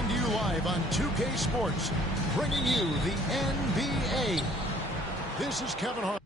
Coming to you live on 2K Sports, bringing you the NBA. This is Kevin Hart.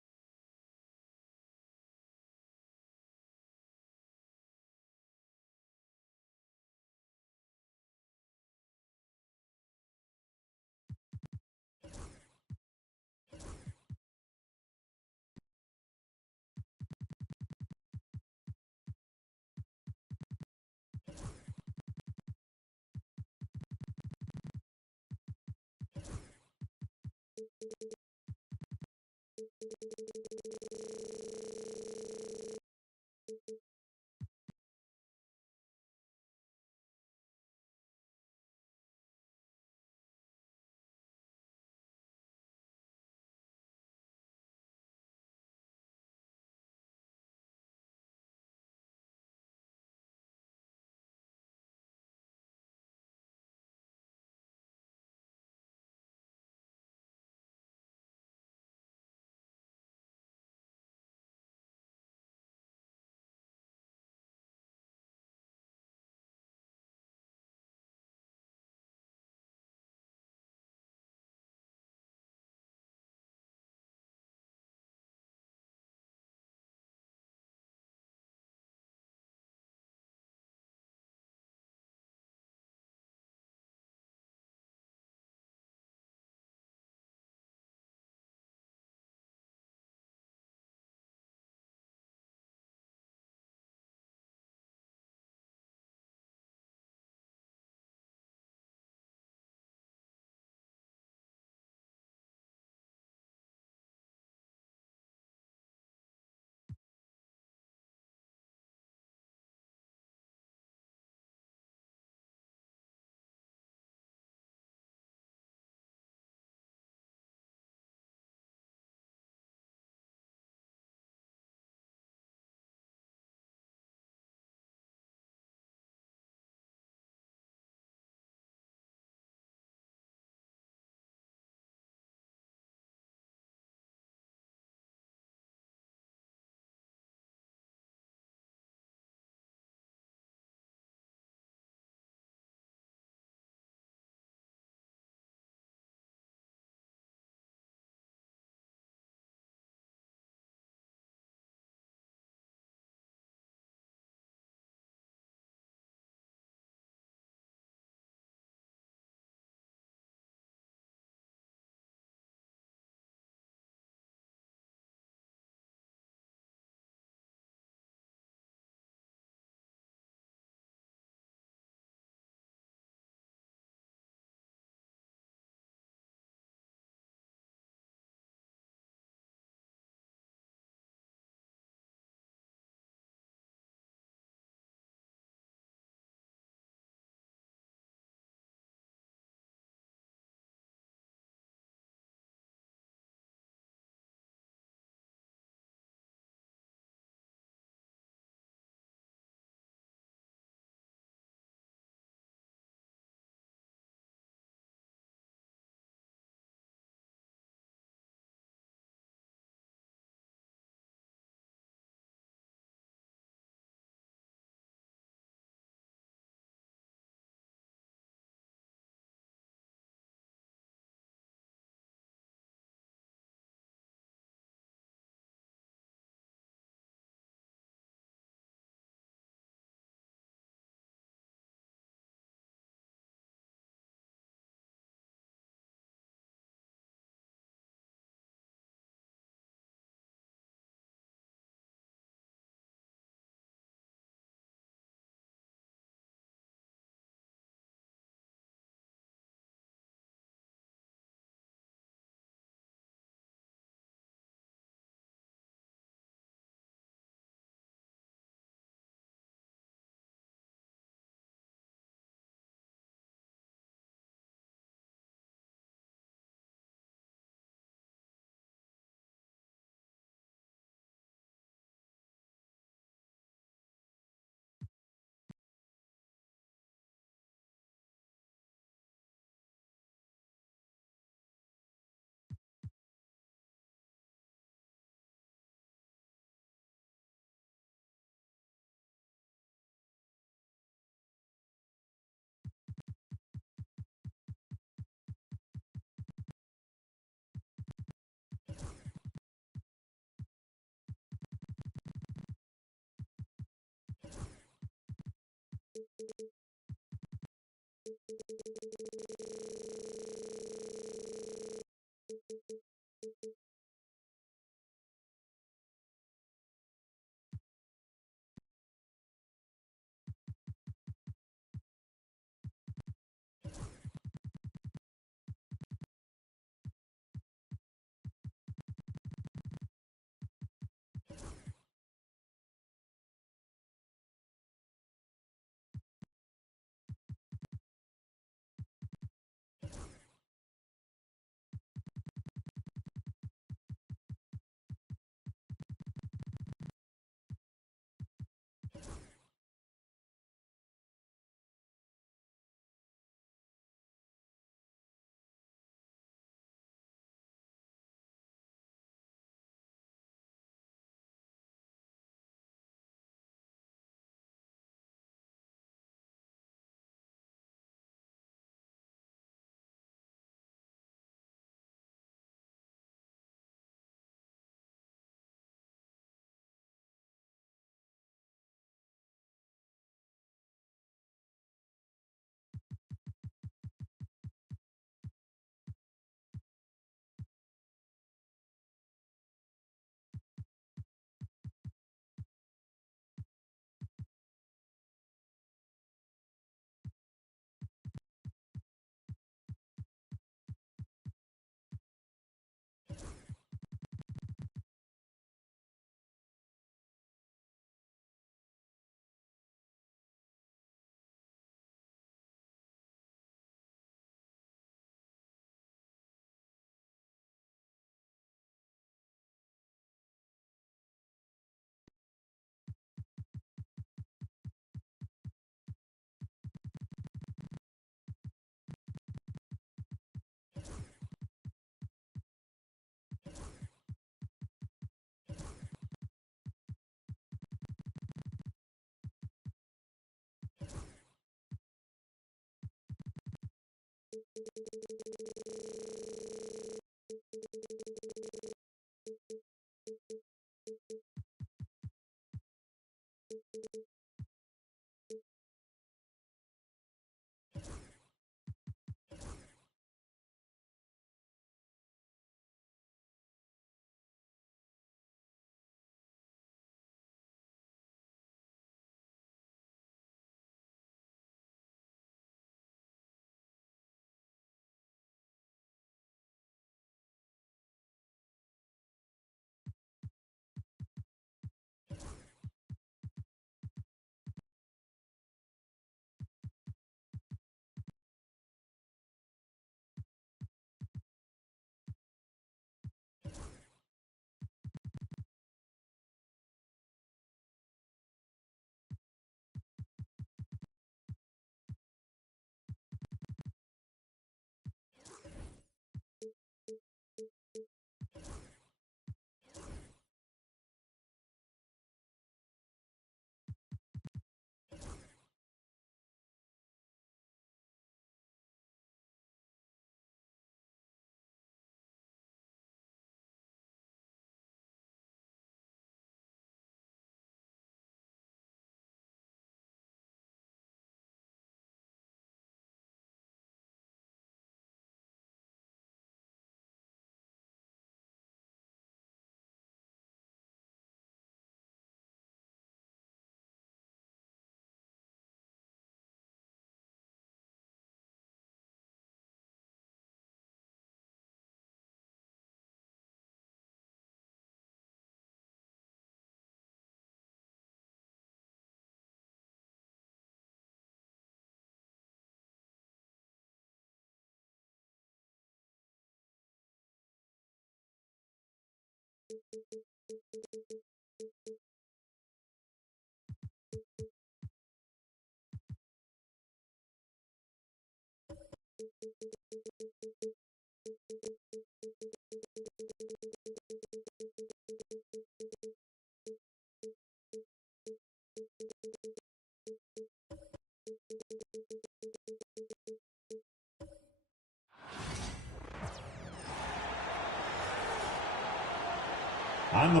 On the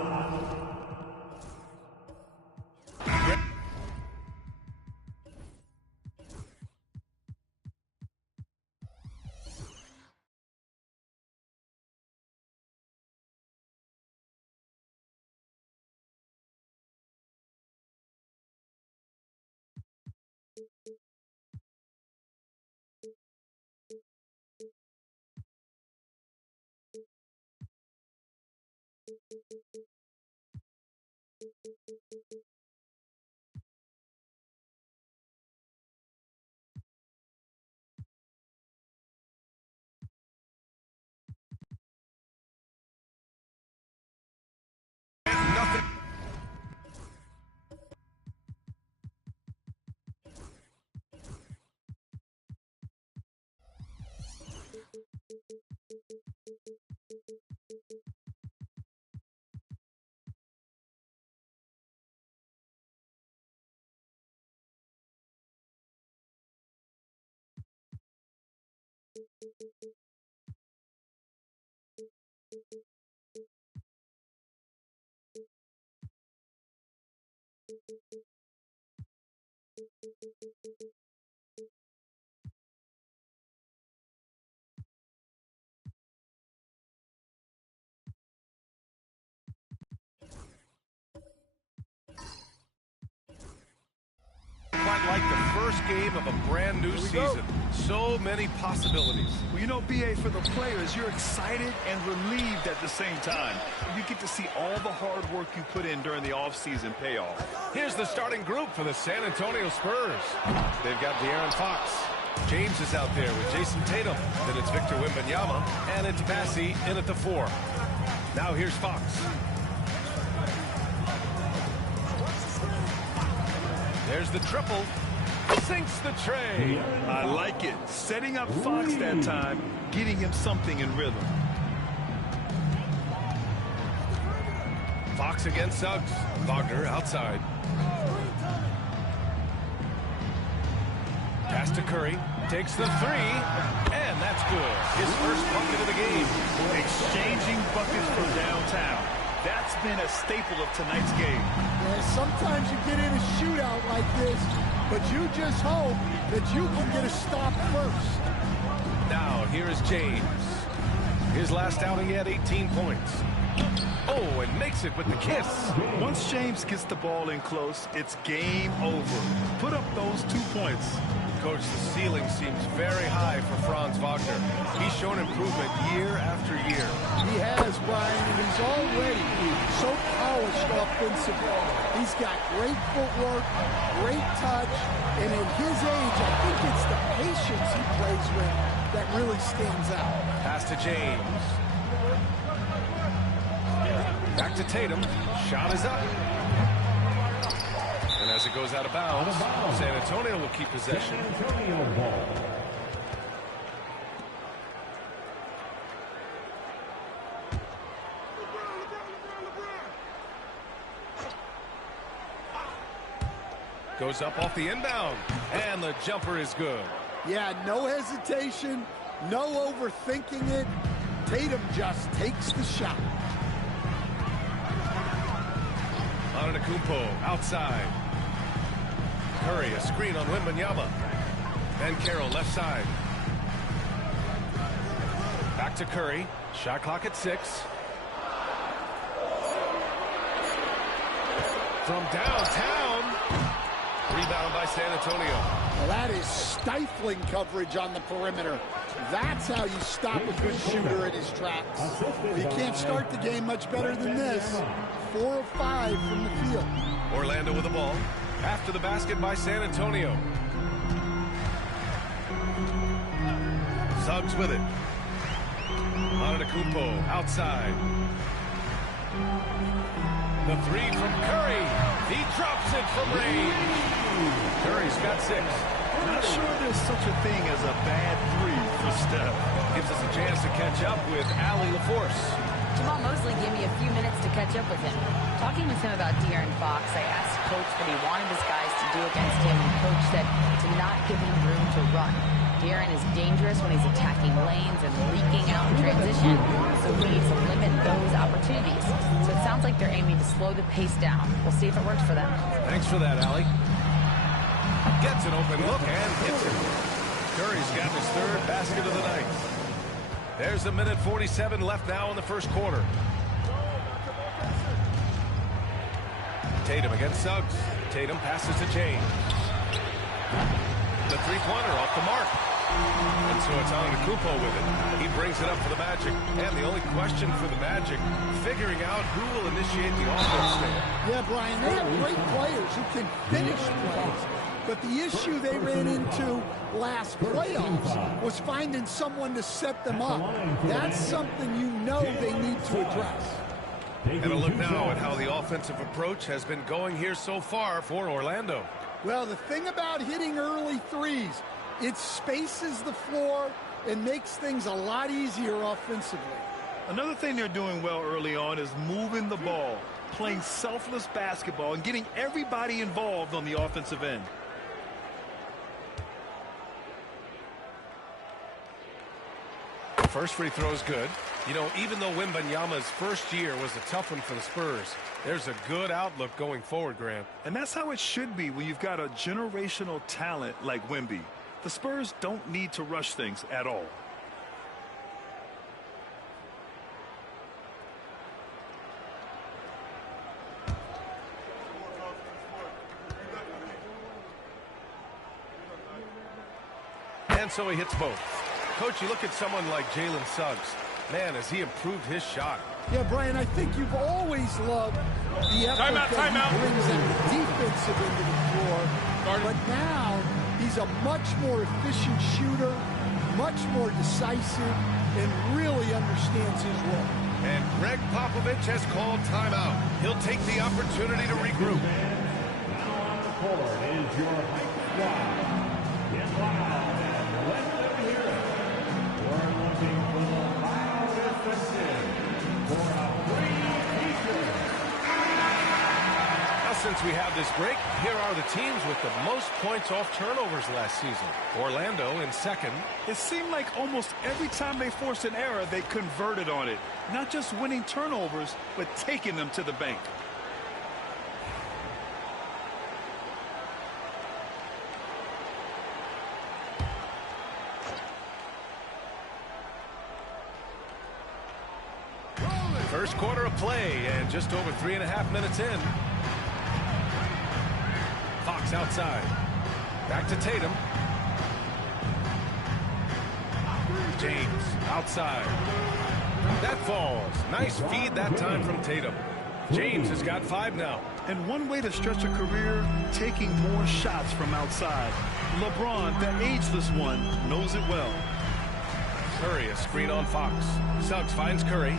Quite like the first game of a brand new season. So many possibilities. Well, you know, B.A., for the players, you're excited and relieved at the same time. You get to see all the hard work you put in during the offseason pay off. Here's the starting group for the San Antonio Spurs. They've got De'Aaron Fox. James is out there with Jason Tatum. Then it's Victor Wembanyama. And it's Bassey in at the 4. Now here's Fox. There's the triple. Sinks the tray. I like it. Setting up Fox that time, getting him something in rhythm. Fox against Suggs. Wagner outside. Pass to Curry. Takes the 3. And That's good. His first bucket of the game. Exchanging buckets from downtown. That's been a staple of tonight's game. Yeah, sometimes you get in a shootout like this, but you just hope that you can get a stop first. Now, here is James. His last outing, he had 18 points. Oh, and makes it with the kiss. Once James gets the ball in close, it's game over. Put up those 2 points. Coach, the ceiling seems very high for Franz Wagner. He's shown improvement year after year. He has, Brian, and he's already so polished offensively. He's got great footwork, great touch, and at his age, I think it's the patience he plays with that really stands out. Pass to James. Back to Tatum. Shot is up. And as it goes out of bounds, San Antonio will keep possession. Goes up off the inbound. And the jumper is good. Yeah, no hesitation, no overthinking it. Tatum just takes the shot. Antetokounmpo outside. Curry, a screen on Wembanyama. Ben Carroll left side. Back to Curry. Shot clock at 6. From downtown. Rebound by San Antonio. Well, that is stifling coverage on the perimeter. That's how you stop a good shooter in his tracks. You can't start the game much better than this. 4 of 5 from the field. Orlando with the ball. After the basket by San Antonio. Suggs with it. Antetokounmpo outside. The 3 from Curry. He drops it from range. Curry's got 6. Not sure there's such a thing as a bad 3 for Steph. Gives us a chance to catch up with Allie LaForce. Jamal Mosley gave me a few minutes to catch up with him. Talking with him about De'Aaron Fox, I asked Coach what he wanted his guys to do against him, and Coach said to not give him room to run. De'Aaron is dangerous when he's attacking lanes and leaking out in transition, so we need to limit those opportunities. So it sounds like they're aiming to slow the pace down. We'll see if it works for them. Thanks for that, Allie. Gets an open look and hits it. Curry's got his 3rd basket of the night. There's a minute 47 left now in the first quarter. Tatum against Suggs. Tatum passes to James. The 3-pointer off the mark. And so it's Antetokounmpo with it. He brings it up for the Magic. And the only question for the Magic, figuring out who will initiate the offense there. Yeah, Brian, they have great players who can finish plays. But the issue they ran into last playoffs was finding someone to set them up. That's something you know they need to address. And a look now at how the offensive approach has been going here so far for Orlando. Well, the thing about hitting early threes, it spaces the floor and makes things a lot easier offensively. Another thing they're doing well early on is moving the ball, playing selfless basketball, and getting everybody involved on the offensive end. First free throw is good. You know, even though Wembanyama's first year was a tough one for the Spurs, there's a good outlook going forward, Grant. And that's how it should be when you've got a generational talent like Wemby. The Spurs don't need to rush things at all. And so he hits both. Coach, you look at someone like Jalen Suggs. Man, has he improved his shot. Yeah, Brian, I think you've always loved the effort that he brings in the defensive end of the floor. But now he's a much more efficient shooter, much more decisive, and really understands his role. And Greg Popovich has called timeout. He'll take the opportunity to regroup. Now on the court is your Hype Squad. Get loud and let them hear it. We're looking for the loudest assist for a free feature. Now since we have this break, here are the teams with the most points off turnovers last season. Orlando in second. It seemed like almost every time they forced an error, they converted on it. Not just winning turnovers, but taking them to the bank. First quarter of play, and just over 3.5 minutes in. Fox outside. Back to Tatum. James outside. That falls. Nice feed that time from Tatum. James has got 5 now. And one way to stretch a career, taking more shots from outside. LeBron, the ageless one, knows it well. Curry, a screen on Fox. Suggs finds Curry.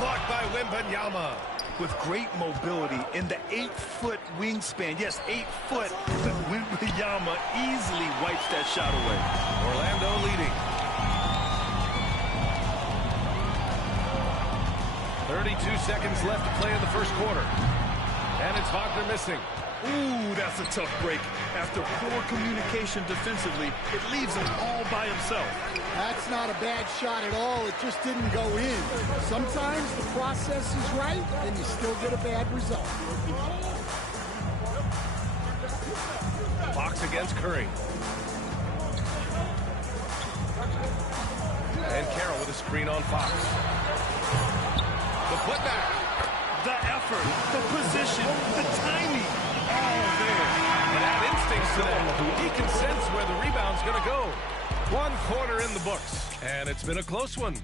Blocked by Wembanyama. With great mobility in the 8-foot wingspan. Yes, 8 foot. Wembanyama easily wipes that shot away. Orlando leading. 32 seconds left to play in the first quarter. And it's Wagner missing. Ooh, that's a tough break. After poor communication defensively, it leaves him all by himself. That's not a bad shot at all. It just didn't go in. Sometimes the process is right, and you still get a bad result. Fox against Curry. And Carroll with a screen on Fox. The putback. The effort, the position, the timing. All there. And that instincts to that. He can sense where the rebound's going to go. 1 quarter in the books, and it's been a close one.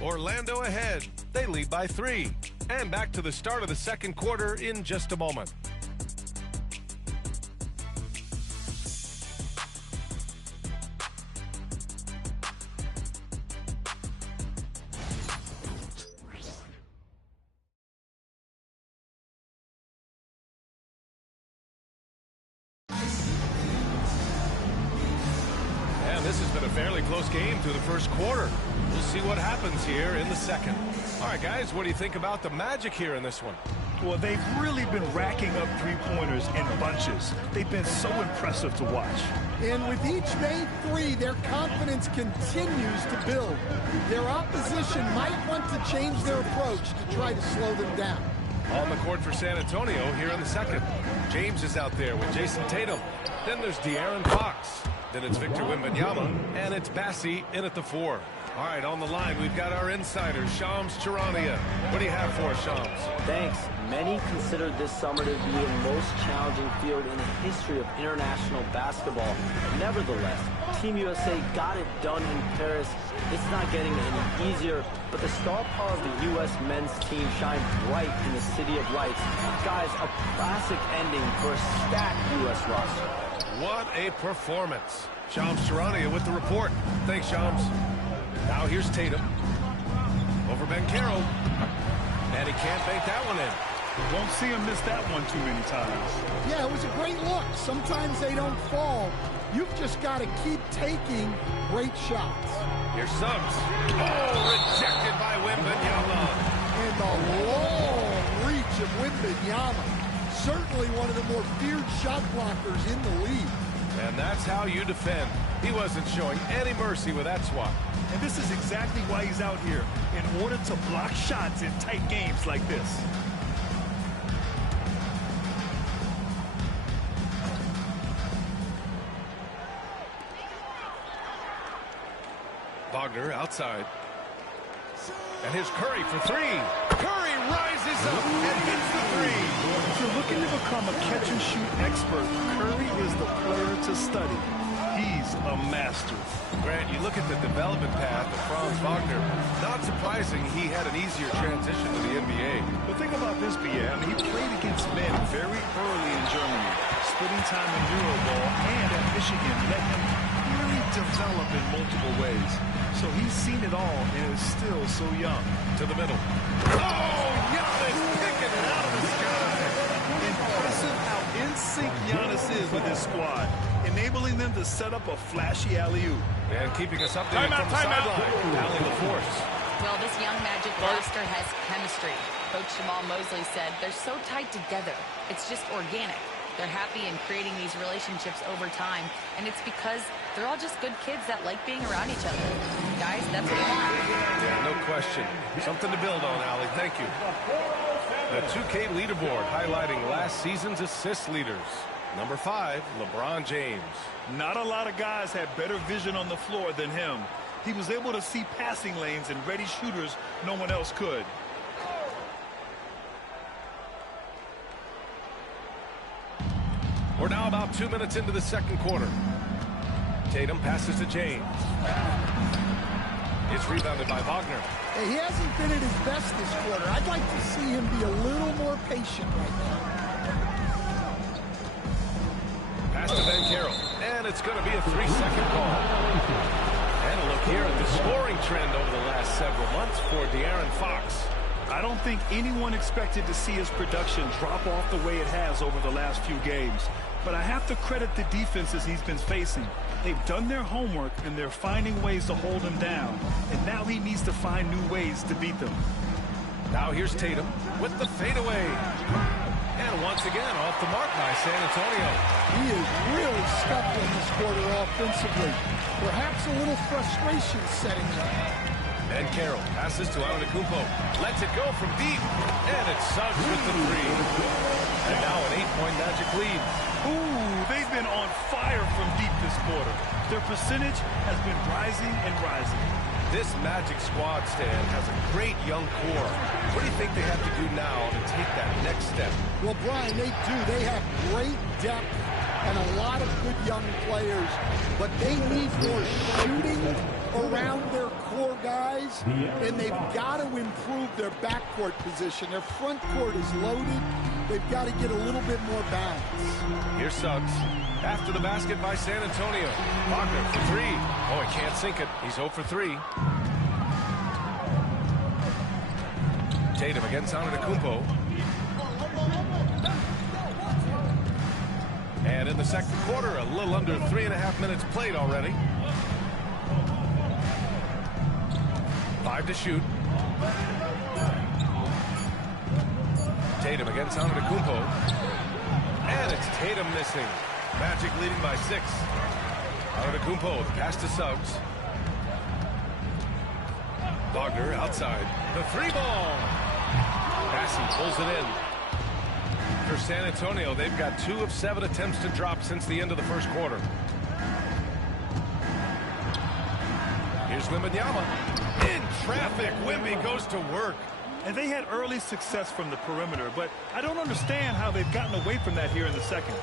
Orlando ahead. They lead by 3. And back to the start of the second quarter in just a moment. This has been a fairly close game through the first quarter. We'll see what happens here in the second. All right, guys, what do you think about the Magic here in this one? Well, they've really been racking up three-pointers in bunches. They've been so impressive to watch. And with each made 3, their confidence continues to build. Their opposition might want to change their approach to try to slow them down. On the court for San Antonio here in the second. James is out there with Jason Tatum. Then there's De'Aaron Fox. Then it's Victor Wembanyama, and it's Bassi in at the 4. All right, on the line, we've got our insider, Shams Charania. What do you have for us, Shams? Thanks. Many consider this summer to be the most challenging field in the history of international basketball. Nevertheless, Team USA got it done in Paris. It's not getting any easier, but the star power of the U.S. men's team shined bright in the City of Lights. Guys, a classic ending for a stacked U.S. roster. What a performance. Shams Charania with the report. Thanks, Shams. Now here's Tatum. Over Banchero. And he can't bank that one in. Won't see him miss that one too many times. Yeah, it was a great look. Sometimes they don't fall. You've just got to keep taking great shots. Here's Suggs. Oh, rejected by Wembanyama. And the long reach of Wembanyama. Certainly one of the more feared shot blockers in the league. And that's how you defend. He wasn't showing any mercy with that swat. And this is exactly why he's out here, in order to block shots in tight games like this. Wagner outside. And here's Curry for 3. Curry rises up and hits the 3. If you're looking to become a catch-and-shoot expert, Curry is the player to study. He's a master. Grant, you look at the development path of Franz Wagner. Not surprising he had an easier transition to the NBA. But think about this, BM. He played against men very early in Germany, splitting time in Euroball, and at Michigan let him really develop in multiple ways. So he's seen it all and is still so young. To the middle. Oh, Giannis picking it out of the sky. Impressive how in sync Giannis is with his squad, enabling them to set up a flashy alley-oop. And keeping us updated from the sideline. Allie LaForce. Well, this young Magic roster has chemistry. Coach Jamal Mosley said they're so tight together. It's just organic. They're happy in creating these relationships over time, and it's because they're all just good kids that like being around each other. Guys, that's what we want. Yeah, no question. Something to build on, Allie. Thank you. The 2K leaderboard highlighting last season's assist leaders. Number 5, LeBron James. Not a lot of guys had better vision on the floor than him. He was able to see passing lanes and ready shooters no one else could. We're now about 2 minutes into the second quarter. Tatum passes to James. It's rebounded by Wagner. Hey, he hasn't been at his best this quarter. I'd like to see him be a little more patient right now. Pass to Banchero. And it's going to be a 3-second call. And a look here at the scoring trend over the last several months for De'Aaron Fox. I don't think anyone expected to see his production drop off the way it has over the last few games. But I have to credit the defenses he's been facing. They've done their homework, and they're finding ways to hold him down. And now he needs to find new ways to beat them. Now here's Tatum with the fadeaway. And once again, off the mark by San Antonio. He is really scuffling this quarter offensively. Perhaps a little frustration setting in. And Carroll passes to Antetokounmpo. Lets it go from deep. And it's Suggs with the 3. And now an 8-point Magic lead. Ooh, they've been on fire from deep this quarter. Their percentage has been rising and rising. This Magic squad, Stan, has a great young core. What do you think they have to do now to take that next step? Well, Brian, they do. They have great depth and a lot of good young players, but they need more shooting around their core guys, and they've got to improve their backcourt position. Their front court is loaded. They've got to get a little bit more balance. Here's Suggs. After the basket by San Antonio. Wagner for 3. Oh, he can't sink it. He's 0 for 3. Tatum against Antetokounmpo. And in the second quarter, a little under 3.5 minutes played already. 5 to shoot. Tatum against Antetokounmpo. And it's Tatum missing. Magic leading by 6. Antetokounmpo, the pass to Suggs. Wagner outside. The 3-ball. Passy pulls it in. For San Antonio, they've got 2 of 7 attempts to drop since the end of the first quarter. Here's Wembanyama. In traffic, Wemby goes to work. And they had early success from the perimeter, but I don't understand how they've gotten away from that here in the second.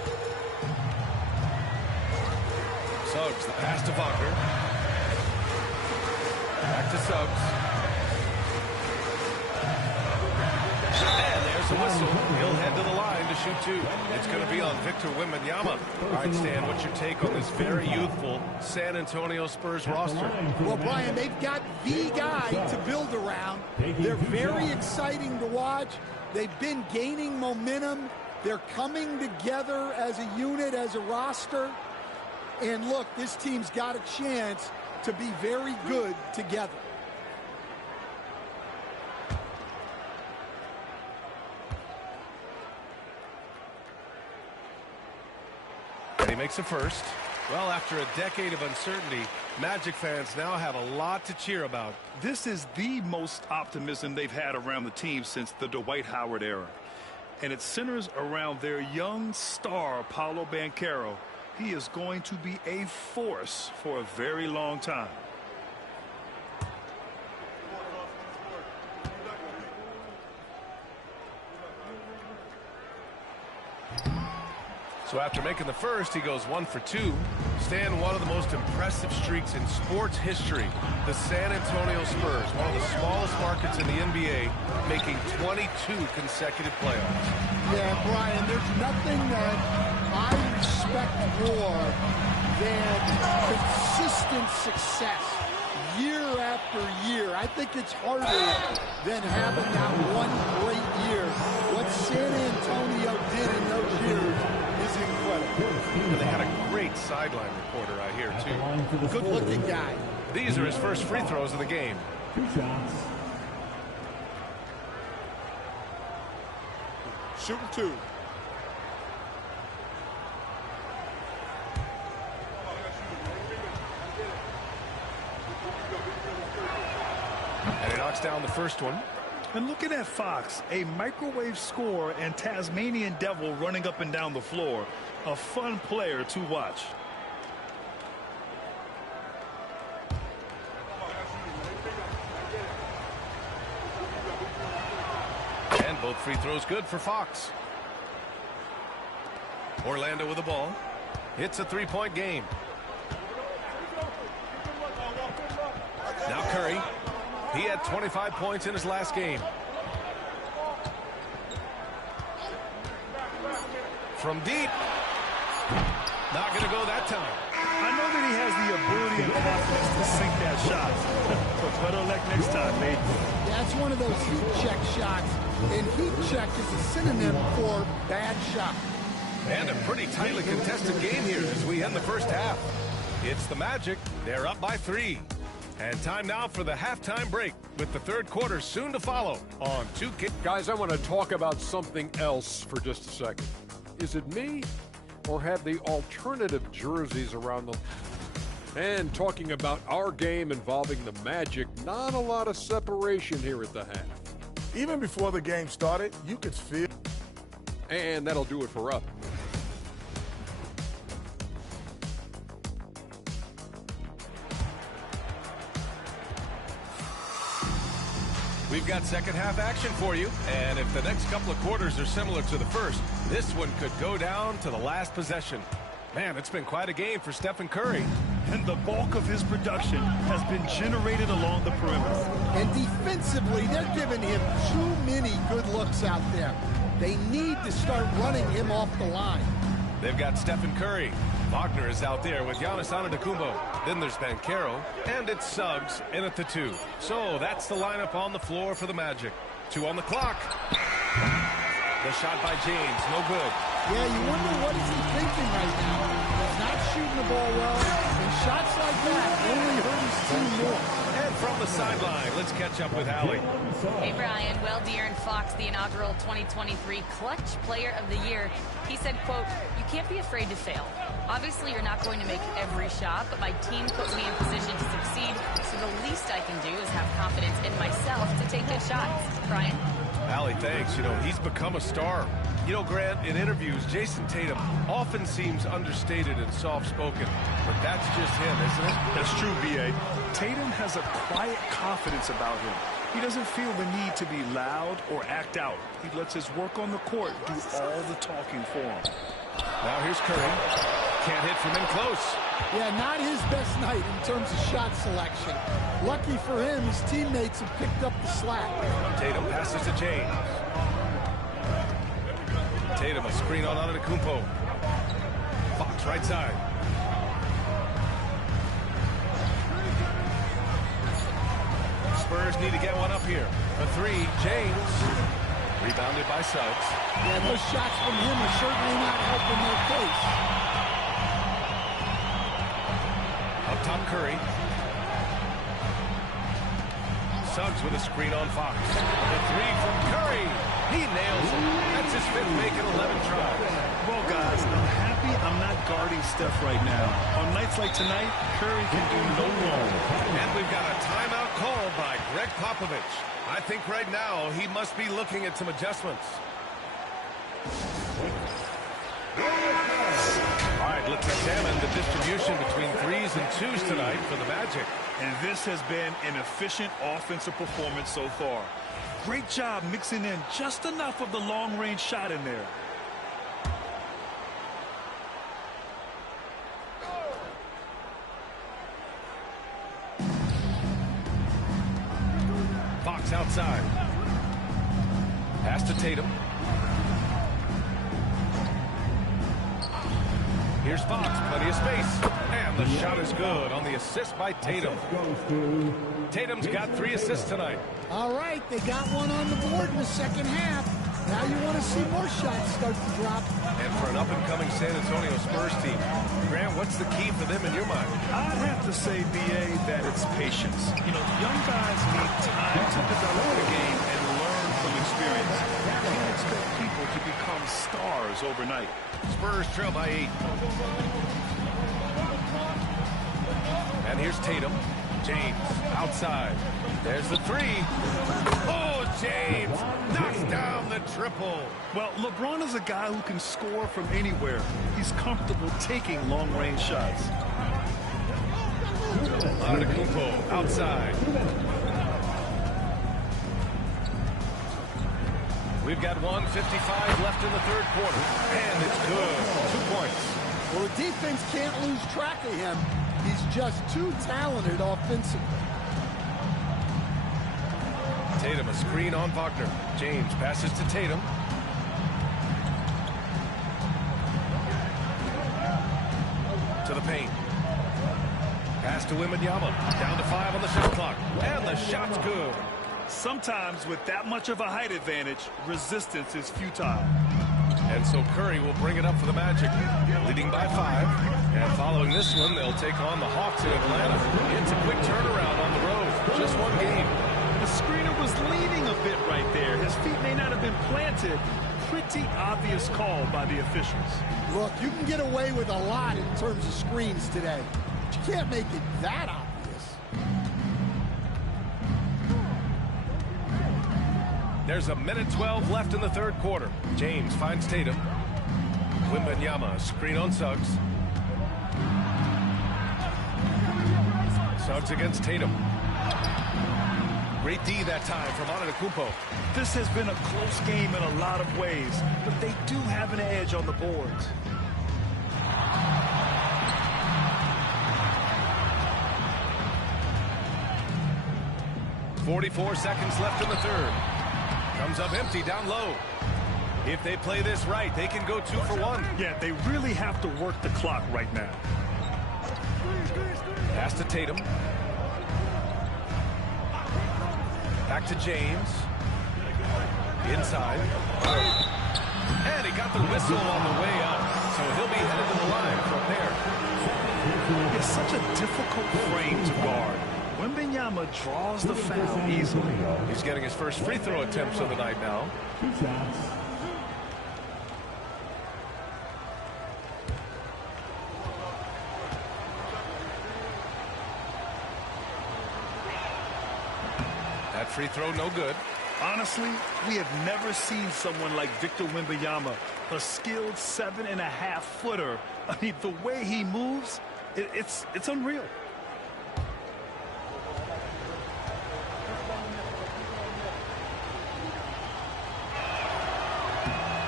Suggs, the pass to Wagner. Back to Suggs. And there's a whistle. He'll head to the line to shoot 2. It's going to be on Victor Wembanyama. All right, Stan, what's your take on this very youthful San Antonio Spurs roster? Well, Brian, they've got the guy to build around. They're very exciting to watch. They've been gaining momentum. They're coming together as a unit, as a roster. And look, this team's got a chance to be very good together. And he makes a first. Well, after a decade of uncertainty, Magic fans now have a lot to cheer about. This is the most optimism they've had around the team since the Dwight Howard era. And it centers around their young star, Paolo Banchero. He is going to be a force for a very long time. So after making the first, he goes 1 for 2. Stan, one of the most impressive streaks in sports history. The San Antonio Spurs, one of the smallest markets in the NBA, making 22 consecutive playoffs. Yeah, Brian, there's nothing that I respect more than consistent success year after year. I think it's harder than having that one great year. What San Antonio did in those years is incredible. And they had a great sideline reporter out here, too. Good-looking guy. These are his first free throws of the game. 2 shots. shooting 2. And he knocks down the first one. And looking at Fox, a microwave scorer and Tasmanian Devil running up and down the floor. A fun player to watch. And both free throws good for Fox. Orlando with the ball. It's a 3-point game. Now Curry. He had 25 points in his last game. From deep. Not going to go that time. I know that he has the ability and confidence to sink that shot. But better luck next time, mate. That's one of those heat check shots. And heat check is a synonym for bad shot. And a pretty tightly contested game here as we end the first half. It's the Magic. They're up by 3. And time now for the halftime break with the third quarter soon to follow on 2K. Guys, I want to talk about something else for just a second. Is it me, or have the alternative jerseys around the... And talking about our game involving the Magic, not a lot of separation here at the half. Even before the game started, you could feel... And that'll do it for us. We've got second half action for you, and if the next couple of quarters are similar to the first, this one could go down to the last possession. Man, it's been quite a game for Stephen Curry. And the bulk of his production has been generated along the perimeter. And defensively, they're giving him too many good looks out there. They need to start running him off the line. They've got Stephen Curry. Wagner is out there with Giannis Antetokounmpo. Then there's Banchero, and it's Suggs in at the 2. So that's the lineup on the floor for the Magic. 2 on the clock. The shot by James, no good. Yeah, you wonder what is he thinking right now. He's not shooting the ball well, and shots like that only hurt his team more. And from the sideline, let's catch up with Allie. Hey, Brian. Well, De'Aaron Fox, the inaugural 2023 Clutch Player of the Year, he said, quote, "You can't be afraid to fail. Obviously, you're not going to make every shot, but my team put me in position to succeed, so the least I can do is have confidence in myself to take good shots." Brian? Allie, thanks. You know, he's become a star. You know, Grant, in interviews, Jason Tatum often seems understated and soft-spoken, but that's just him, isn't it? That's true, B.A. Tatum has a quiet confidence about him. He doesn't feel the need to be loud or act out. He lets his work on the court do all the talking for him. Now here's Curry. Can't hit from in close. Yeah, not his best night in terms of shot selection. Lucky for him, his teammates have picked up the slack. Tatum passes to James. Tatum, a screen on Antetokounmpo. Fox, right side. Spurs need to get one up here. A 3, James. Rebounded by Suggs. Yeah, those shots from him are certainly not helping their case. Up top, Curry. Suggs with a screen on Fox. The 3 from Curry. He nails it. That's his 5th make in 11 tries. Well, guys, I'm happy I'm not guarding Steph right now. On nights like tonight, Curry can do no wrong. And we've got a timeout called by Greg Popovich. I think right now he must be looking at some adjustments. All right, let's examine the distribution between 3s and 2s tonight for the Magic. And this has been an efficient offensive performance so far. Great job mixing in just enough of the long-range shot in there. Fox outside. Pass to Tatum. Here's Fox, plenty of space. And the shot is good on the assist by Tatum. Tatum's got 3 assists tonight. All right, they got one on the board in the second half. Now you want to see more shots start to drop. And for an up-and-coming San Antonio Spurs team, Grant, what's the key for them in your mind? I'd have to say, B.A., that it's patience. You know, young guys need time to develop the game and learn from experience. Phoenix expect people to become stars overnight. Spurs trail by 8. And here's Tatum. James outside. There's the 3. Oh, James knocks down the triple. Well, LeBron is a guy who can score from anywhere. He's comfortable taking long-range shots. Antetokounmpo outside. We've got 1:55 left in the third quarter, and it's good. 2 points. Well, the defense can't lose track of him. He's just too talented offensively. Tatum, a screen on Wagner. James passes to Tatum. To the paint. Pass to Wembanyama. Down to 5 on the shot clock. And the shot's good. Sometimes with that much of a height advantage, resistance is futile. And so Curry will bring it up for the Magic, leading by 5. And following this one, they'll take on the Hawks in Atlanta. It's a quick turnaround on the road. Just one game. The screener was leaning a bit right there. His feet may not have been planted. Pretty obvious call by the officials. Look, you can get away with a lot in terms of screens today. But you can't make it that obvious. There's 1:12 left in the third quarter. James finds Tatum. Wembanyama, screen on Suggs. Suggs against Tatum. Great D that time from Antetokounmpo. This has been a close game in a lot of ways, but they do have an edge on the boards. .44 seconds left in the third. Comes up empty down low. If they play this right, they can go 2 for 1. Yeah, they really have to work the clock right now. Pass to Tatum. Back to James. Inside. And he got the whistle on the way up. So he'll be headed to the line from there. It's such a difficult frame to guard. Wembanyama draws the foul easily. He's getting his first free throw attempts of the night now. That free throw no good. Honestly, we have never seen someone like Victor Wembanyama, a skilled 7.5-footer. I mean, the way he moves, it's unreal.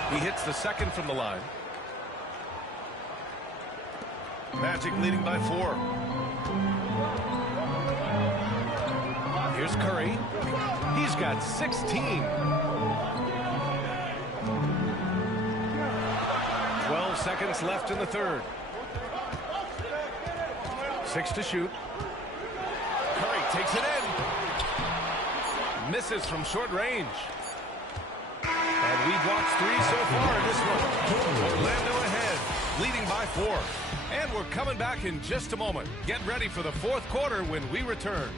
He hits the second from the line. Magic leading by 4. Here's Curry. He's got 16. 12 seconds left in the third. 6 to shoot. Curry takes it in. Misses from short range. And we've watched 3 so far in this one. Orlando ahead, leading by 4. And we're coming back in just a moment. Get ready for the fourth quarter when we return.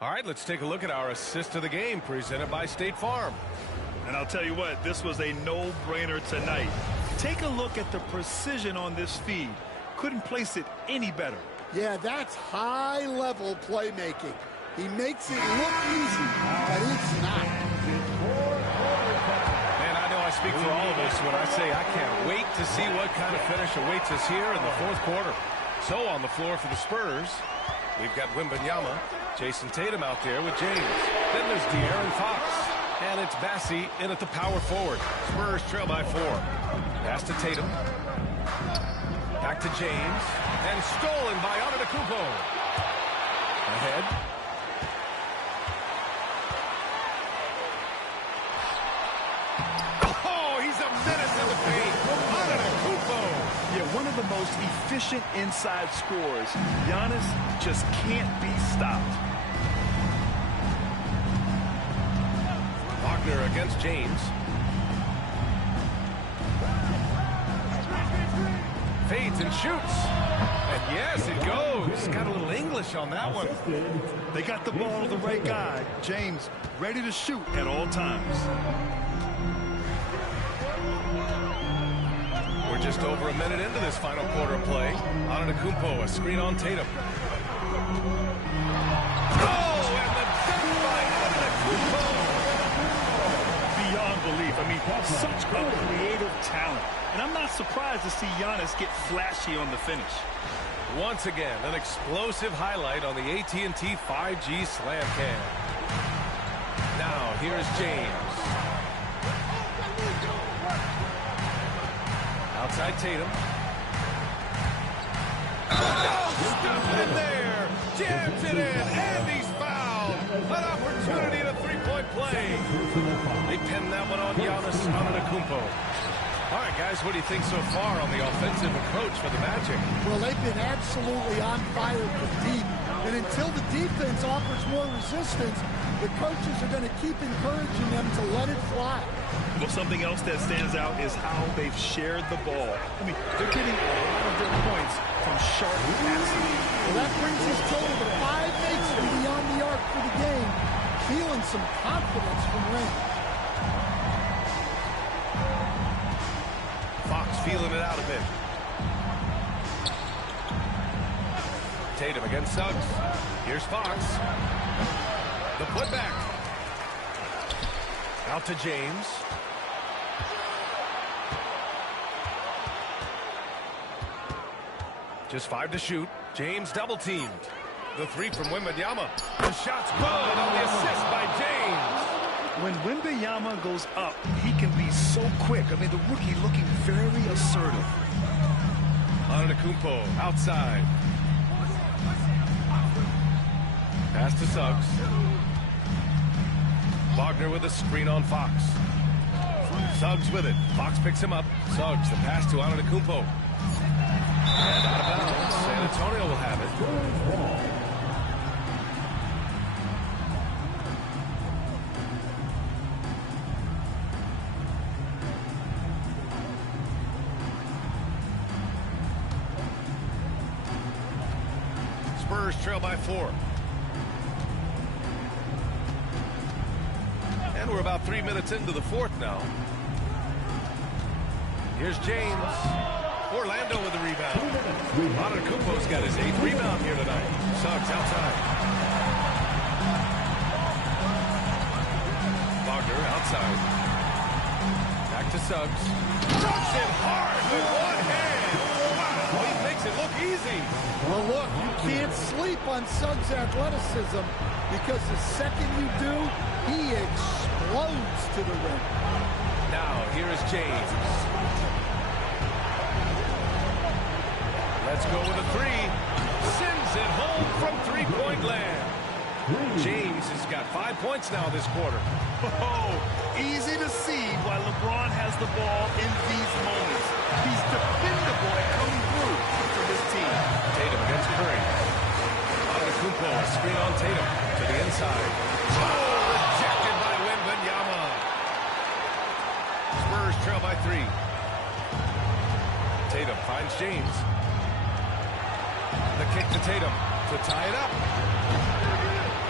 All right, let's take a look at our assist of the game presented by State Farm. And I'll tell you what, this was a no-brainer tonight. Take a look at the precision on this feed. Couldn't place it any better. Yeah, that's high-level playmaking. He makes it look easy, but it's not. And I know I speak for all of us when I say I can't wait to see what kind of finish awaits us here in the fourth quarter. So on the floor for the Spurs, we've got Wembanyama, Jason Tatum out there with James. Then there's De'Aaron Fox. And it's Bassie in at the power forward. Spurs trail by 4. Pass to Tatum. Back to James. And stolen by Antetokounmpo. Ahead. Oh, he's a menace in the paint. Antetokounmpo. Yeah, one of the most efficient inside scorers. Giannis just can't be stopped. Wagner against James. Fades and shoots. And yes, it goes. Got a little English on that one. They got the ball to the right guy. James ready to shoot at all times. We're just over a minute into this final quarter of play. Antetokounmpo, a screen on Tatum. Oh, and the dunk by Antetokounmpo. Beyond belief. I mean, such a creative talent. And I'm not surprised to see Giannis get flashy on the finish. Once again, an explosive highlight on the AT&T 5G Slam Cam. Now, here's James. Outside Tatum. Oh, stuffed in there. Jams it in, and he's fouled. An opportunity at a three-point play. They pinned that one on Giannis Antetokounmpo. All right, guys, what do you think so far on the offensive approach for the Magic? Well, they've been absolutely on fire from deep. And until the defense offers more resistance, the coaches are going to keep encouraging them to let it fly. Well, something else that stands out is how they've shared the ball. I mean, they're getting a lot of their points from sharp passing. Well, that brings his total to 5 makes him beyond the arc for the game, feeling some confidence from range. Fox feeling it out a bit. Tatum against Suggs. Here's Fox. The putback. Out to James. Just 5 to shoot. James double teamed. The three from Wembanyama. The shot's good on the assist by James. When Wembanyama goes up, he can be so quick. I mean, the rookie looking very assertive. Antetokounmpo outside. Pass to Suggs. Wagner with a screen on Fox. Suggs with it. Fox picks him up. Suggs, the pass to Antetokounmpo. And out of bounds. San Antonio will have it. Spurs trail by 4. And we're about 3 minutes into the fourth now. Here's James. Orlando with the rebound. Antetokounmpo's got his 8th rebound here tonight. Suggs outside. Wagner outside. Back to Suggs. Dunks it hard with one hand. Wow, he makes it look easy. Well, look, you can't sleep on Suggs' athleticism because the second you do, he explodes to the rim. Now, here is James. Let's go with a 3. Sends it home from three-point land. James has got 5 points now this quarter. Oh, easy to see why LeBron has the ball in these moments. He's dependable at coming through for this team. Tatum against Curry. Antetokounmpo, a screen on Tatum to the inside. Oh, rejected by Wembanyama. Spurs trail by 3. Tatum finds James. The kick to Tatum to tie it up.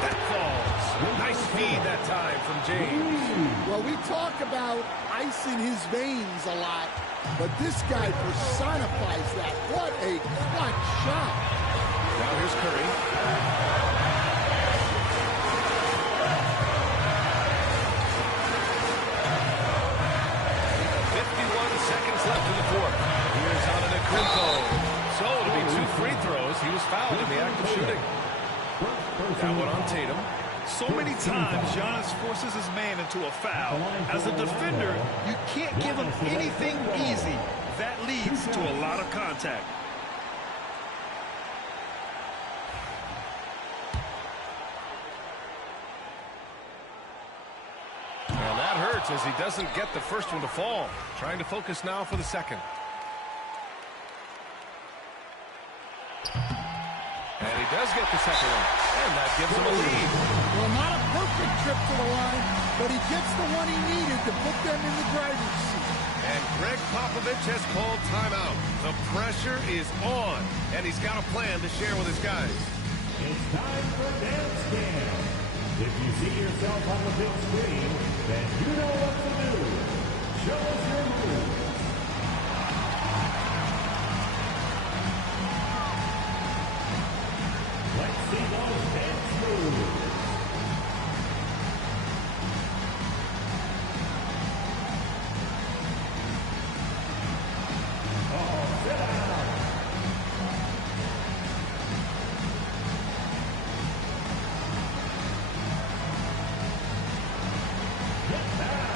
That falls. Nice feed that time from James. Well, we talk about ice in his veins a lot, but this guy personifies that. What a clutch shot. Now here's Curry. 51 seconds left in the fourth. Here's Antetokounmpo. So it'll be 2 free throws. He was fouled in the act of shooting. That one on Tatum. So many times Giannis forces his man into a foul. As a defender, you can't give him anything easy. That leads to a lot of contact. And that hurts as he doesn't get the first one to fall. Trying to focus now for the second. And he does get the second one. And that gives him a lead. Well, not a perfect trip to the line, but he gets the one he needed to put them in the driver's seat. And Greg Popovich has called timeout. The pressure is on, and he's got a plan to share with his guys. It's time for dance cam. If you see yourself on the big screen, then you know what to do. Show us your move. Let's see those dance moves. Sit down. Get down.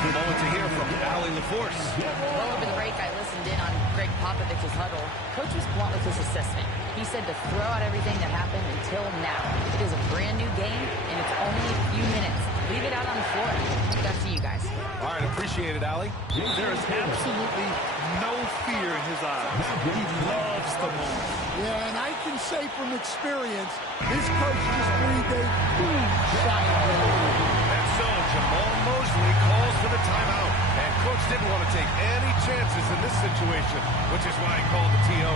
The moment to hear from Allie LaForce. Well, over the break, I listened in on Greg Popovich's huddle. Coach was blunt with his assessment. He said to throw out everything that happened until now. It is a brand new game, and it's only a few minutes. Leave it out on the floor. Back to you guys. All right, appreciate it, Allie. There is absolutely no fear in his eyes. He loves the moment. Yeah, and I can say from experience, this coach just breathed a huge sigh of relief. And so Jamal Mosley calls for the timeout. And Coach didn't want to take any chances in this situation, which is why he called the TO.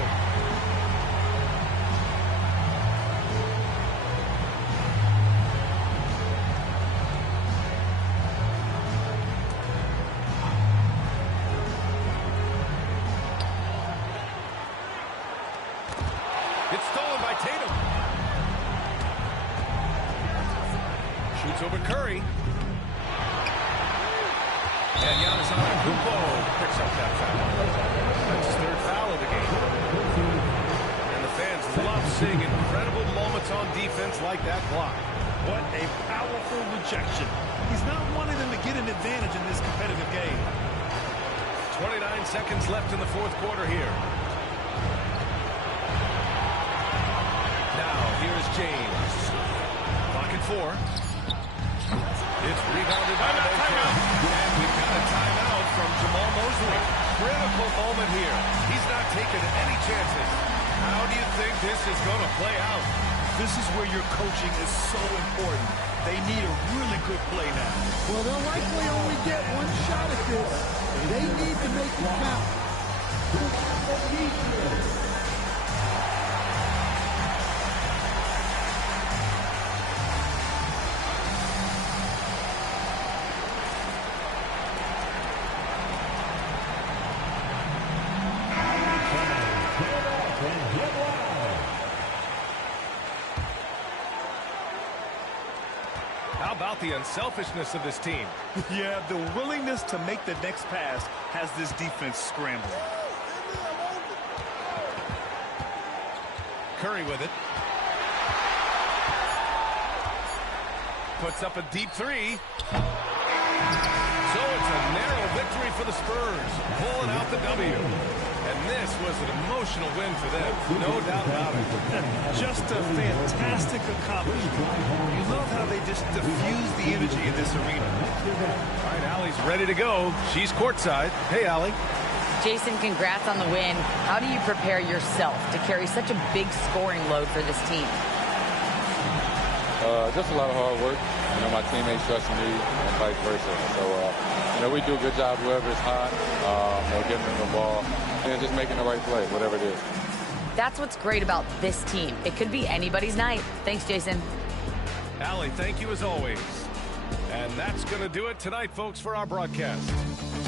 It's stolen by Tatum. Shoots over Curry. And Giannis Antetokounmpo picks up that foul. That's his third foul of the game. And the fans love seeing incredible moments on defense like that block. What a powerful rejection. He's not wanting them to get an advantage in this competitive game. 29 seconds left in the fourth quarter here. Now, here's James. Clock at 4. It's rebounded by Mosley. And we've got a timeout from Jamal Mosley. Critical moment here. He's not taking any chances. How do you think this is going to play out? This is where your coaching is so important. They need a really good play now. Well, they'll likely only get one shot at this. They need to make it count. How about the unselfishness of this team? Yeah, the willingness to make the next pass has this defense scrambling. Curry with it. Puts up a deep three. So it's a narrow victory for the Spurs, pulling out the W. And this was an emotional win for them, no doubt about it. Just a fantastic accomplishment. You love how they just diffuse the energy in this arena. All right, Allie's ready to go. She's courtside. Hey, Allie. Jason, congrats on the win. How do you prepare yourself to carry such a big scoring load for this team? Just a lot of hard work. You know, my teammates trusting me and vice versa. So, you know, we do a good job whoever is hot, getting them the ball, and just making the right play, whatever it is. That's what's great about this team. It could be anybody's night. Thanks, Jason. Allie, thank you as always. And that's going to do it tonight, folks, for our broadcast.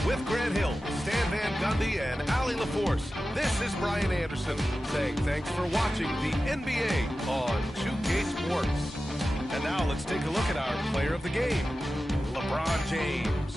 With Grant Hill, Stan Van Gundy, and Allie LaForce, this is Brian Anderson saying thanks for watching the NBA on 2K Sports. And now let's take a look at our player of the game, LeBron James.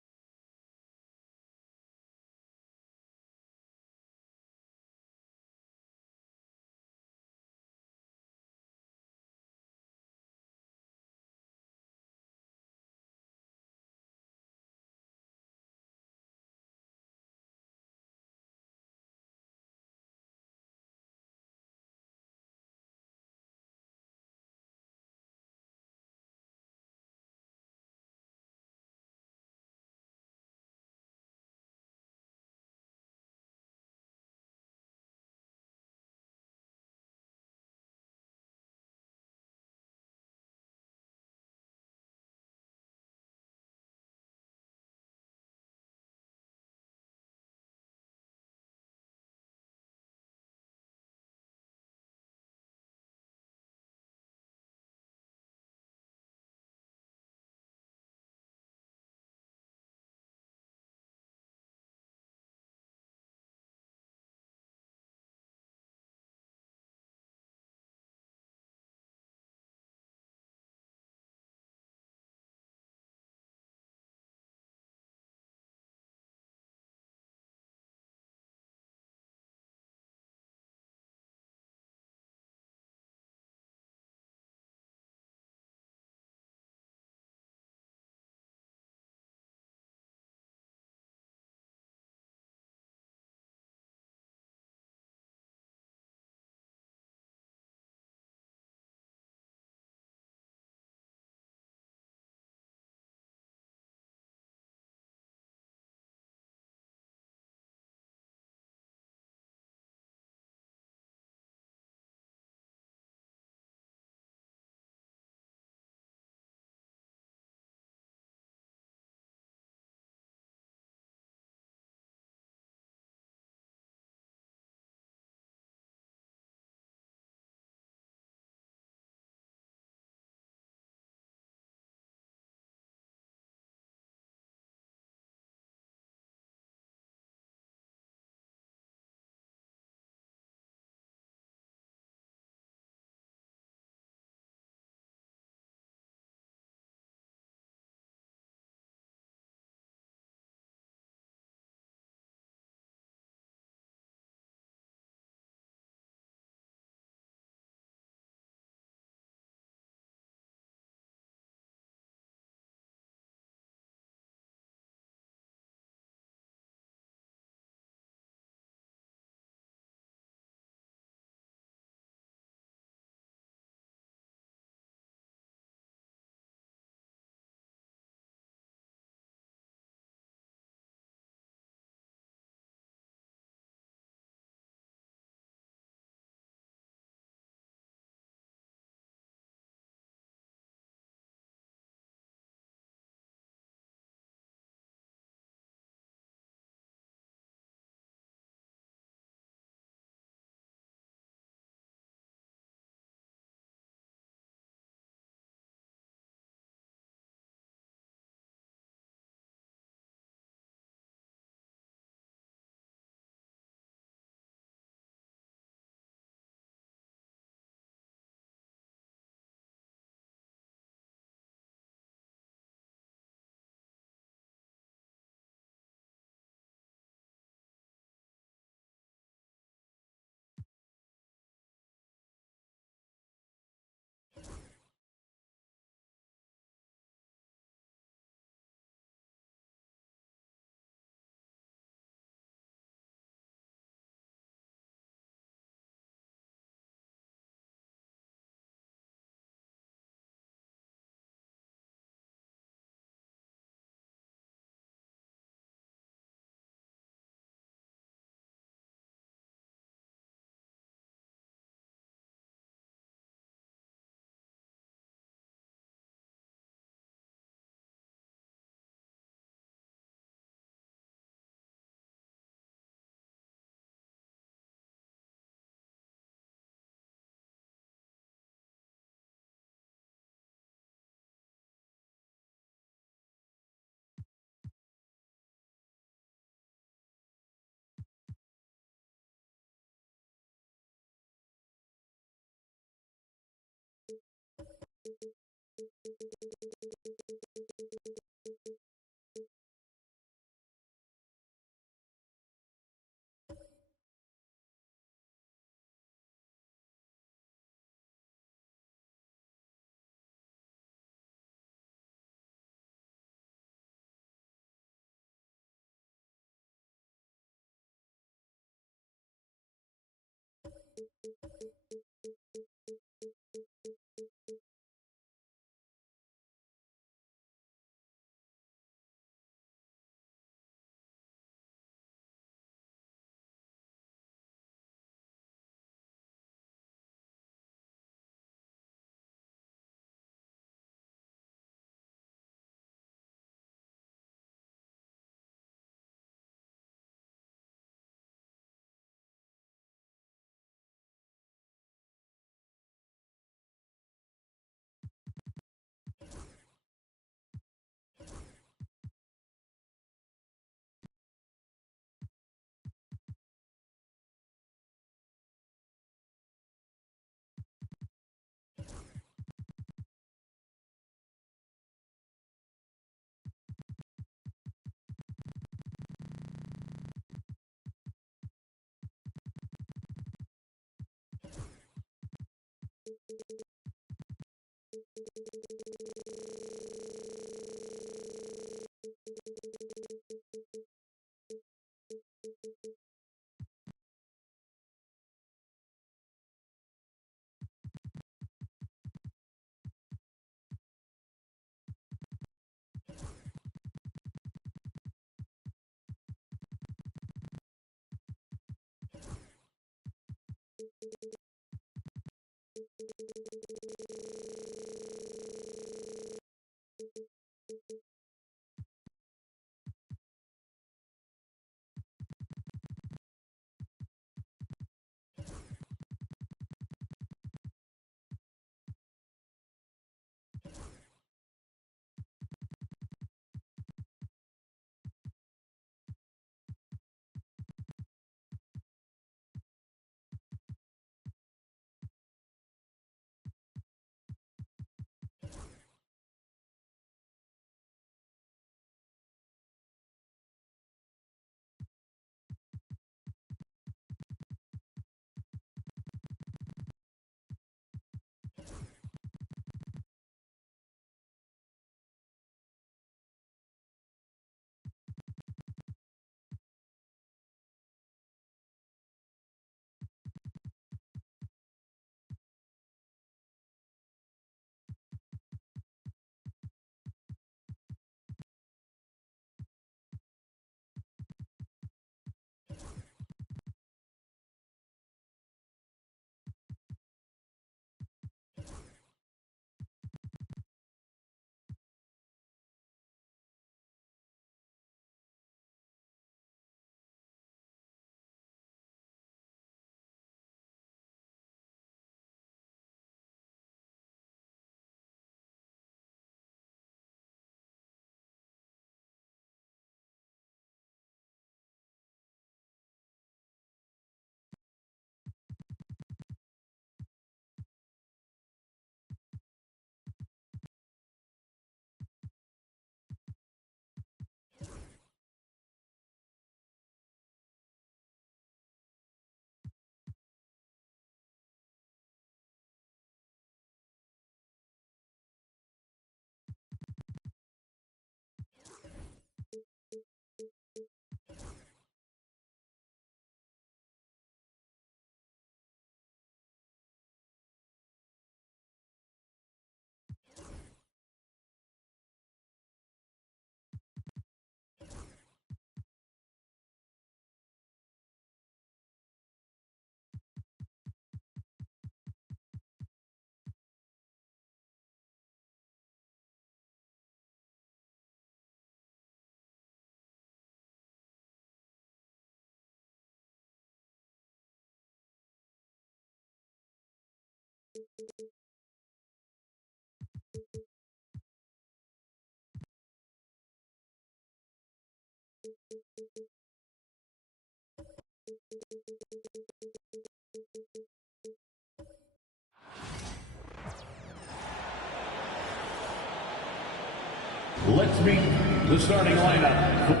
meet the starting lineup.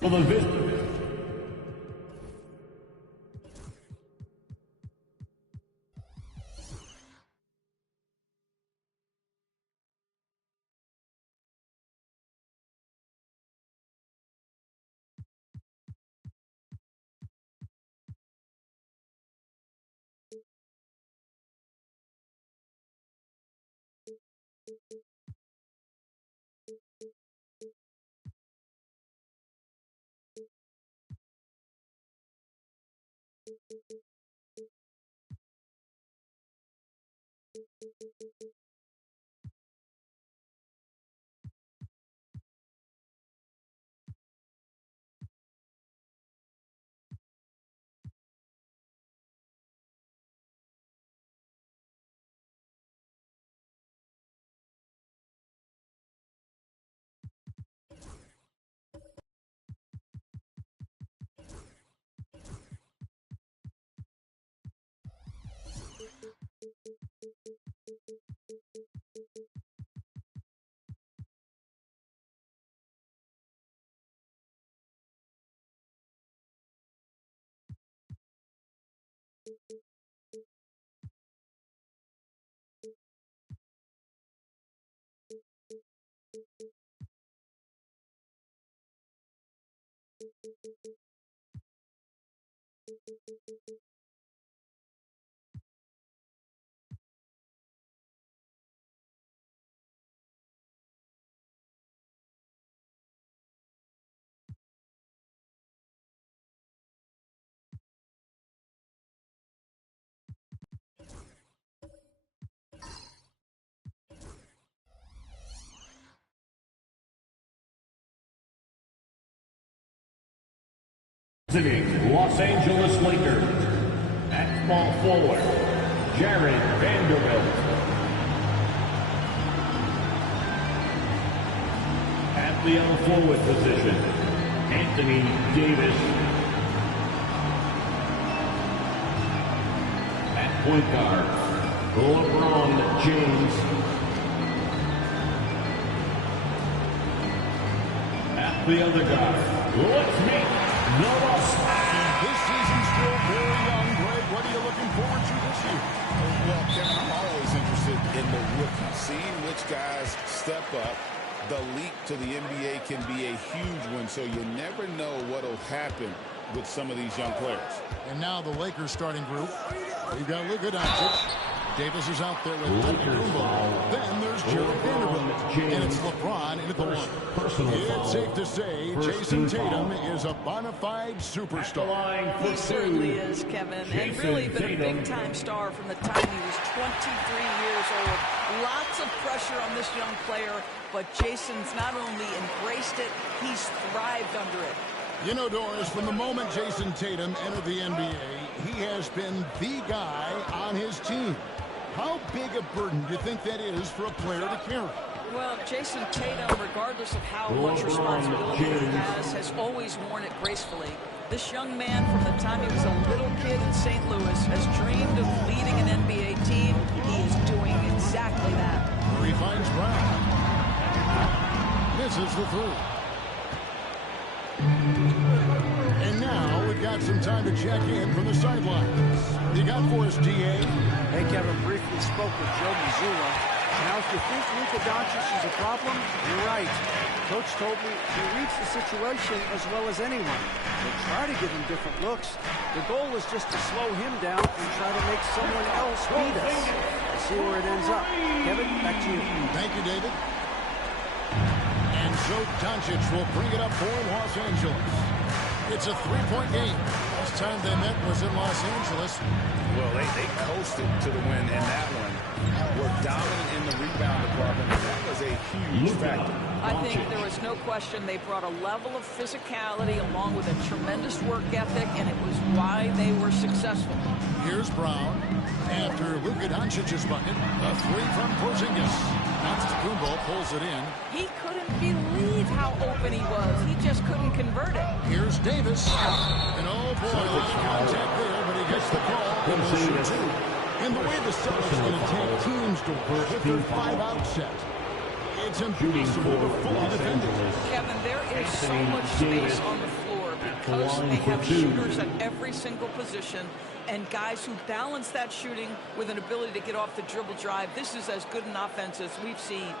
For the visitors. Los Angeles Lakers. At small forward, Jared Vanderbilt. At the other forward position, Anthony Davis. At point guard, LeBron James. At the other guard, let's meet this season's still very young, Greg. What are you looking forward to this year? Well, Kevin, I'm always interested in the rookies, seeing which guys step up. The leap to the NBA can be a huge one, so you never know what will happen with some of these young players. And now the Lakers starting group. We've got Luka Doncic. Davis is out there with Antetokounmpo. Then there's Jared Vanderbilt. And it's LeBron in at the one. It's safe to say Jason Tatum is a bona fide superstar. He certainly is, Kevin. And really been a big-time star from the time he was 23 years old. Lots of pressure on this young player, but Jason's not only embraced it, he's thrived under it. You know, Doris, from the moment Jason Tatum entered the NBA, he has been the guy on his team. How big a burden do you think that is for a player to carry? Well, Jason Tatum, regardless of how much responsibility he has always worn it gracefully. This young man, from the time he was a little kid in St. Louis, has dreamed of leading an NBA team. He is doing exactly that. He finds Brown. Misses the three. And now we've got some time to check in from the sidelines. You got for us, D.A.? Hey, Kevin, briefly spoke with Joe Mazzulla. Now, if you think Luka Doncic is a problem, you're right. Coach told me he reads the situation as well as anyone. We'll try to give him different looks. The goal is just to slow him down and try to make someone else beat us. We'll see where it ends up. Kevin, back to you. Thank you, David. And so Doncic will bring it up for Los Angeles. It's a three-point game. Last time they met was in Los Angeles. Well, they coasted to the win in that one. Were dominant in the rebound department, and that was a huge factor. I think there was no question they brought a level of physicality along with a tremendous work ethic, and it was why they were successful. Here's Brown after Luka Doncic's bucket. A three from Porzingis. Antetokounmpo pulls it in. He couldn't believe how open he was. He just couldn't convert it. Here's Davis. And oh boy, a lot of contact there, but he gets the call. And he'll shoot two. And the way the Celtics going to take teams to work with their 5-out set, it's impossible to fully defend it. Kevin, there is so much space on the floor because they have shooters at every single position and guys who balance that shooting with an ability to get off the dribble drive. This is as good an offense as we've seen.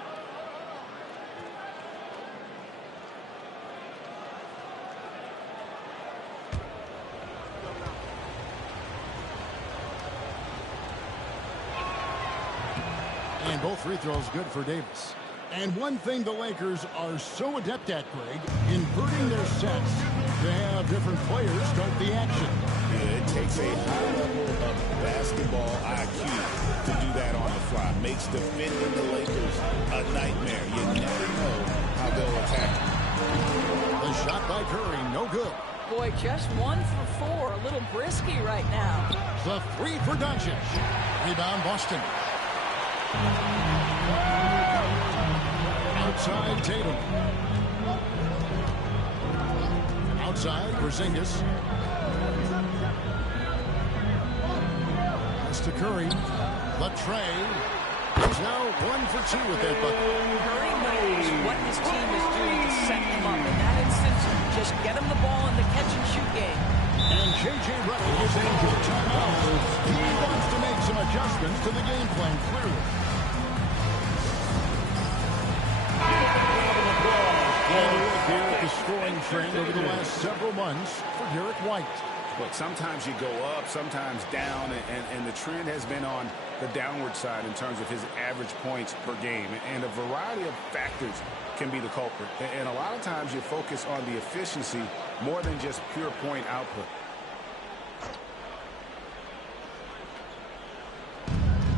And both free throws good for Davis. And one thing the Lakers are so adept at, Greg, inverting their sets to have different players start the action. Yeah, it takes a high level of basketball IQ to do that on the fly. Makes defending the Lakers a nightmare. You never know how they'll attack. The shot by Curry, no good. Boy, just 1 for 4. A little brisky right now. The three for Doncic. Rebound Boston. Outside Tatum. Outside Porzingis. Pass to Curry. The tray. He's now 1 for 2 with that bucket. Curry knows what his team is doing to set him up. In that instance, just get him the ball in the catch-and-shoot game. And J.J. Redick is into a timeout. He wants to make some adjustments to the game plan, clearly. And look here at the scoring trend over the last several months for Derek White. Look, sometimes you go up, sometimes down, and the trend has been on the downward side in terms of his average points per game. And a variety of factors can be the culprit. And a lot of times you focus on the efficiency more than just pure point output.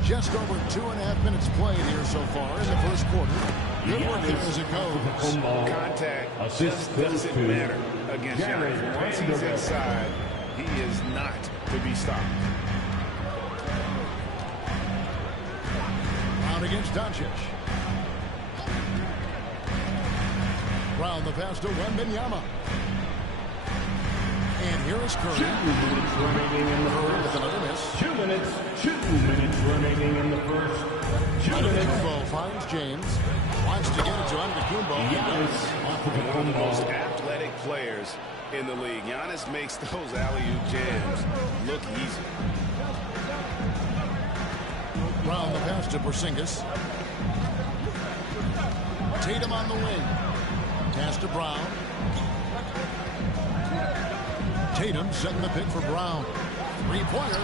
Just over 2.5 minutes played here so far in the first quarter. Good work there as it goes. Contact just doesn't matter against Giannis. Once he's inside, he is not to be stopped. Brown against Doncic. Brown the pass to Wembanyama. And here is Curry. 2 minutes remaining in the Curry first. with another miss. 2 minutes remaining in the first. 2 minutes. Antetokounmpo finds James. Wants to get it to Antetokounmpo. One of the most athletic players in the league. Giannis makes those alley-oop jams look easy. Brown the pass to Porzingis. Tatum on the wing. Pass to Brown. Tatum setting the pick for Brown. Three-pointer.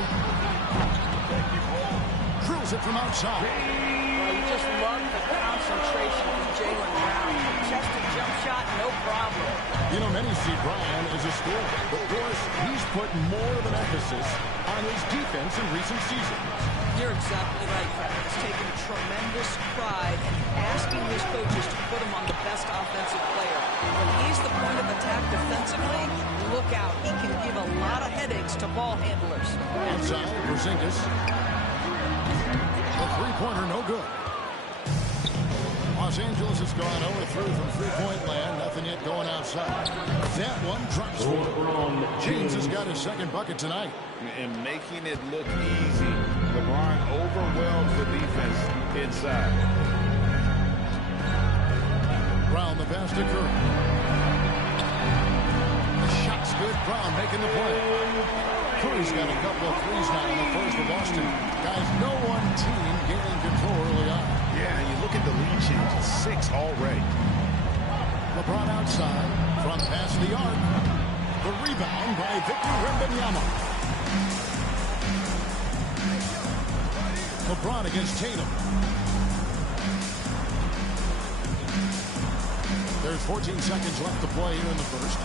Drills it from outside. Well, you just love the concentration from Jaylen Brown. Contested jump shot, no problem. You know, many see Brown as a scorer, but of course, he's put more of an emphasis on his defense in recent seasons. You're exactly right, Kevin. He's taken tremendous pride in asking his coaches to put him on the best offensive player. When he's the point of attack defensively, look out. He can give a lot of headaches to ball handlers. Outside, Porzingis. A three-pointer, no good. Los Angeles has gone 0-3 from three-point land. Nothing yet going outside. That one drops for James has got his second bucket tonight. And making it look easy. LeBron overwhelms the defense inside. Brown the pass to Curry. The shot's good. Brown making the play. Curry's got a couple of threes now in the first for Boston. Guys, no one team gaining control early on. Yeah, and you look at the lead change. It's 6 already. LeBron outside from past the arc. The rebound by Victor Wembanyama. LeBron against Tatum. There's 14 seconds left to play here in the first.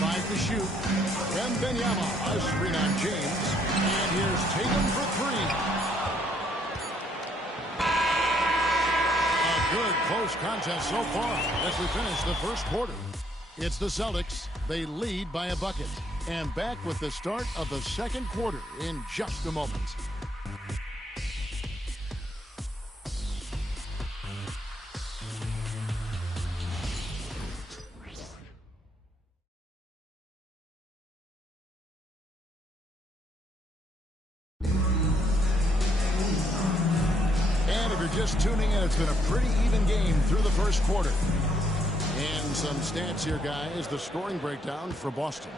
5 to shoot. Wembanyama, a screen on James. And here's Tatum for 3. close contest so far as we finish the first quarter. It's the Celtics. They lead by a bucket. And back with the start of the second quarter in just a moment. Just tuning in, it's been a pretty even game through the first quarter. And some stats here, guys. The scoring breakdown for Boston.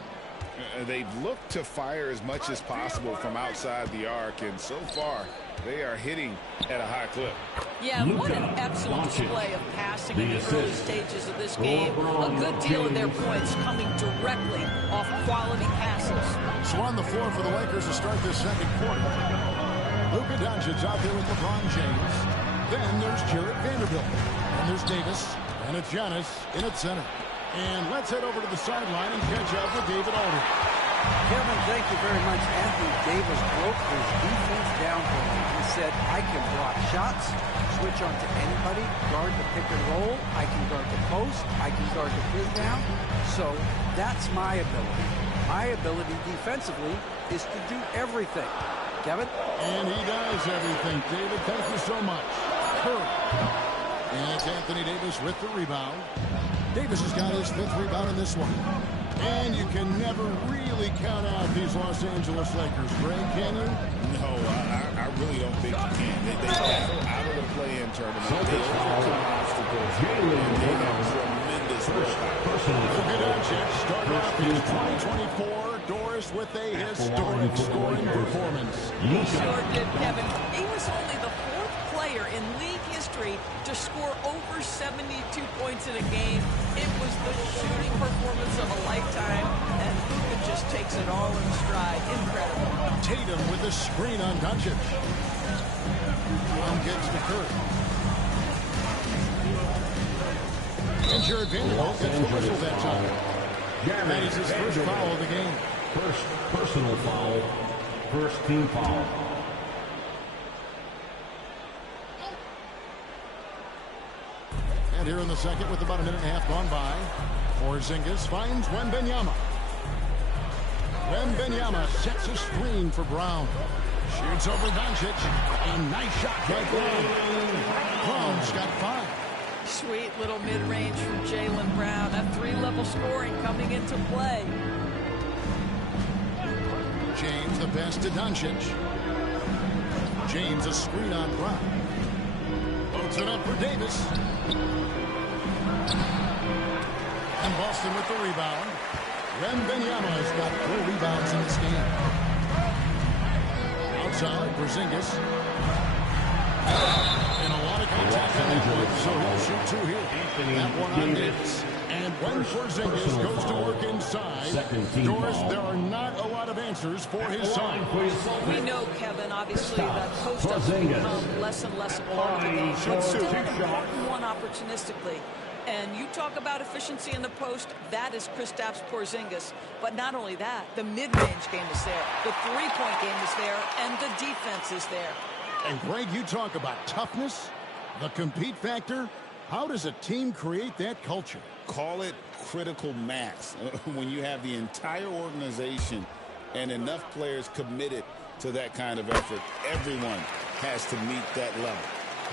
They've looked to fire as much as possible from outside the arc, and so far they are hitting at a high clip. Yeah, what an excellent display of passing in the early stages of this game. A good deal of their points coming directly off quality passes. So on the floor for the Lakers to start this second quarter. Luka Doncic out there with LeBron James. Then there's Jarred Vanderbilt. And there's Davis. And it's Giannis in at center. And let's head over to the sideline and catch up with David Aldridge. Kevin, thank you very much. Anthony Davis broke his defense down for him. He said, I can block shots, switch on to anybody, guard the pick and roll, I can guard the post, I can guard the pin down. So that's my ability. My ability defensively is to do everything. Kevin? And he does everything. David, thank you so much. Curry. And it's Anthony Davis with the rebound. Davis has got his 5th rebound in this one. And you can never really count out these Los Angeles Lakers. Greg, can you? No, I really don't think you can. They battle out of the play-in tournament. They overcome obstacles. And they have tremendous Luka Doncic start off his 2024 Doris with a historic scoring performance. He sure did, Kevin. He was only the 4th player in league history to score over 72 points in a game. It was the shooting performance of a lifetime, and Luka just takes it all in stride. Incredible. Tatum with the screen on Doncic. Brown gets to Curry. And Jarred Vanderbilt gets the whistle that time. That is his first foul of the game. First personal foul. First team foul. And here in the second with about a minute and a half gone by, Porzingis finds Wembanyama. Wembanyama sets a screen for Brown. Shoots over Doncic. And nice shot by Brown. Brown's got 5. Sweet little mid-range from Jaylen Brown. That 3-level scoring coming into play. James the pass to Doncic. James a screen on Brown. Puts it up for Davis. And Boston with the rebound. Wembanyama has got 4 rebounds in this game. Outside, Porzingis. And a lot of contact in that one, so he'll shoot 2 here. That one on Davis. And when Porzingis goes to work inside, Doris, there are not a lot of answers for his side. We know, Kevin, obviously, that post-ups become less and less a part of the game. But still an important one opportunistically. And you talk about efficiency in the post, that is Kristaps Porzingis. But not only that, the mid-range game is there, the 3-point game is there, and the defense is there. And Greg, you talk about toughness, the compete factor. How does a team create that culture? Call it critical mass. When you have the entire organization and enough players committed to that kind of effort, everyone has to meet that level.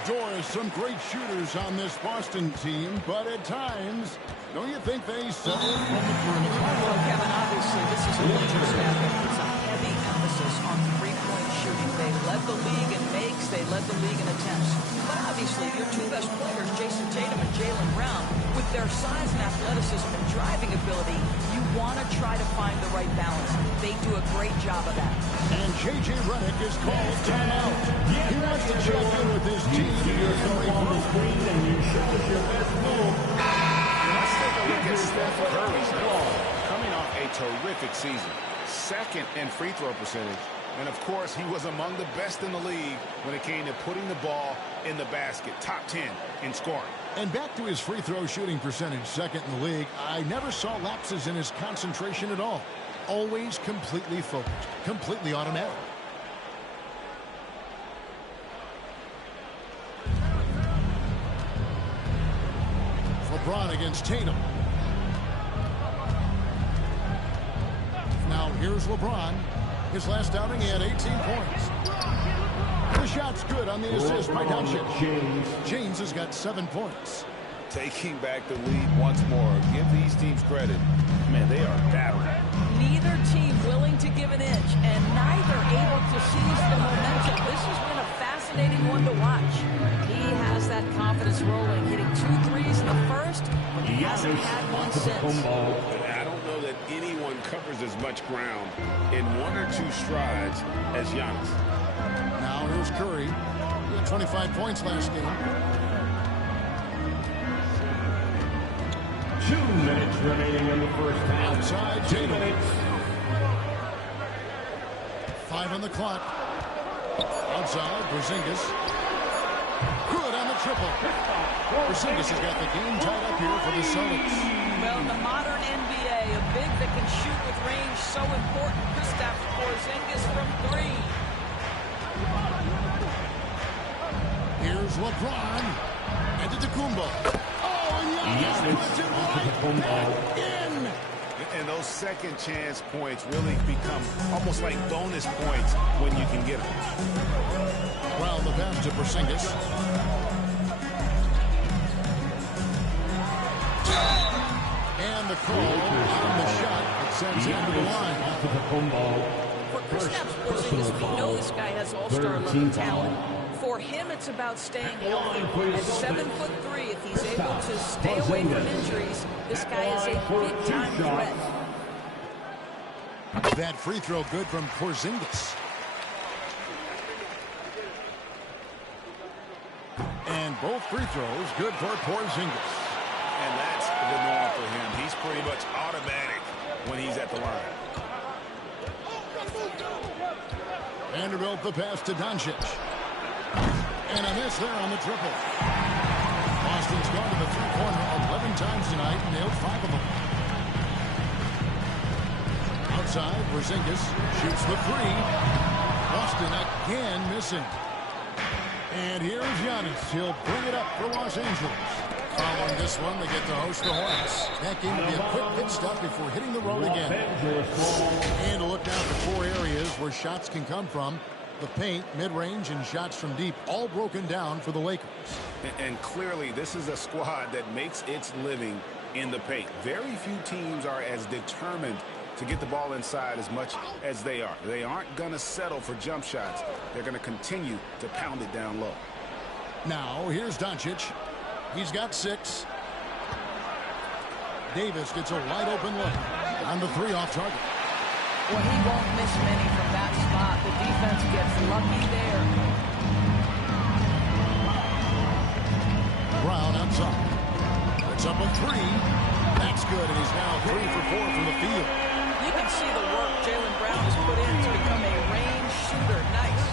Doris, some great shooters on this Boston team, but at times, don't you think they settle from the perimeter? Well, Kevin, obviously, this is a Lakers staff that puts a heavy emphasis on 3-point shooting. They led the league in makes, they led the league in attempts. But obviously, your 2 best players, Jason Tatum and Jaylen Brown, with their size and athleticism and driving ability, you want to try to find the right balance. They do a great job of that. And J.J. Redick is called timeout. He wants to check in with his team. On the screen and you show us your best move. Let's take a look at Steph Curry's ball. Coming off a terrific season. 2nd in free throw percentage. And, of course, he was among the best in the league when it came to putting the ball in the basket. Top 10 in scoring. And back to his free throw shooting percentage, 2nd in the league. I never saw lapses in his concentration at all. Always completely focused, completely automatic. LeBron against Tatum. Now here's LeBron. His last outing, he had 18 points. The shot's good on the assist by Doncic. James has got 7 points. Taking back the lead once more. Give these teams credit. Man, they are battling. Neither team willing to give an inch, and neither able to seize the momentum. This has been a fascinating one to watch. He has that confidence rolling, hitting 2 threes in the first, but he hasn't had one since. I don't know that anyone covers as much ground in 1 or 2 strides as Giannis. Now here's Curry. He had 25 points last game. 2 minutes remaining in the first half. Outside, 2 minutes. 5 on the clock. Outside, Porzingis. Good on the triple. Porzingis has got the game tied up here for the Celtics. Well, in the modern NBA, a big that can shoot with range so important. Kristaps Porzingis from 3. Here's LeBron. And Antetokounmpo. Giannis puts it right back in. And those second chance points really become almost like bonus points when you can get them. Well, the pass to Porzingis. And the call on the shot that sends him to the line. For Kristaps Porzingis, we know this guy has all-star level talent. For him, it's about staying healthy. At 7'3", if he's able to stay away from injuries, this guy is a big-time threat. That free throw good from Porzingis. And both free throws good for Porzingis. And that's the norm for him. He's pretty much automatic when he's at the line. Vanderbilt the pass to Doncic. And a miss there on the triple. Boston's gone to the three-corner 11 times tonight, nailed 5 of them. Outside, Porzingis shoots the 3. Boston again missing. And here's Giannis. He'll bring it up for Los Angeles. Following this one, they get to host the Hornets. That game will be a quick pit stop before hitting the road again. And a look down at 4 areas where shots can come from. The paint, mid-range, and shots from deep, all broken down for the Lakers. And clearly, this is a squad that makes its living in the paint. Very few teams are as determined to get the ball inside as much as they are. They aren't going to settle for jump shots. They're going to continue to pound it down low. Now, here's Doncic. He's got 6. Davis gets a wide-open look on the 3 off target. Well, he won't miss many from that spot. The defense gets lucky there. Brown outside. It's up a 3. That's good, and he's now 3 for 4 from the field. You can see the work Jaylen Brown has put in to become a range shooter. Nice.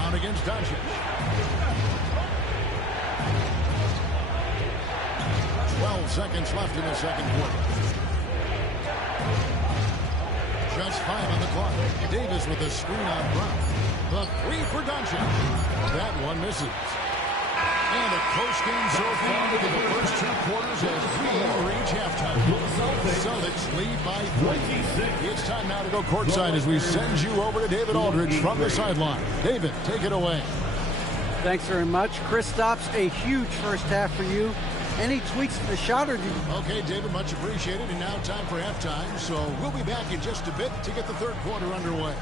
Brown against Doncic. 12 seconds left in the second quarter. Just 5 on the clock. Davis with a screen on Brown. The 3 for Doncic. That one misses. And a close game so far to the first 2 quarters as we reach halftime. Celtics lead by 3. It's time now to go courtside as we send you over to David Aldridge from the sideline. David, take it away. Thanks very much. Kristaps, a huge first half for you. Any tweaks to the shot or do you... Okay, David, much appreciated. And now time for halftime. So we'll be back in just a bit to get the third quarter underway.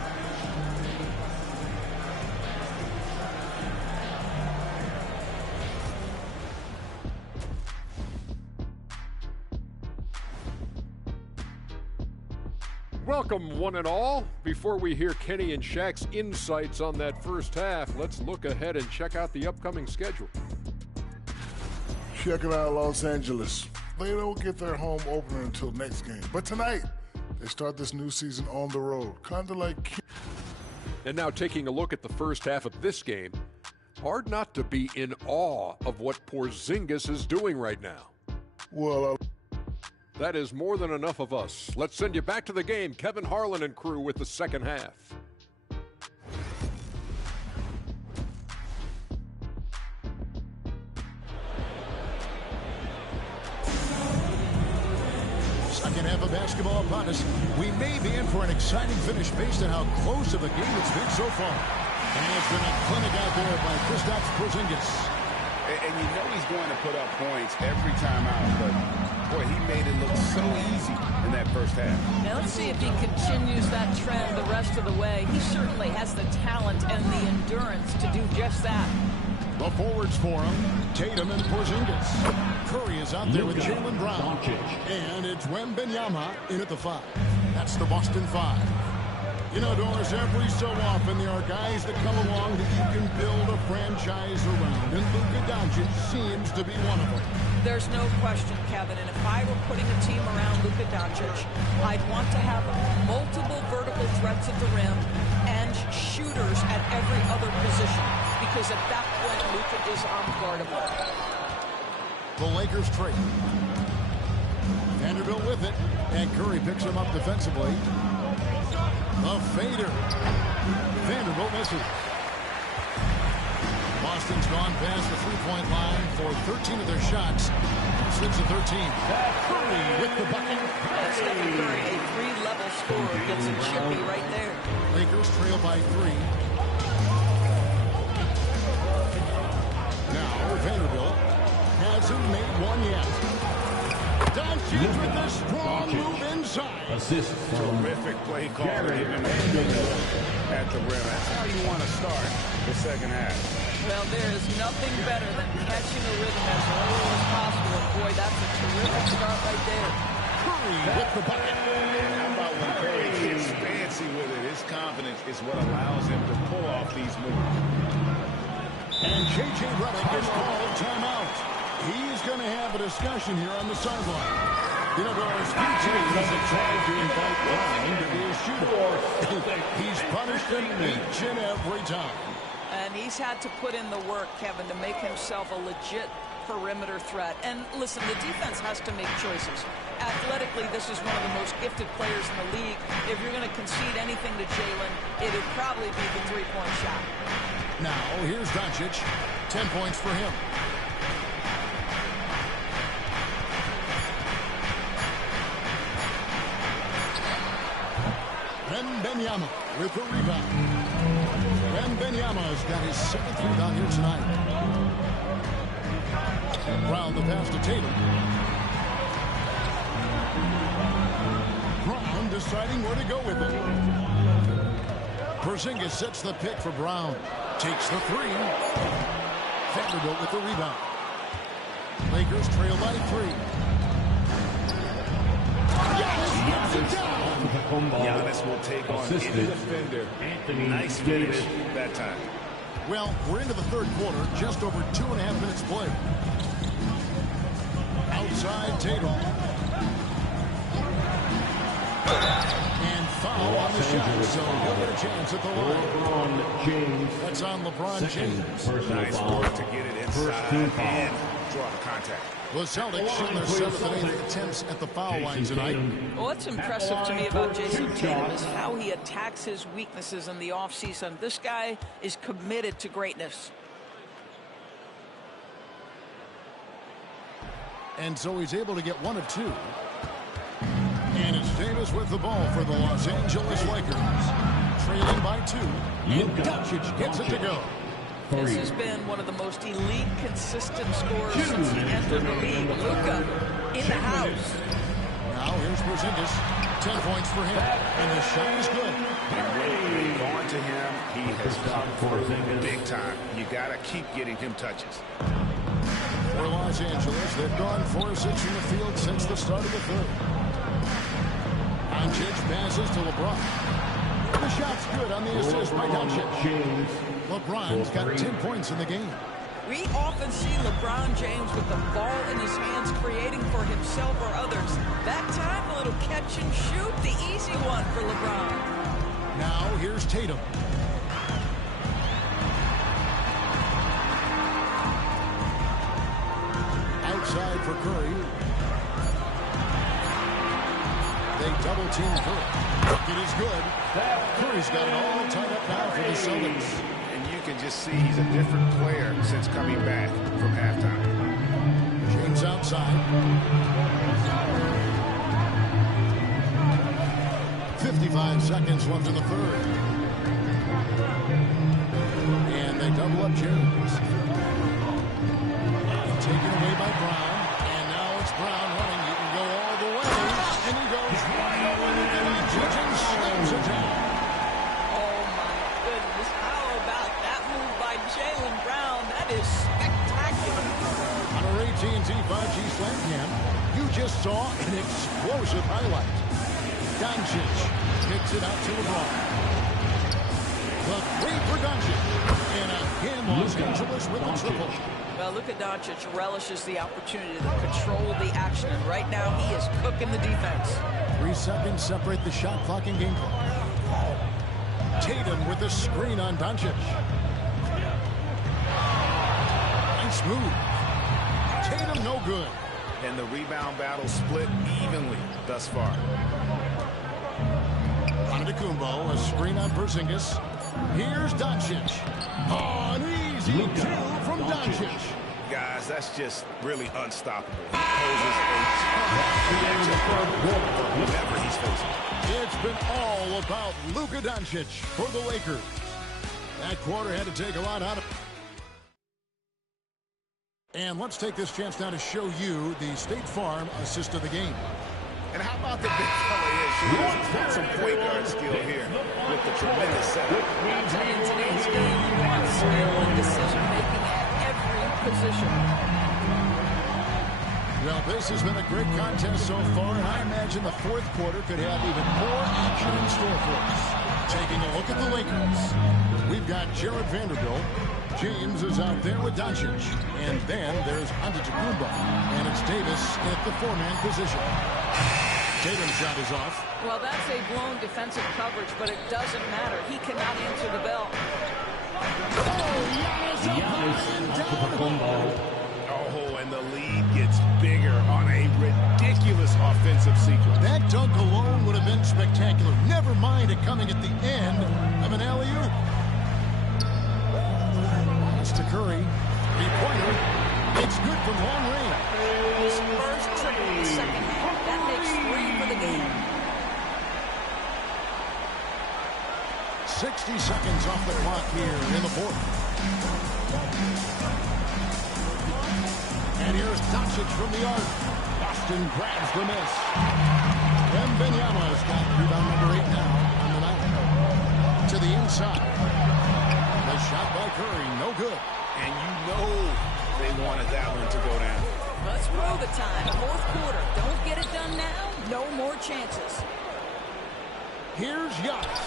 Welcome, one and all. Before we hear Kenny and Shaq's insights on that first half, let's look ahead and check out the upcoming schedule. Checking out Los Angeles. They don't get their home opener until next game. But tonight, they start this new season on the road. Kind of like... And now taking a look at the first half of this game, hard not to be in awe of what Porzingis is doing right now. Well, that is more than enough of us. Let's send you back to the game. Kevin Harlan and crew with the second half. Second half of basketball upon us. We may be in for an exciting finish based on how close of a game it's been so far. And it's been a clinic out there by Kristaps Porzingis. And you know he's going to put up points every time out, but boy, he made it look so easy in that first half. Now let's see if he continues that trend the rest of the way. He certainly has the talent and the endurance to do just that. The forwards for him, Tatum and Porzingis. Curry is out there with Jaylen Brown. And it's Wembanyama in at the 5. That's the Boston 5. You know, Doris, every so often there are guys that come along that you can build a franchise around. And Luka Doncic seems to be one of them. There's no question, Kevin. And if I were putting a team around Luka Doncic, I'd want to have multiple vertical threats at the rim and shooters at every other position. Because at that point, Luka is unguardable. The Lakers trade. Vanderbilt with it. And Curry picks him up defensively. A fader. Vanderbilt misses. Boston's gone past the three-point line for 13 of their shots. 6 of 13. Curry with the bucket. Stephen Curry, a 3-level scorer, gets a chippy right there. Lakers trail by 3. Now Vanderbilt hasn't made one yet. Doncic with a strong move inside. Assist. Terrific play call to give him at the rim. That's how you want to start the second half. Well, there is nothing better than catching a rhythm as early as possible. And boy, that's a terrific start right there. Curry with the bucket. How about when Curry gets fancy with it? His confidence is what allows him to pull off these moves. And J.J. Redick is called timeout. He's going to have a discussion here on the sideline. You know, Doris, J.J. doesn't try to invite Ryan to be a shooter. He's punished him each and every time. And he's had to put in the work, Kevin, to make himself a legit perimeter threat. And listen, the defense has to make choices. Athletically, this is one of the most gifted players in the league. If you're going to concede anything to Jaylen, it'd probably be the three-point shot. Now, here's Doncic. 10 points for him. Wembanyama with the rebound. Wembanyama's got his 7th rebound here tonight. Brown the pass to Tatum. Brown deciding where to go with it. Porzingis sets the pick for Brown. Takes the 3. Vanderbilt with the rebound. Lakers trail by 3. Giannis will take on any defender. Nice finish that time. Well, we're into the third quarter, just over 2.5 minutes played. Outside Tatum. And foul on the shot, so he'll get a chance at the line. LeBron James. That's on LeBron James. Nice work to get it inside and draw the contact. The Celtics shooting their 7th and 8th attempts at the foul line tonight. Well, what's impressive to me about Jason Tatum is how he attacks his weaknesses in the offseason. This guy is committed to greatness. And so he's able to get 1 of 2. And it's Davis with the ball for the Los Angeles Lakers. Trailing by 2. And Doncic gets it to go. This has been one of the most elite, consistent scorers since he entered the league. Luka in the house. Now here's Porzingis. 10 points for him. And the shot is good. When going to him, he has come through big time. You got to keep getting him touches. For Los Angeles, they've gone 4 of 6 from the field since the start of the third. Doncic passes to LeBron. The shot's good on the assist by Doncic. LeBron's got 10 points in the game. We often see LeBron James with the ball in his hands creating for himself or others. That time, a little catch and shoot, the easy one for LeBron. Now here's Tatum. Outside for Curry. They double team Curry. It is good. Curry's got it all tied up now for the Celtics. And you can just see he's a different player since coming back from halftime. James outside. 5 seconds left in the third. And they double up James. Taken away by Brown. And now it's Brown running. He can go all the way. And he goes right over Luka Doncic and slams it down. Oh, my goodness. How about that move by Jaylen Brown? That is spectacular. On our AT&T 5G Slam Cam, you just saw an explosive highlight. Doncic kicks it out to LeBron. The three for Doncic. And again, Los Angeles with a triple. Well, Luka Doncic relishes the opportunity to control the action, and right now he is cooking the defense. 3 seconds separate the shot clock and game clock. Tatum with the screen on Doncic. Nice move. Tatum no good. And the rebound battle split evenly thus far. Antetokounmpo, a screen on Porzingis. Here's Doncic. Oh, an easy two from Doncic. Guys, that's just really unstoppable. He poses a ton for whoever he's facing. It's been all about Luka Doncic for the Lakers. That quarter had to take a lot out of it. And let's take this chance now to show you the State Farm assist of the game. And how about the big fella here shooting some point guard skill here with the tremendous setup. I'll tell you, in today's game, you want skill and decision-making at every position. Well, this has been a great contest so far, and I imagine the fourth quarter could have even more action in store for us. Taking a look at the Lakers, we've got Jared Vanderbilt. James is out there with Doncic. And then there's Antetokounmpo. And it's Davis at the four-man position. Tatum's shot is off. Well, that's a blown defensive coverage, but it doesn't matter. He cannot answer the bell. Oh, and the lead gets bigger on a ridiculous offensive sequence. That dunk alone would have been spectacular. Never mind it coming at the end of an alley-oop. To Curry, three-pointer. It's good from long range. His first triple in the second half. That makes 3 for the game. 60 seconds off the clock here in the fourth. And here's Doncic from the arc. Boston grabs the miss. Wembanyama's got rebound number 8 now on the night. To the inside. The shot by Curry, no good. And you know they wanted that one to go down. Let's roll the time. Fourth quarter. Don't get it done now. No more chances. Here's Giannis.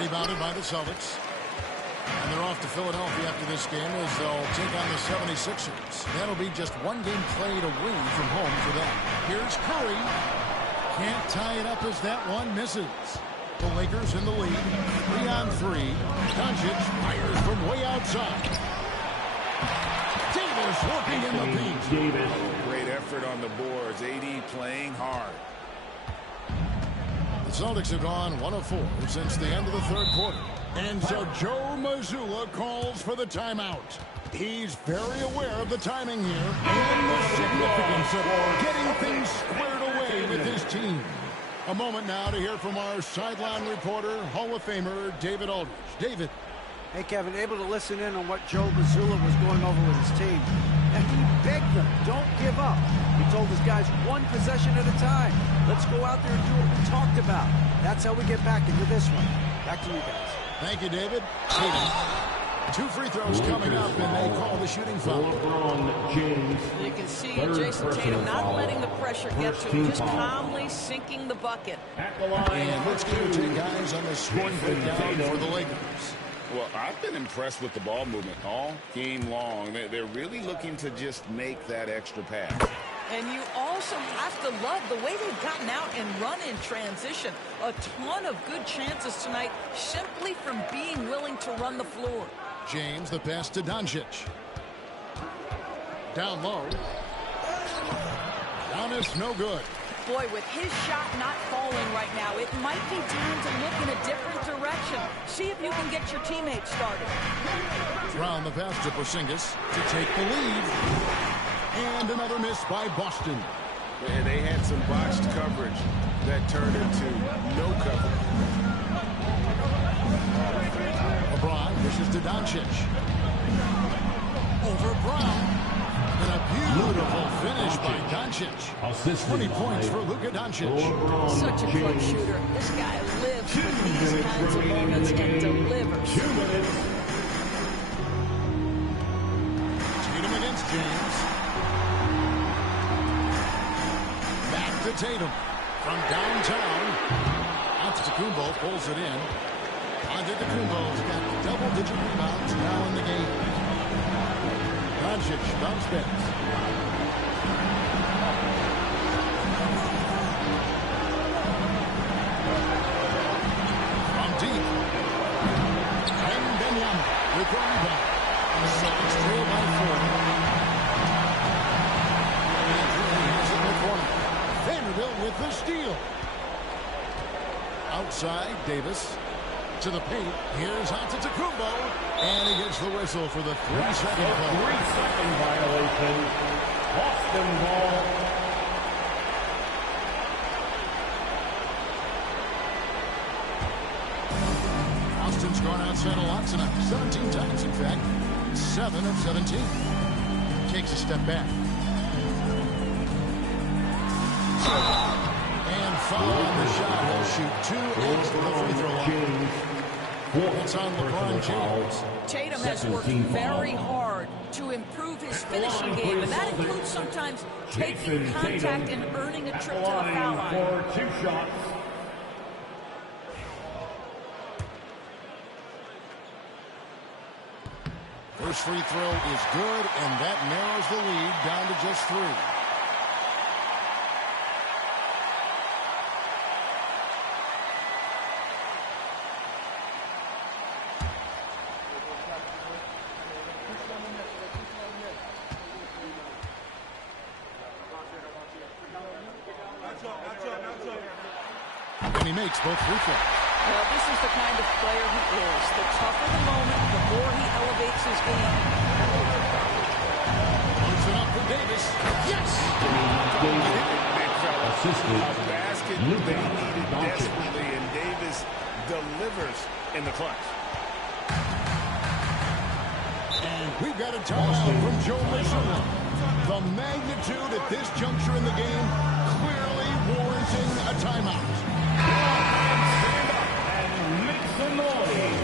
Rebounded by the Celtics. And they're off to Philadelphia after this game as they'll take on the 76ers. That'll be just one game played away from home for them. Here's Curry. Can't tie it up as that one misses. The Lakers in the lead. 3-on-3. Doncic fires from way outside. Davis working in the paint. Great effort on the boards. AD playing hard. The Celtics have gone 1 of 4 since the end of the third quarter. And so Joe Mazzulla calls for the timeout. He's very aware of the timing here and the significance of getting things squared away with his team. A moment now to hear from our sideline reporter, Hall of Famer David Aldridge. David. Hey, Kevin, able to listen in on what Joe Mazzulla was going over with his team. And he begged them, don't give up. He told his guys, one possession at a time. Let's go out there and do what we talked about. That's how we get back into this one. Back to you guys. Thank you, David. Tatum. 2 free throws coming up, and they call the shooting foul. You can see Jason Tatum not letting the pressure get to him, just calmly sinking the bucket. And let's get your take, guys, on the scoring breakdown for the Lakers. Well, I've been impressed with the ball movement all game long. They're really looking to just make that extra pass. And you also have to love the way they've gotten out and run in transition. A ton of good chances tonight simply from being willing to run the floor. James, the pass to Doncic. Down low. Giannis, no good. Boy, with his shot not falling right now, it might be time to look in a different direction. See if you can get your teammates started. Round the pass to Porzingis to take the lead. And another miss by Boston. And they had some botched coverage. that turned into no cover. LeBron dishes to Doncic. Over Brown. And a beautiful finish by Doncic. 20 points for Luka Doncic. Such a clutch shooter. This guy lives for these kinds of moments and delivers. 2 minutes. Tatum against James. Back to Tatum. From downtown. Antetokounmpo pulls it in. Antetokounmpo's got double-digit rebounds now in the game. Doncic bounce pass. From deep. Wembanyama with the rebound. Celtics trail by 4. And has it in the corner. Vanderbilt with the steal. Outside, Davis. To the paint. Here's Antetokounmpo. And he gets the whistle for the 3-second play. 3-second violation. Boston ball. Austin's gone outside a lot tonight. 17 times, in fact. 7 of 17. Takes a step back. And following the shot, he'll shoot 2 at the free throw line. It's on LeBron James. Tatum has worked very hard to improve his finishing game, and that includes sometimes taking contact and earning a trip to the foul line. For 2 shots. First free throw is good, and that narrows the lead down to just 3. And he makes both free throws. Well, this is the kind of player he is. The tougher the moment, the more he elevates his game. Puts it up for Davis. Yes! A basket they needed desperately, and Davis delivers in the clutch. And we've got a timeout from Joe Mazzulla. The magnitude at this juncture in the game clearly warranting a timeout. Stand up and make some noise.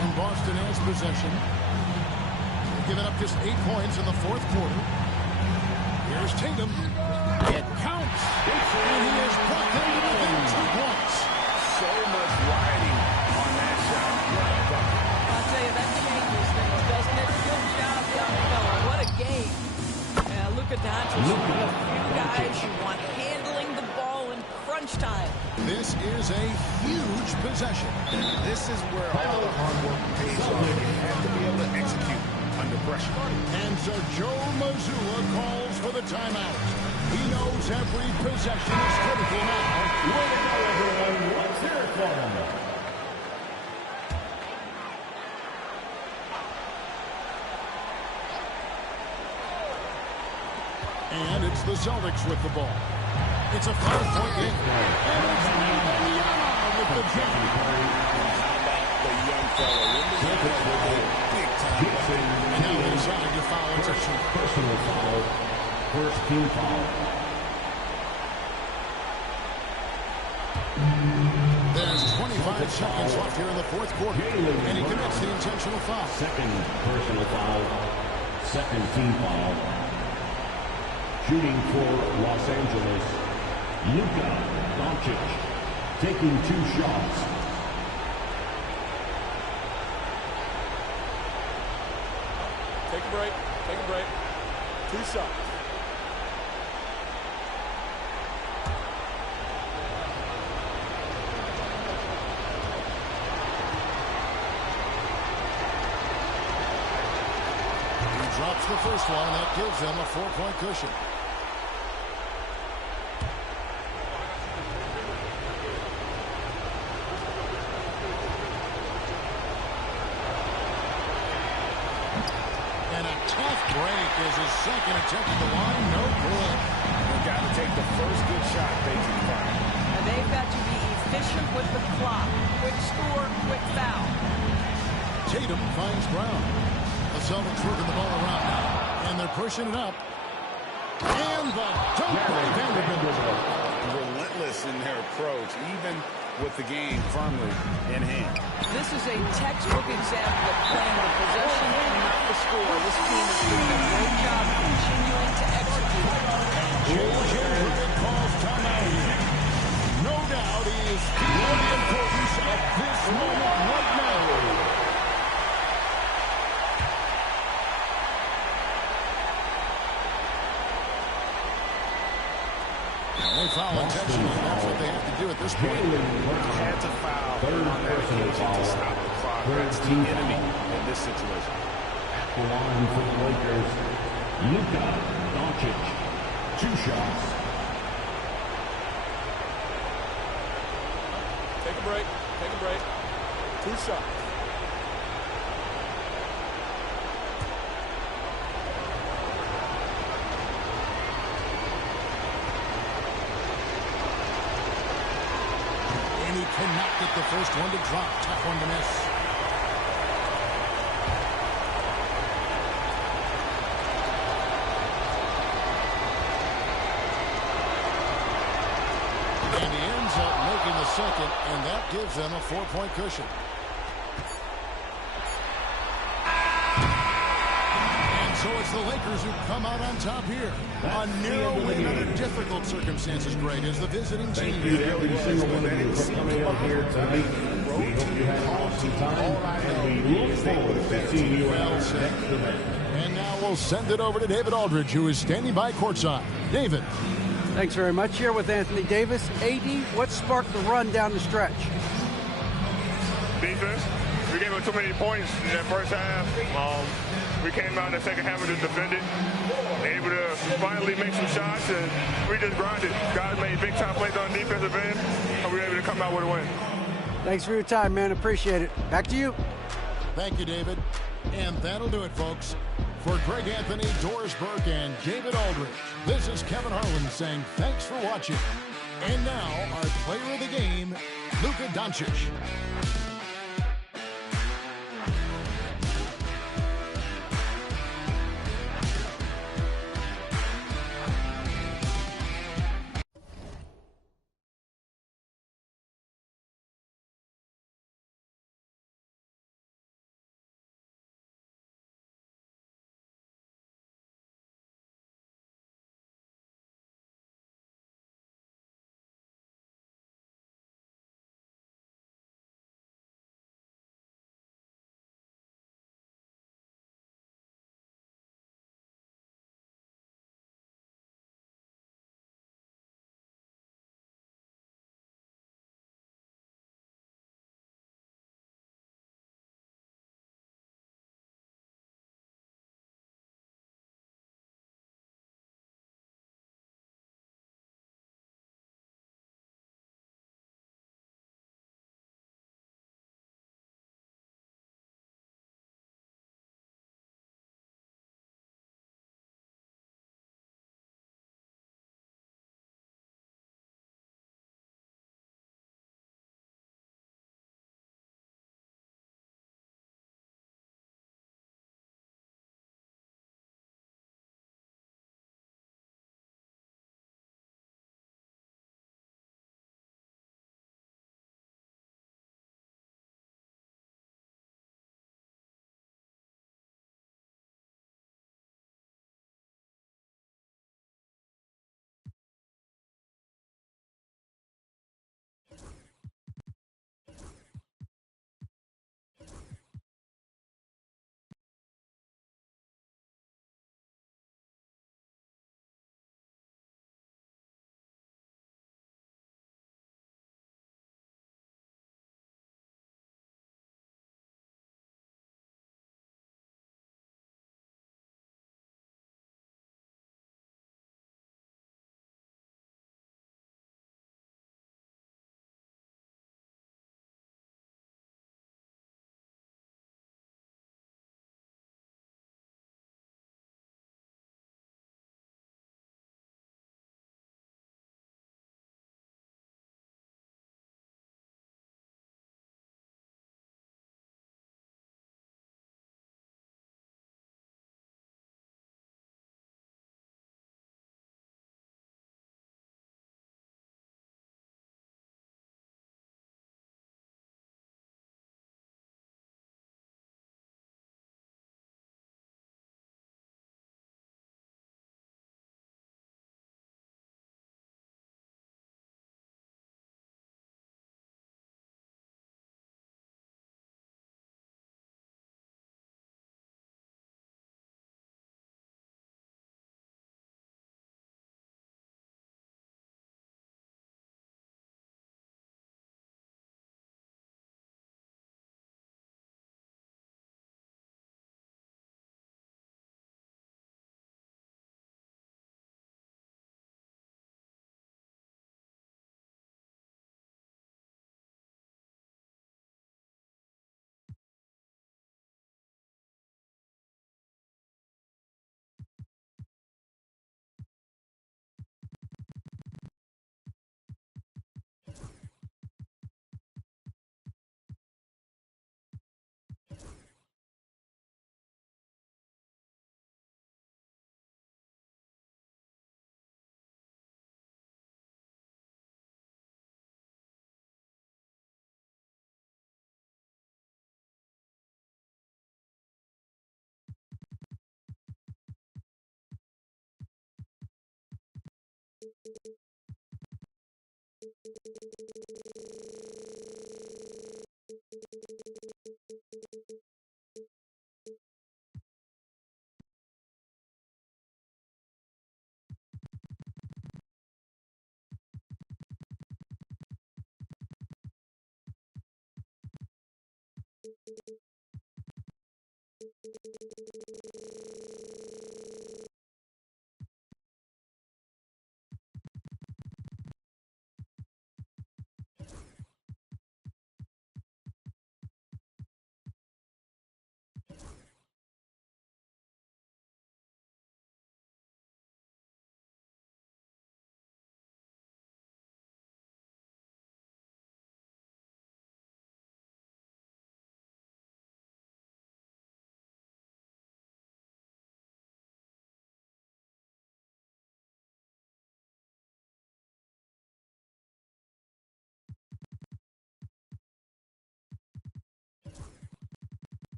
And Boston has possession. They've given up just 8 points in the 4th quarter. Here's Tatum. It counts. And he has brought them to within 2 points. So much riding on that shot. I'll tell you, that changes things, doesn't it? Good job, young fella. What a game. Luka Doncic is one of the few guys you want handling the ball in crunch time. This is a huge possession. This is where all the hard work pays off. You have to be able to execute under pressure. And so Joe Mazzulla calls for the timeout. He knows every possession is critical now. Way to go, everyone. Let's hear it for him. And it's the Celtics with the ball. It's a 5-point game. And it's Wembanyama with the jump. How about the young fella? Wembanyama with a big time. And now they decide to foul intention. Personal foul. First team foul. There's 25 seconds left here in the 4th quarter. And he commits the intentional foul. Second personal foul. Second team foul. Shooting for Los Angeles, Luka Doncic, taking 2 shots. Take a break. Take a break. 2 shots. He drops the first one, and that gives them a 4-point cushion. is his second attempt at the line. No good. They've got to take the first good shot they can find. And they've got to be efficient with the clock. Quick score, quick foul. Tatum finds Brown. The Celtics working the ball around now. And they're pushing it up. And the dunk by Vanderbilt. Relentless in their approach, even with the game firmly in hand. This is a textbook example of playing the possession and not the score. This team is doing a great job continuing to execute. J.J. Redick calls timeout. No doubt he is feeling the importance of this moment right now. They foul intentionally. That's what they have to do at this point. Had to foul on that occasion to stop the clock. That's the enemy in this situation. At the line for the Lakers, Luka Doncic. 2 shots. Take a break. Take a break. 2 shots. And he cannot get the first one to drop. Tough one to miss. And he ends up making the second, and that gives them a 4-point cushion. And so it's the Lakers who come out on top here. A narrow win under difficult circumstances, Greg, as the visiting team. Thank you to every single one of you for coming out here tonight. We hope you had an awesome time, and we look forward to seeing you out next tonight. And now we'll send it over to David Aldridge, who is standing by courtside. David. Thanks very much. Here with Anthony Davis. AD, what sparked the run down the stretch? Defense. We gave up too many points in that first half. We came out in the second half and just defended. Able to finally make some shots, and we just grinded. Guys made big-time plays on the defensive end, and we were able to come out with a win. Thanks for your time, man. Appreciate it. Back to you. Thank you, David. And that'll do it, folks. For Greg Anthony, Doris Burke, and David Aldridge, this is Kevin Harlan saying thanks for watching. And now, our player of the game, Luka Doncic.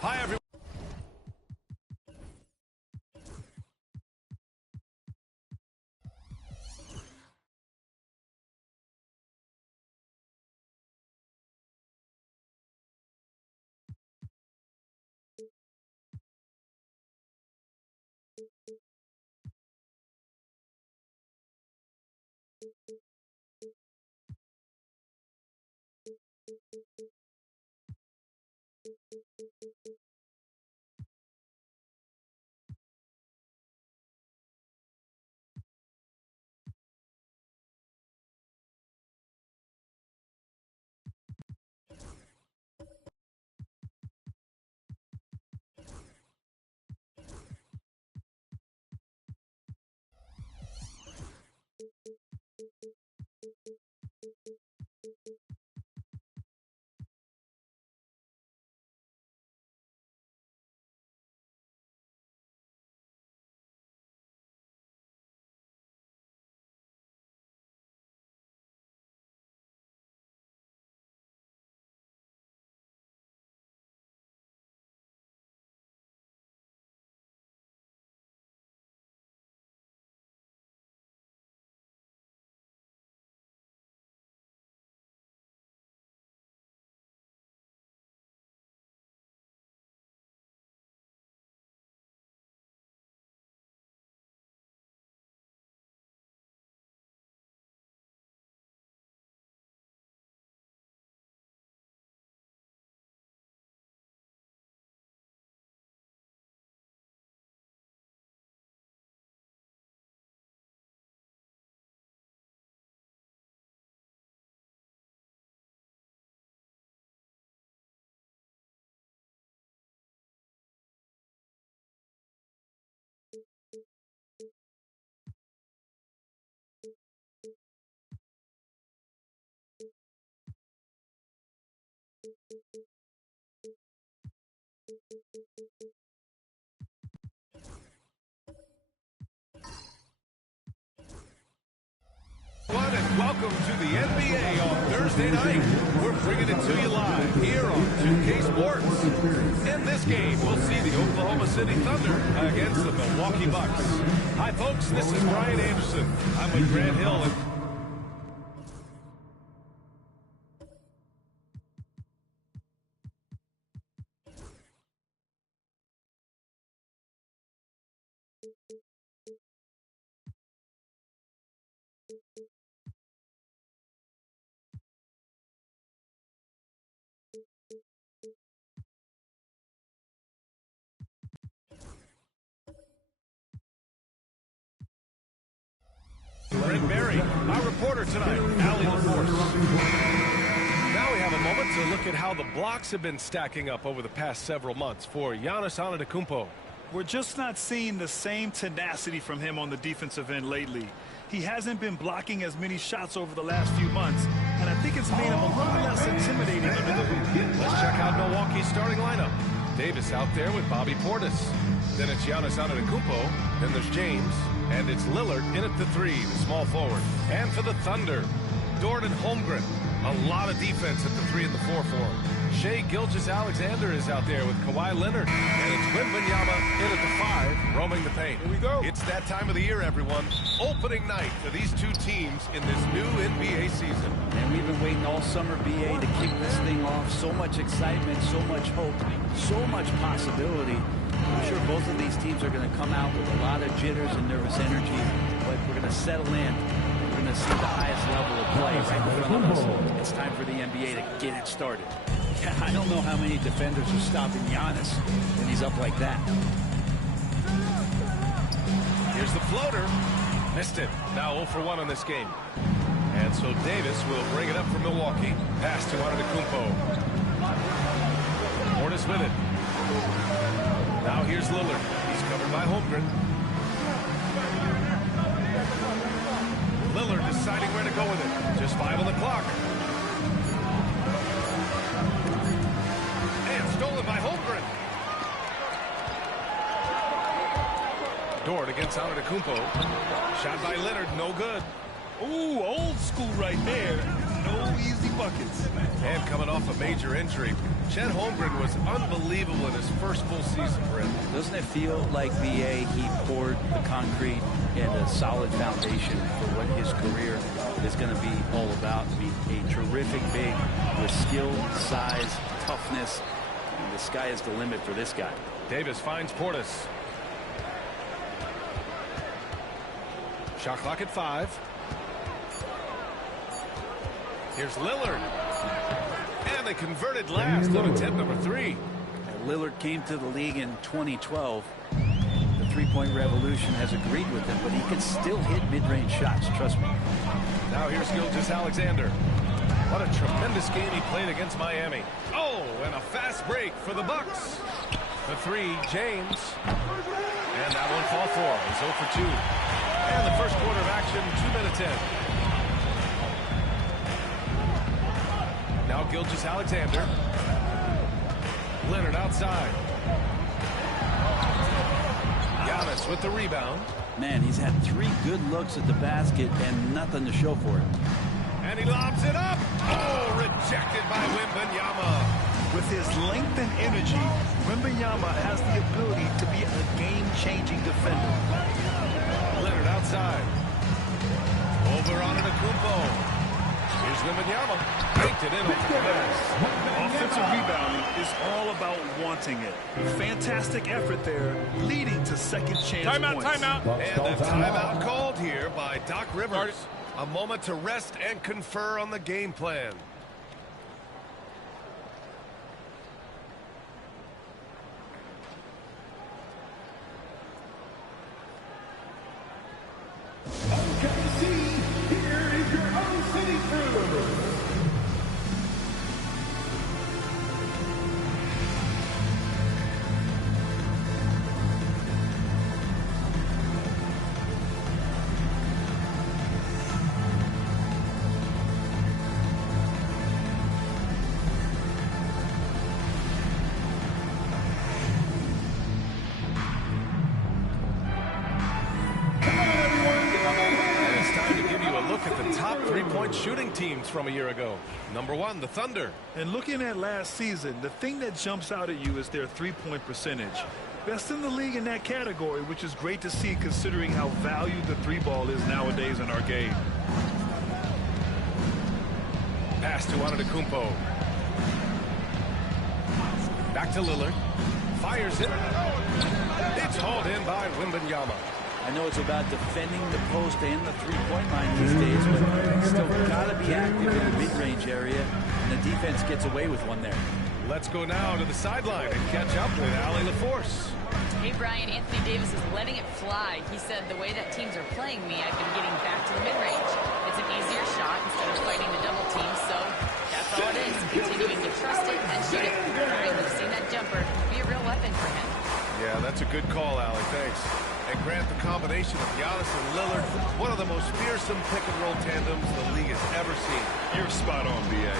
Hi, everyone. And welcome to the NBA on Thursday night. We're bringing it to you live here on 2K Sports. In this game, we'll see the Oklahoma City Thunder against the Milwaukee Bucks. Hi, folks. This is Brian Anderson. I'm with Grant Hill. Greg Berry, our reporter tonight, Allie LaForce. Now we have a moment to look at how the blocks have been stacking up over the past several months for Giannis Antetokounmpo. We're just not seeing the same tenacity from him on the defensive end lately. He hasn't been blocking as many shots over the last few months, and I think it's made him a little less intimidating under the hoop. Let's check out Milwaukee's starting lineup. Davis out there with Bobby Portis. Then it's Giannis Antetokounmpo. Then there's James. And it's Lillard in at the 3, the small forward. And for the Thunder, Jordan Holmgren. A lot of defense at the 3 and the 4 for him. Shai Gilgeous-Alexander is out there with Kawhi Leonard. And it's Wembanyama in at the 5, roaming the paint. Here we go. It's that time of the year, everyone. Opening night for these two teams in this new NBA season. And we've been waiting all summer, BA, to kick this thing off. So much excitement, so much hope, so much possibility. I'm sure both of these teams are going to come out with a lot of jitters and nervous energy, but we're going to settle in. We're going to see the highest level of play right in front of us. It's time for the NBA to get it started. Yeah, I don't know how many defenders are stopping Giannis when he's up like that. Here's the floater. Missed it. Now 0 for 1 on this game. And so Davis will bring it up for Milwaukee. Pass to Antetokounmpo. Portis with it. Now here's Lillard. He's covered by Holmgren. Lillard deciding where to go with it. Just 5 on the clock. And stolen by Holmgren. Dort against Antetokounmpo. Shot by Leonard, no good. Ooh, old school right there. No easy buckets. And coming off a major injury, Chet Holmgren was unbelievable in his first full season for him. Doesn't it feel like VA, he poured the concrete and a solid foundation for what his career is going to be all about? I mean, a terrific big with skill, size, toughness. And the sky is the limit for this guy. Davis finds Portis. Shot clock at 5. Here's Lillard. And they converted last on attempt number 3. Lillard came to the league in 2012. The three-point revolution has agreed with him, but he can still hit mid-range shots, trust me. Now here's Gilgeous-Alexander. What a tremendous game he played against Miami. Oh, and a fast break for the Bucks. The 3, James. And that one fall for him. He's 0 for 2. And the first quarter of action, 2 minutes in. Now Gilgeous-Alexander. Leonard outside. Giannis with the rebound. Man, he's had 3 good looks at the basket and nothing to show for it. And he lobs it up. Oh, rejected by Wembanyama. With his length and energy, Wembanyama has the ability to be a game-changing defender. Leonard outside. Over on Antetokounmpo. Here's Wembanyama. Banked it in off the glass. Offensive rebounding is all about wanting it. Fantastic effort there, leading to second chance points. Timeout. And a timeout called here by Doc Rivers. A moment to rest and confer on the game plan. OKC, here is your own city crew. Shooting teams from a year ago. Number 1, the Thunder. And looking at last season, the thing that jumps out at you is their three-point percentage. Best in the league in that category, which is great to see considering how valued the 3-ball is nowadays in our game. Pass to Antetokounmpo. Back to Lillard. Fires it. It's hauled in by Wembanyama. I know it's about defending the post and the three-point line these days, but still got to be active in the mid-range area, and the defense gets away with one there. Let's go now to the sideline and catch up with Allie LaForce. Hey, Brian, Anthony Davis is letting it fly. He said, the way that teams are playing me, I've been getting back to the mid-range. It's an easier shot instead of fighting the double team, so that's all it is, continuing to trust it and shoot it. Brian, we've seen that jumper be a real weapon for him. Yeah, that's a good call, Allie. Thanks. And Grant, the combination of Giannis and Lillard, one of the most fearsome pick-and-roll tandems the league has ever seen. You're spot on, B.A.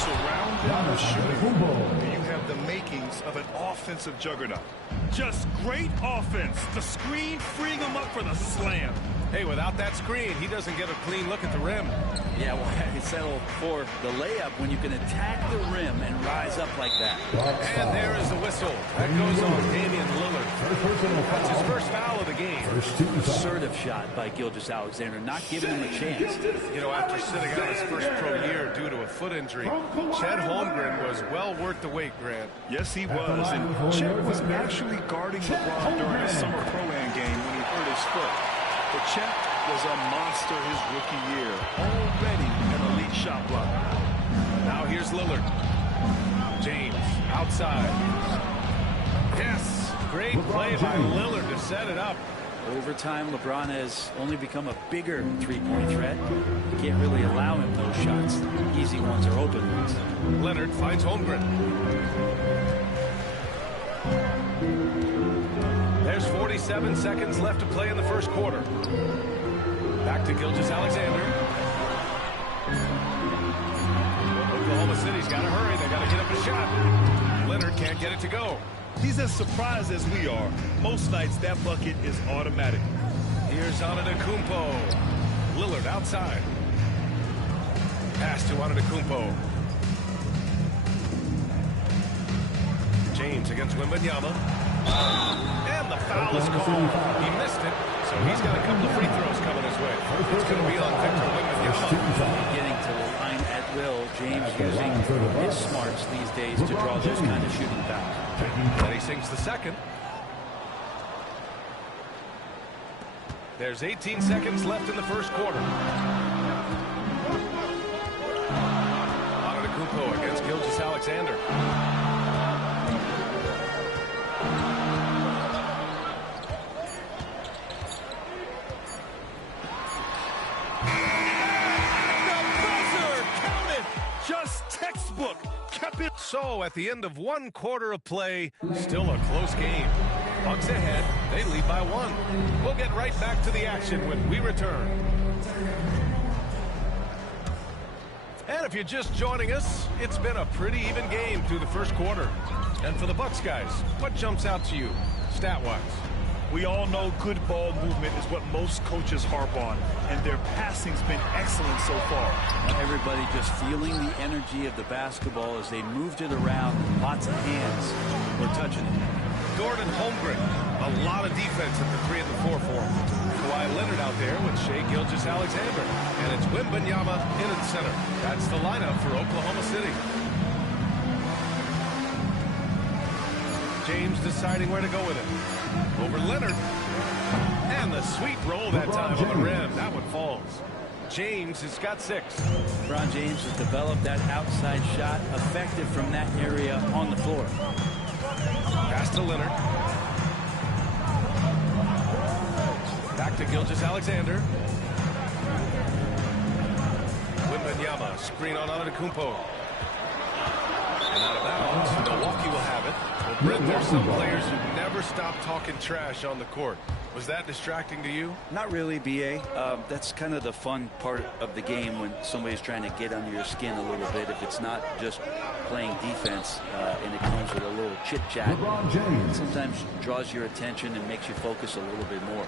Surrounded with shooting, you have the makings of an offensive juggernaut. Just great offense. The screen freeing him up for the slam. Hey, without that screen, he doesn't get a clean look at the rim. Yeah, well, you settle for the layup when you can attack the rim and rise up like that. And there is the whistle. That goes on Damian Lillard. That's his first foul of the game. Assertive shot by Gilgeous-Alexander, not giving him a chance. You know, after sitting out his first pro year due to a foot injury, Chet Holmgren was well worth the wait, Grant. Yes, he was. And Chet was actually guarding LeBron during a summer pro-am game when he hurt his foot. But Chet was a monster his rookie year. Already an elite shot blocker. Now here's Lillard. James outside. Yes, great play by Lillard to set it up. Over time, LeBron has only become a bigger three-point threat. You can't really allow him those shots. Easy ones or open ones. Leonard finds Holmgren. There's 47 seconds left to play in the first quarter. Back to Gilgeous-Alexander. Oklahoma City's got to hurry. They got to get up a shot. Leonard can't get it to go. He's as surprised as we are. Most nights, that bucket is automatic. Here's Antetokounmpo. Lillard outside. Pass to Antetokounmpo. James against Wembanyama. And the foul is called. He missed it, so he's got a couple of free throws coming his way. It's going to be on Victor Wembanyama. Getting to the line at will. James using his smarts these days to draw those kind of shooting fouls. And he sinks the second. There's 18 seconds left in the first quarter. Antetokounmpo against Gilgeous-Alexander. So at the end of one quarter of play, still a close game. Bucks ahead, they lead by 1. We'll get right back to the action when we return. And if you're just joining us, it's been a pretty even game through the first quarter. And for the Bucks guys, what jumps out to you, stat-wise? We all know good ball movement is what most coaches harp on, and their passing's been excellent so far. Everybody just feeling the energy of the basketball as they moved it around. Lots of hands were touching it. Gordon Holmgren, a lot of defense at the 3 and the 4 for him. Kawhi Leonard out there with Shai Gilgeous-Alexander. And it's Wembanyama in at center. That's the lineup for Oklahoma City. James deciding where to go with it. Over Leonard. And the sweet roll that time on the rim. That one falls. James has got 6. LeBron James has developed that outside shot effective from that area on the floor. Pass to Leonard. Back to Gilgeous-Alexander. Wembanyama, screen on Antetokounmpo. And out of bounds, Milwaukee will have it. Well, Brent, there's some players who never stop talking trash on the court. Was that distracting to you? Not really, B.A. That's kind of the fun part of the game when somebody's trying to get under your skin a little bit. If it's not just playing defense and it comes with a little chit-chat, it sometimes draws your attention and makes you focus a little bit more.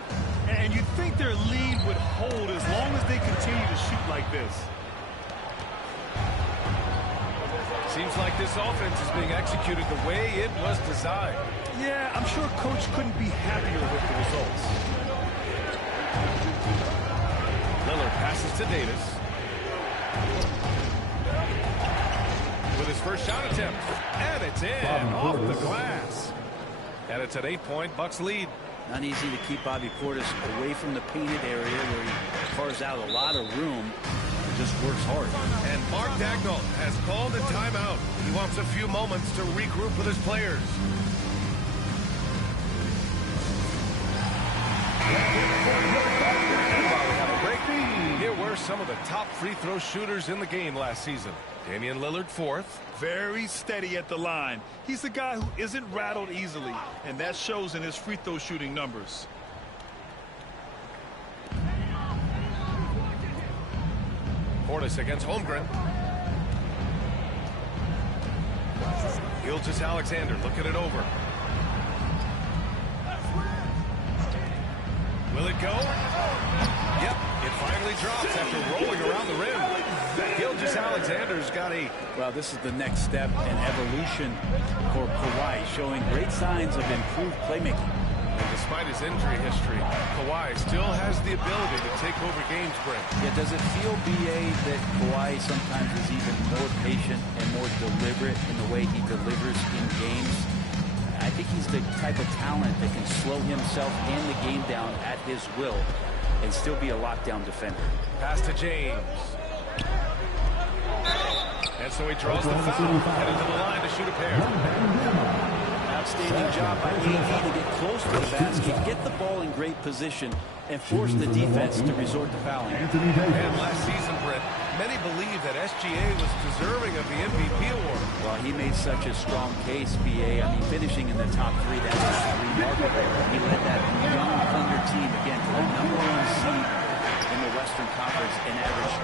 And you'd think their lead would hold as long as they continue to shoot like this. Seems like this offense is being executed the way it was designed. Yeah, I'm sure Coach couldn't be happier with the results. Lillard passes to Davis. With his first shot attempt. And it's in off the glass. And it's an 8-point Bucks lead. Not easy to keep Bobby Portis away from the painted area where he carves out a lot of room. Just works hard. And Mark Daigneault has called a timeout. He wants a few moments to regroup with his players. Here were some of the top free throw shooters in the game last season. Damian Lillard, 4th. Very steady at the line. He's a guy who isn't rattled easily, and that shows in his free throw shooting numbers. Portis against Holmgren. Gilgeous-Alexander looking it over. Will it go? Yep, it finally drops after rolling around the rim. Gilgeous-Alexander's got 8. Well, this is the next step in evolution for Kawhi, showing great signs of improved playmaking. And despite his injury history, Kawhi still has the ability to take over games, Brent. Yeah, does it feel, B.A., that Kawhi sometimes is even more patient and more deliberate in the way he delivers in games? I think he's the type of talent that can slow himself and the game down at his will and still be a lockdown defender. Pass to James. And so he draws the foul, headed to the line to shoot a pair. Outstanding job by AD to get close to the basket, get the ball in great position, and force the defense to resort to fouling. And last season, Brett, many believe that SGA was deserving of the MVP award. Well, he made such a strong case, B.A. I mean, finishing in the top 3, that's remarkable. He led that young Thunder team, again, to the #1 seed in the Western Conference and averaged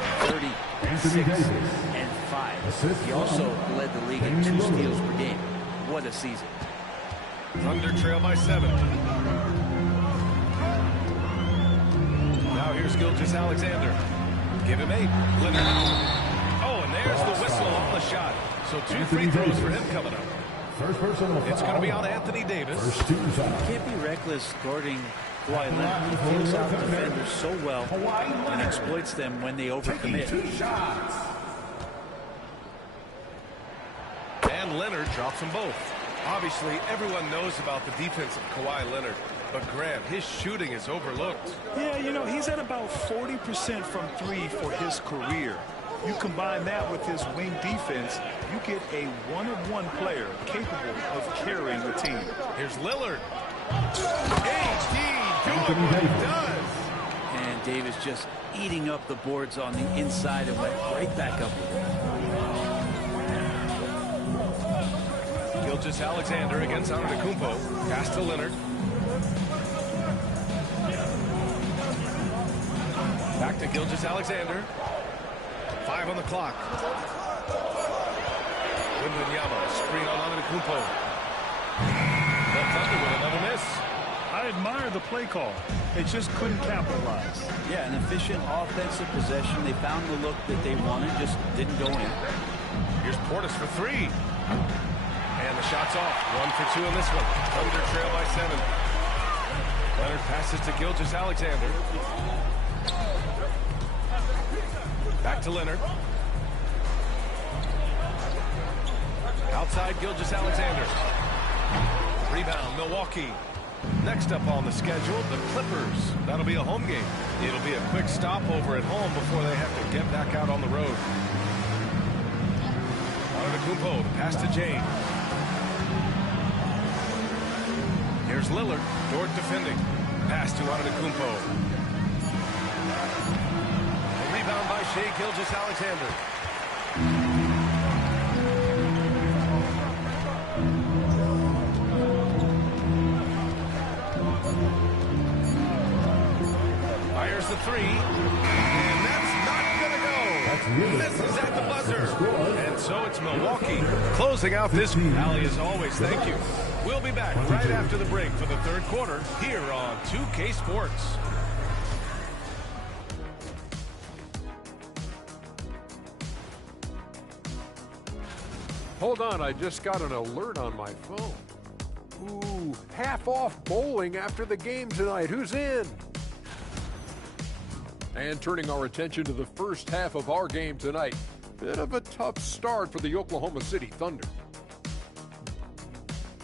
36 and 5. He also led the league in 2 steals per game. What a season. Thunder trail by 7. Now here's Gilgeous-Alexander. Give him 8. Leonard. Oh, and there's the whistle on the shot. So 2 free throws for him coming up. It's going to be on Anthony Davis. You can't be reckless guarding Kawhi Leonard. He feels out defenders so well and exploits them when they overcommit. And Leonard drops them both. Obviously, everyone knows about the defense of Kawhi Leonard, but Grant, his shooting is overlooked. Yeah, you know, he's at about 40% from 3 for his career. You combine that with his wing defense, you get a one-of-one player capable of carrying the team. Here's Lillard. AD doing what he does. And Davis just eating up the boards on the inside and went right back up with it. Gilgeous-Alexander against Antetokounmpo. Pass to Leonard. Back to Gilgeous-Alexander. 5 on the clock. Wembanyama, screen on Antetokounmpo. Left under with another miss. I admire the play call. They just couldn't capitalize. Yeah, an efficient offensive possession. They found the look that they wanted, just didn't go in. Here's Portis for 3. And the shot's off. 1 for 2 in this one. Thunder trail by 7. Leonard passes to Gilgeous-Alexander. Back to Leonard. Outside Gilgeous-Alexander. Rebound, Milwaukee. Next up on the schedule, the Clippers. That'll be a home game. It'll be a quick stopover at home before they have to get back out on the road. Antetokounmpo, pass to James. Here's Lillard. Dort defending. Pass to Antetokounmpo. Rebound by Shai Gilgeous-Alexander. Fires the 3. And that's not going to go. Misses at the buzzer. And so it's Milwaukee closing out this. Allie, as always, thank you. We'll be back right after the break for the third quarter here on 2K Sports. Hold on, I just got an alert on my phone. Ooh, half off bowling after the game tonight. Who's in? And turning our attention to the first half of our game tonight. Bit of a tough start for the Oklahoma City Thunder.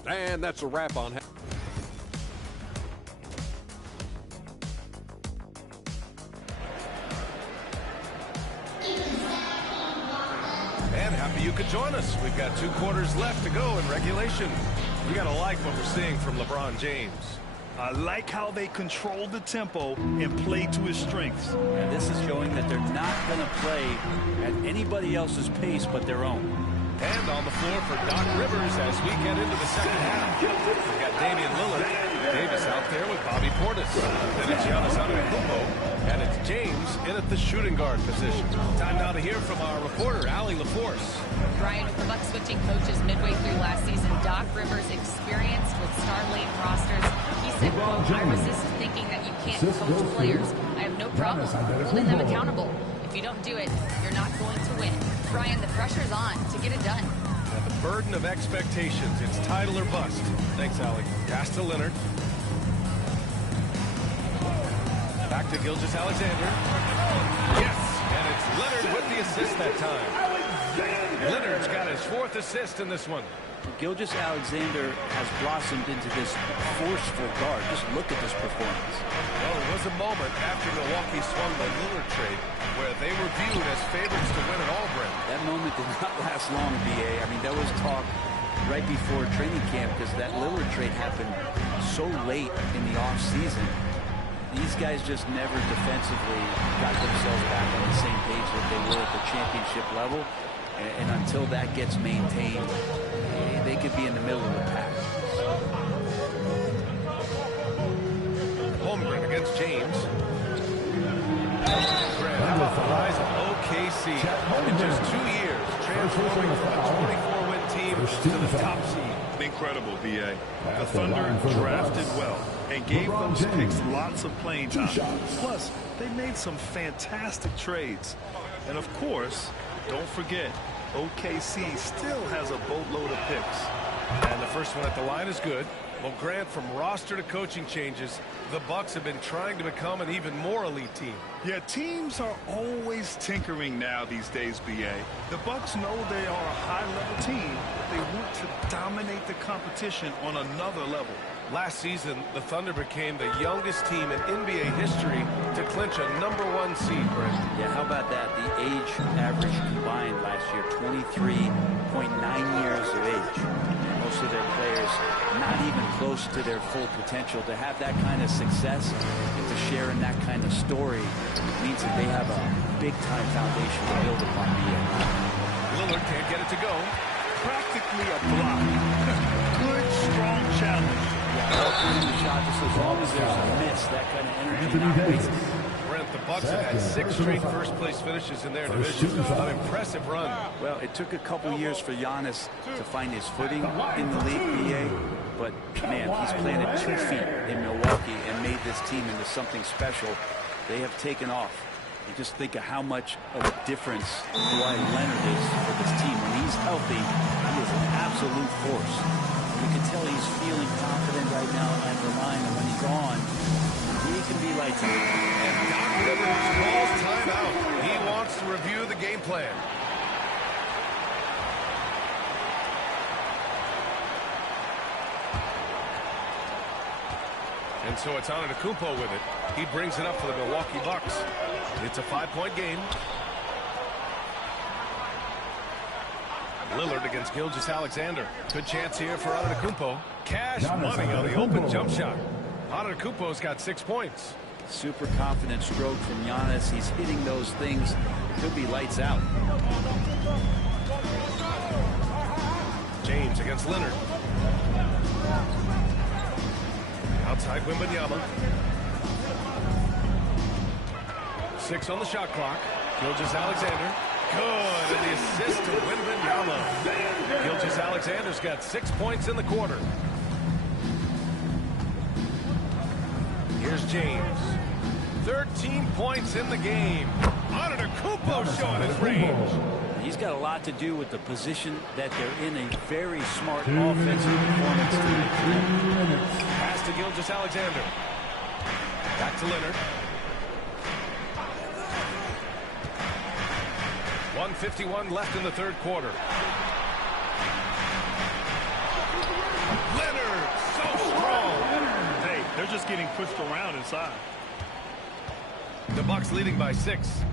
And that's a wrap on half. And happy you could join us. We've got 2 quarters left to go in regulation. We got to like what we're seeing from LeBron James. I like how they control the tempo and play to his strengths. And this is showing that they're not going to play at anybody else's pace but their own. And on the floor for Doc Rivers as we get into the second half. We've got Damian Lillard. Davis out there with Bobby Portis. Then it's Giannis Antetokounmpo. And it's James in at the shooting guard position. Time now to hear from our reporter, Allie LaForce. Brian, with the Bucks switching coaches midway through last season, Doc Rivers experienced with star lane rosters. He said, quote, I resist thinking that you can't coach players. I have no problem holding them accountable. If you don't do it, you're not going to win. Brian, the pressure's on to get it done. And the burden of expectations. It's title or bust. Thanks, Allie. Pass to Leonard. Back to Gilgeous-Alexander. Yes! And it's Leonard with the assist that time. Leonard's got his 4th assist in this one. Gilgeous-Alexander has blossomed into this forceful guard. Just look at this performance. Well, there was a moment after Milwaukee swung the Lillard trade where they were viewed as favorites to win it all, Brent. That moment did not last long, B.A. I mean, there was talk right before training camp because that Lillard trade happened so late in the offseason. These guys just never defensively got themselves back on the same page that they were at the championship level. And until that gets maintained, they could be in the middle of the pack. Holmgren against James. Rise of OKC in just 2 years, transforming from a 24-win team to the top seed. Incredible, B.A. The Thunder drafted well and gave those picks lots of playing time. Plus, they made some fantastic trades. And of course, don't forget, OKC still has a boatload of picks. And the first one at the line is good. Well, Grant, from roster to coaching changes, the Bucks have been trying to become an even more elite team. Yeah, teams are always tinkering now these days, B.A. The Bucks know they are a high-level team, but they want to dominate the competition on another level. Last season, the Thunder became the youngest team in NBA history to clinch a #1 seed, Brent. Yeah, how about that? The age average combined last year, 23.9 years of age. Most of their players not even close to their full potential. To have that kind of success and to share in that kind of story means that they have a big-time foundation to build upon. Lillard can't get it to go. Practically a block. Good, strong challenge. The shot, just as long as there's a miss, that kind of energy not wasted. Brent, the Bucks have had 6 straight first-place finishes in their division. An impressive run. Well, it took a couple years for Giannis to find his footing in the league, BA. But, man, he's planted 2 feet in Milwaukee and made this team into something special. They have taken off. You just think of how much of a difference Kawhi Leonard is for this team. When he's healthy, he is an absolute force. You can tell he's feeling confident right now at the line, and when he's on, he can be lights out. And Doc Rivers calls timeout. He wants to review the game plan. And so it's Antetokounmpo with it. He brings it up for the Milwaukee Bucks. It's a 5-point game. Lillard against Gilgeous-Alexander. Good chance here for Antetokounmpo. Cash money on the open jump shot. Antetokounmpo's got 6 points. Super confident stroke from Giannis. He's hitting those things. Could be lights out. James against Leonard. Outside Wembanyama. 6 on the shot clock. Gilgeous-Alexander. Good, and the assist to Wembanyama. Gilgeous-Alexander's got 6 points in the quarter. Here's James. 13 points in the game. Antetokounmpo showing his range. He's got a lot to do with the position that they're in. A very smart offensive performance team. Pass to Gilgeous-Alexander. Back to Leonard. 1:51 left in the third quarter. Leonard, so strong. Hey, they're just getting pushed around inside. The Bucks leading by 6.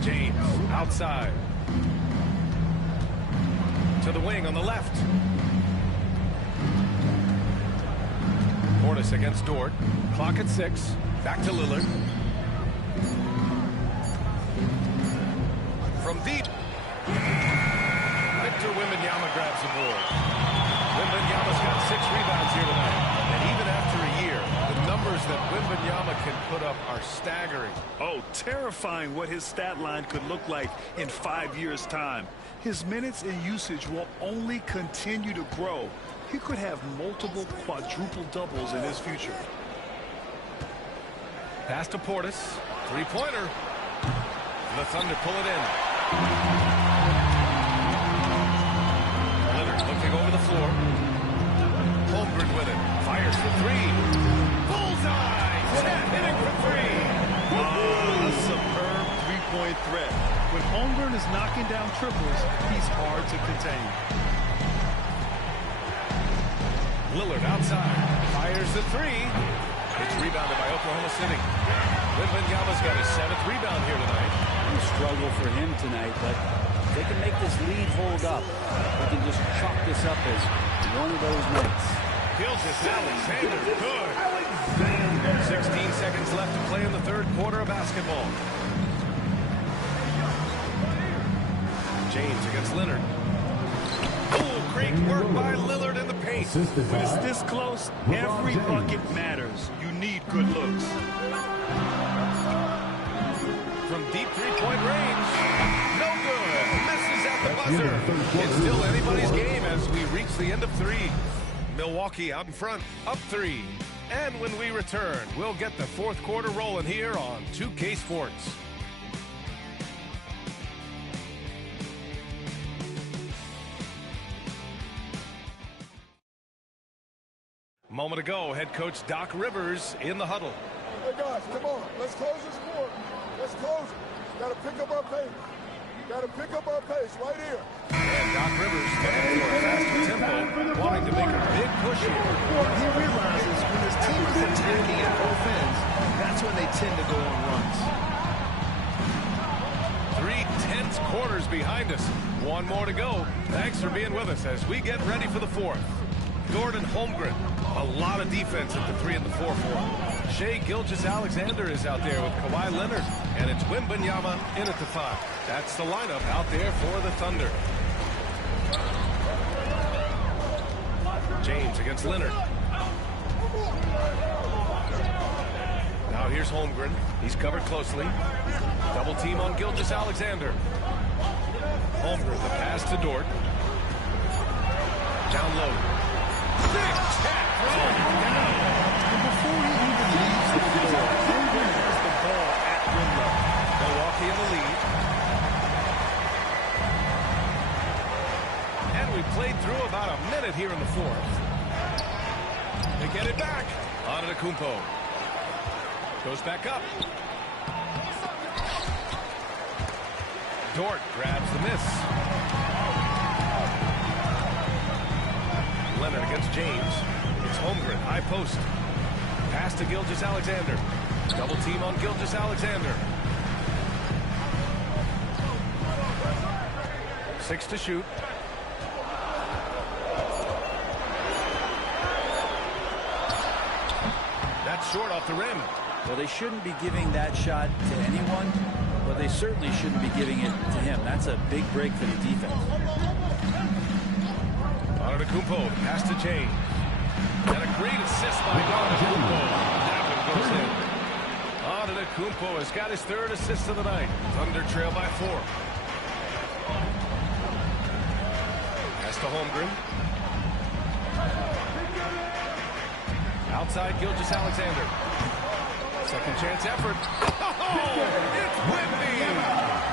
James outside. To the wing on the left. Portis against Dort. Clock at 6. Back to Lillard. From deep. Victor Wembanyama grabs the board. Wembanyama's got 6 rebounds here tonight. And even after a year, the numbers that Wembanyama can put up are staggering. Oh, terrifying what his stat line could look like in 5 years' time. His minutes and usage will only continue to grow. He could have multiple quadruple doubles in his future. Pass to Portis. 3-pointer. The Thunder pull it in. Leonard looking over the floor. Holmgren with it. Fires for 3. Bullseye! Chet hitting for 3. A superb three-point threat. When Holmgren is knocking down triples, he's hard to contain. Lillard outside. Fires the 3. It's rebounded by Oklahoma City. Wembanyama's got his 7th rebound here tonight. A struggle for him tonight, but they can make this lead hold up. They can just chalk this up as one of those nights. Gilgeous-Alexander, good. 16 seconds left to play in the third quarter of basketball. James against Leonard. Bull Creek work by Lillard in the paint. When it's this close, every bucket matters. You need good looks. From deep 3-point range. No good. Misses at the buzzer. It's still anybody's game as we reach the end of 3. Milwaukee out in front, up 3. And when we return, we'll get the fourth quarter rolling here on 2K Sports. Moment ago, head coach Doc Rivers in the huddle. Hey guys, come on. Let's close this quarter. Let's close it. Got to pick up our pace. Got to pick up our pace right here. And Doc Rivers looking for a faster tempo, wanting to make a big push here. He realizes when his team is attacking at both ends, that's when they tend to go on runs. 3 tense quarters behind us. One more to go. Thanks for being with us as we get ready for the fourth. Jordan Holmgren, a lot of defense at the 3 and the 4 for him. Shai Gilgeous-Alexander is out there with Kawhi Leonard, and it's Wembanyama in at the 5. That's the lineup out there for the Thunder. James against Leonard. Now here's Holmgren. He's covered closely. Double team on Gilgeous-Alexander. Holmgren, the pass to Dort. Down low. Big tap throw. And before he even leaves the floor, Holmgren has the ball at rim level. Milwaukee in the lead. And we played through about a minute here in the fourth. They get it back. Antetokounmpo goes back up. Dort grabs the miss. Leonard against James. It's Holmgren, high post. Pass to Gilgeous-Alexander. Double team on Gilgeous-Alexander. 6 to shoot. That's short off the rim. Well, they shouldn't be giving that shot to anyone, but they certainly shouldn't be giving it to him. That's a big break for the defense. Antetokounmpo, pass to James. And a great assist by Antetokounmpo. That one goes in. Antetokounmpo has got his 3rd assist of the night. Thunder trail by 4. Pass to Holmgren. Outside Gilgeous-Alexander. Second chance effort. Oh, it's Wemby.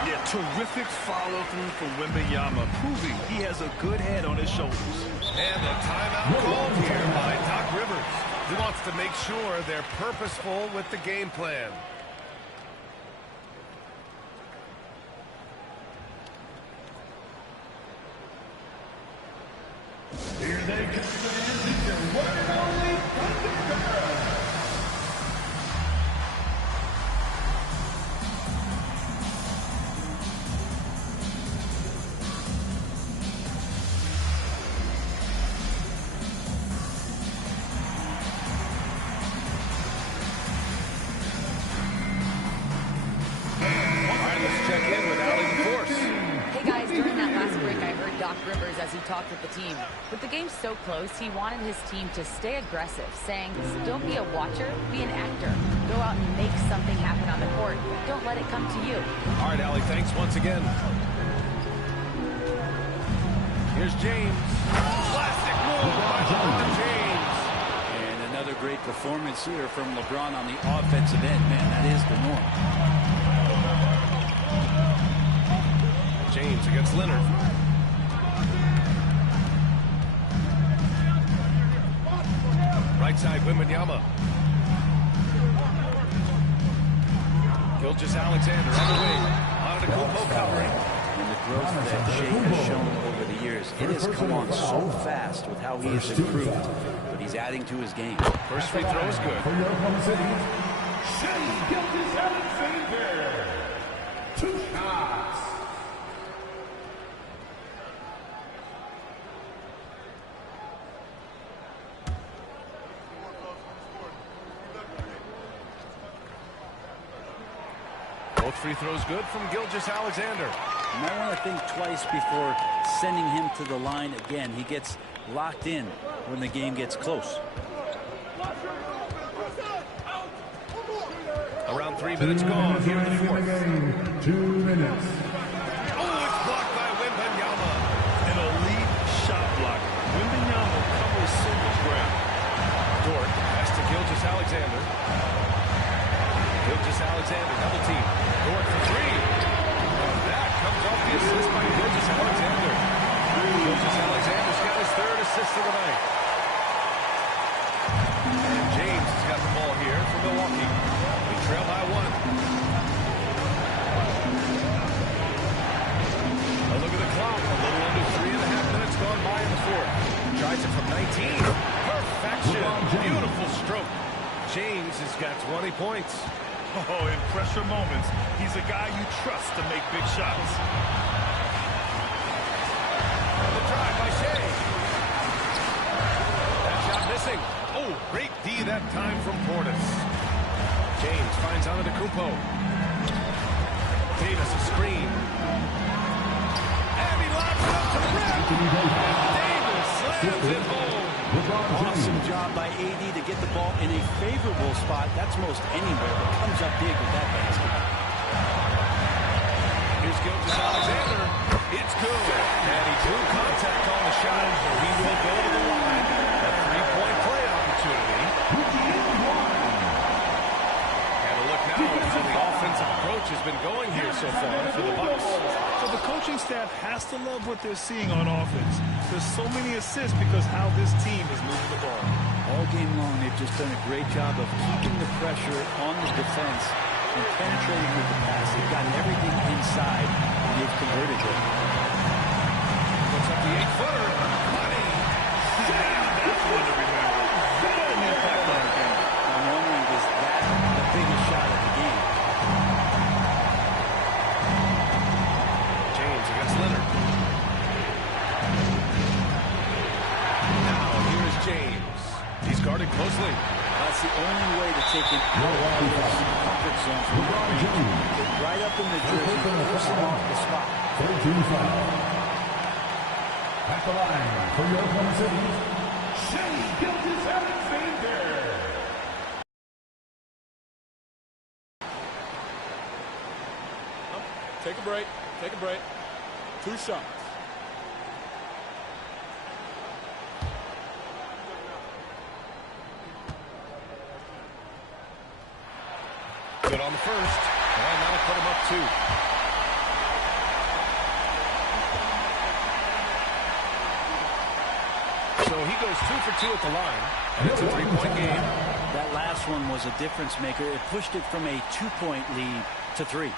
Yeah, terrific follow-through from Wembanyama, proving he has a good head on his shoulders. And a timeout called here by Doc Rivers. He wants to make sure they're purposeful with the game plan. Here they come to the end. It's your one and only Thunderbird. Rivers as he talked with the team. With the game so close, he wanted his team to stay aggressive, saying, don't be a watcher, be an actor. Go out and make something happen on the court. Don't let it come to you. All right, Allie, thanks once again. Here's James. Classic move by LeBron James. And another great performance here from LeBron on the offensive end. Man, that is the norm. James against Leonard. Right side, Wembanyama. Gilgeous-Alexander on the wing. Antetokounmpo covering. And the growth that Shai has shown over the years, it has come on so fast with how he has improved. But he's adding to his game. First free throw is good. For your Oklahoma City, Shai Gilgeous-Alexander. 2 shots. Both free throws good from Gilgeous-Alexander. You might want to think twice before sending him to the line again. He gets locked in when the game gets close. Around 3 minutes gone here in the fourth. 2 minutes. Oh, it's blocked by Wembanyama. Alexander, double team. Dort for three. And that comes off the assist by Gilgeous-Alexander. Gilgeous-Alexander's got his third assist of the night. And James has got the ball here for Milwaukee. They trail by one. A look at the clock. A little under 3.5 minutes gone by in the fourth. Tries it from 19. Perfection. Beautiful stroke. James has got 20 points. Oh, in pressure moments, he's a guy you trust to make big shots. The drive by Shea. That shot missing. Oh, great D that time from Portis. James finds Antetokounmpo. Davis a screen. And he lobs it up to the rim. Davis slams it home. Awesome job by AD to get the ball in a favorable spot. That's most anywhere, but comes up big with that basket. Here's Gilgeous-Alexander. It's good. And he drew contact on the shot. He will go to the line. A three-point play opportunity. And a look now at how the offensive approach has been going here so far for the Bucks. So the coaching staff has to love what they're seeing on offense. There's so many assists because how this team is moving the ball. All game long, they've just done a great job of keeping the pressure on the defense and penetrating with the pass. They've gotten everything inside, and they've converted it. Puts up the 8-footer. Money. That's one to remember. What an impact on the game. I'm wondering, is that the biggest shot of the game? James against Leonard. Now here's James. He's guarded closely. That's the only way to take it out of the comfort zone. Get right up in the jersey, force him off the spot. 13 foul. At the line for your Oklahoma City, Shai Gilgeous-Alexander. Take a break. Take a break. 2 shots. Good on the first. And that'll put him up 2. So he goes 2 for 2 at the line, and it's a 3-point game. That last one was a difference maker. It pushed it from a 2-point lead to 3.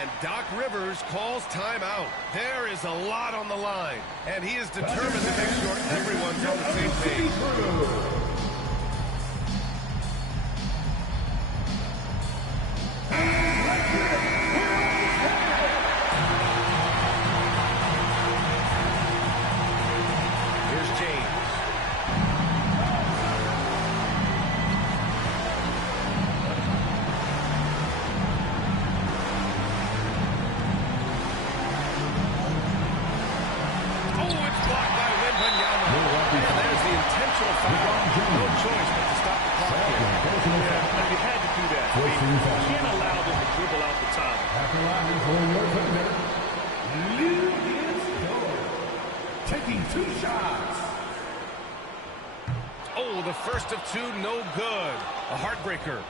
And Doc Rivers calls timeout. There is a lot on the line, and he is determined to make sure everyone's on the same page. Taking 2 shots. Oh, the first of 2, no good. A heartbreaker.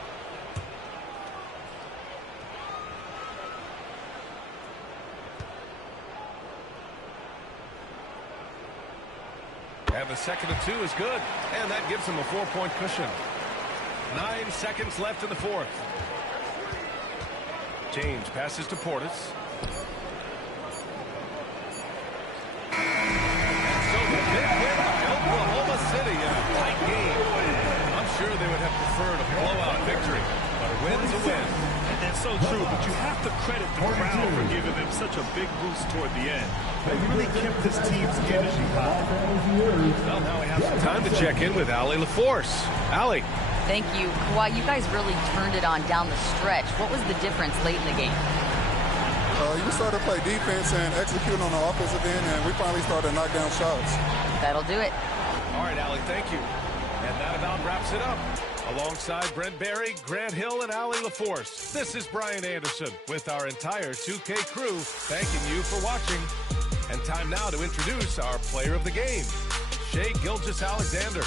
And the second of 2 is good. And that gives him a 4-point cushion. 9 seconds left in the fourth. James passes to Portis. Oklahoma City in a tight game. I'm sure they would have preferred a blowout victory, but a win's a win. And that's so true, but you have to credit the crowd for giving them such a big boost toward the end. They really kept this team's energy high. Well, now we have some time to check in with Allie LaForce. Allie. Thank you. Kawhi, you guys really turned it on down the stretch. What was the difference late in the game? You started to play defense and execute on the offensive end, and we finally started to knock down shots. That'll do it. All right, Allie, thank you. And that about wraps it up. Alongside Brent Barry, Grant Hill, and Allie LaForce, this is Brian Anderson with our entire 2K crew thanking you for watching. And time now to introduce our player of the game, Shai Gilgeous-Alexander.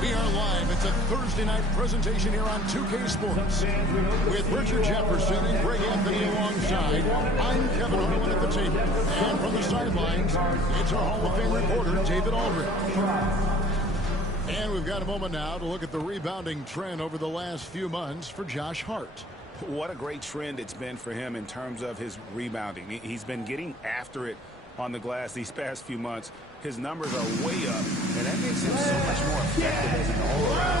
We are live. It's a Thursday night presentation here on 2K Sports with Richard Jefferson and Greg Anthony alongside. I'm Kevin Harlan at the table. And from the sidelines, it's our Hall of Fame reporter, David Aldridge. And we've got a moment now to look at the rebounding trend over the last few months for Josh Hart. What a great trend it's been for him in terms of his rebounding. He's been getting after it on the glass these past few months. His numbers are way up, and that makes him so much more effective as an all-around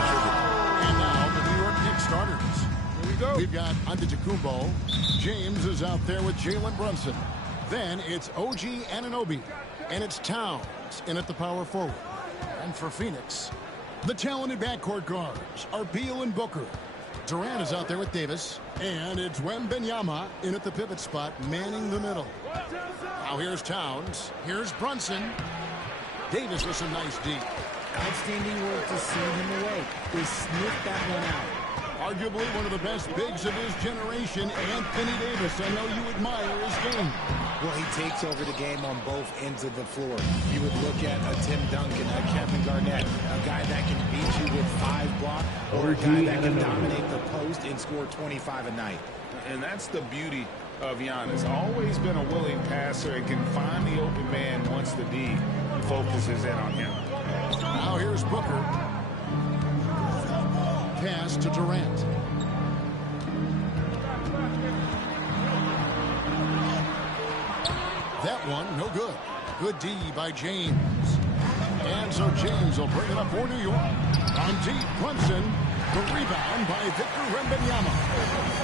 contributor. And now the New York Knicks starters. Here we go. We've got Antetokounmpo. James is out there with Jalen Brunson. Then it's OG Anunoby. And it's Towns in at the power forward. And for Phoenix, the talented backcourt guards are Beal and Booker. Durant is out there with Davis. And it's Wembanyama in at the pivot spot, manning the middle. Now here's Towns. Here's Brunson. Davis with some nice deep. Outstanding work to send him away. They sniffed that one out. Arguably one of the best bigs of his generation, Anthony Davis. I know you admire his game. Well, he takes over the game on both ends of the floor. You would look at a Tim Duncan, a Kevin Garnett, a guy that can beat you with 5 blocks, or a guy that can dominate the post and score 25 a night. And that's the beauty of Giannis. Always been a willing passer and can find the open man once the D focuses in on him. Now here's Booker. Pass to Durant. That one, no good. Good D by James. And so James will bring it up for New York. On deep, Brunson. The rebound by Victor Wembanyama.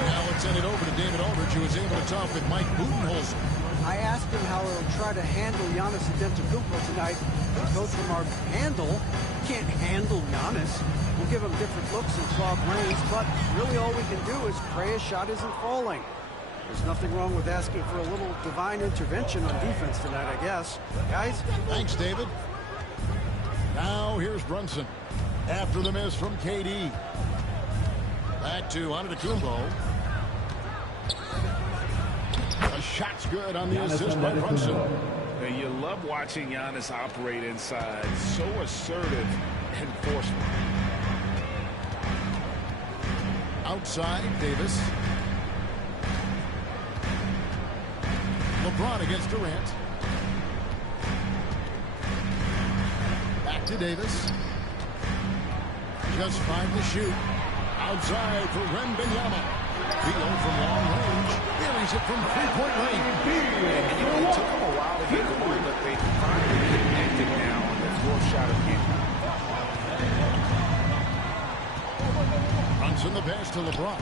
Now let's send it over to David Aldridge, who was able to talk with Mike Budenholzer. I asked him how he'll try to handle Giannis Antetokounmpo tonight. And Coach remarked, handle? Can't handle Giannis. We'll give him different looks and clog lanes, but really all we can do is pray his shot isn't falling. There's nothing wrong with asking for a little divine intervention on defense tonight, I guess. Guys? Thanks, David. Now here's Brunson. After the miss from KD. Back to Antetokounmpo. A shot's good on the assist by Brunson. And you love watching Giannis operate inside. So assertive and forceful. Outside, Davis. LeBron against Durant. Back to Davis. Just 5 to shoot. Outside for Wembanyama. Field from long range. Buries it from three-point range. It took them a while to get going, but they finally connected now on their 4th shot of the game. Brunson the pass to LeBron.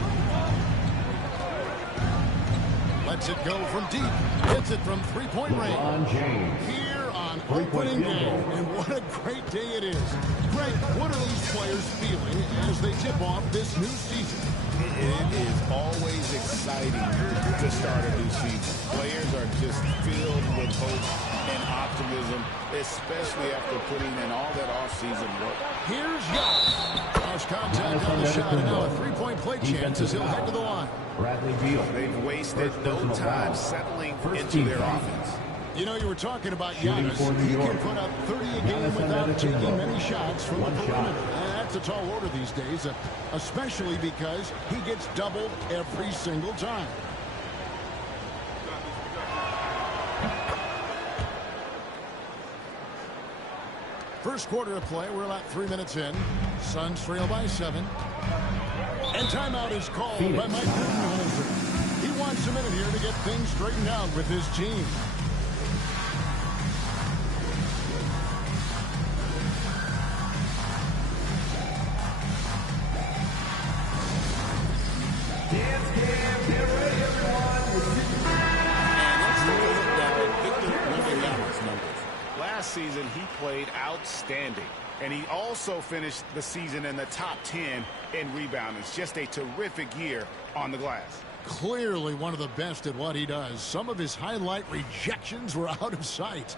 Lets it go from deep. Hits it from three-point range. Here on opening day. And what a great day it is. Greg, what are these players feeling as they tip off this new season? It is always exciting to start a new season. Players are just filled with hope and optimism, especially after putting in all that offseason work. Here's Giannis. Cross contact on the shot, and now a three-point play chance as he'll head to the line. Bradley Beal. They've wasted no time settling into their offense. You know, you were talking about Giannis. He can put up 30 a game without taking many shots from the perimeter. And that's a tall order these days, especially because he gets doubled every single time. First quarter of play, we're about 3 minutes in. Suns trail by 7. And timeout is called by Mike Budenholzer. He wants a minute here to get things straightened out with his team. Last season, he played outstanding, and he also finished the season in the top 10 in rebounding. It's just a terrific year on the glass. Clearly one of the best at what he does. Some of his highlight rejections were out of sight.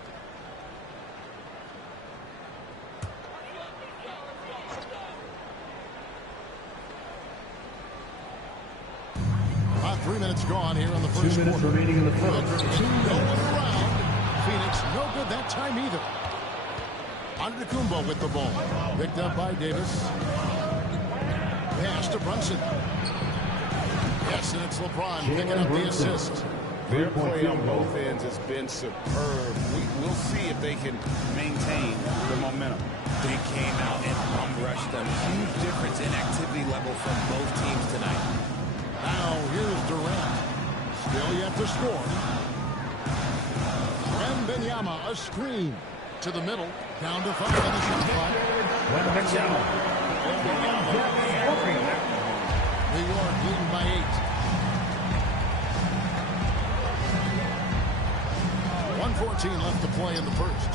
About 3 minutes gone here in the first 2 minutes quarter. remaining in the first. No one around. Phoenix no good that time either. Antetokounmpo with the ball. Picked up by Davis. Pass to Brunson. Yes, and it's LeBron picking up the assist. Their play on both ends has been superb. We'll see if they can maintain the momentum. They came out and bum-rushed them. Huge difference in activity level from both teams tonight. Now here's Durant. Still yet to score. Wembanyama, a screen to the middle. Down to 5 on the shot clock. New York leading by 8. 1:14 left to play in the first.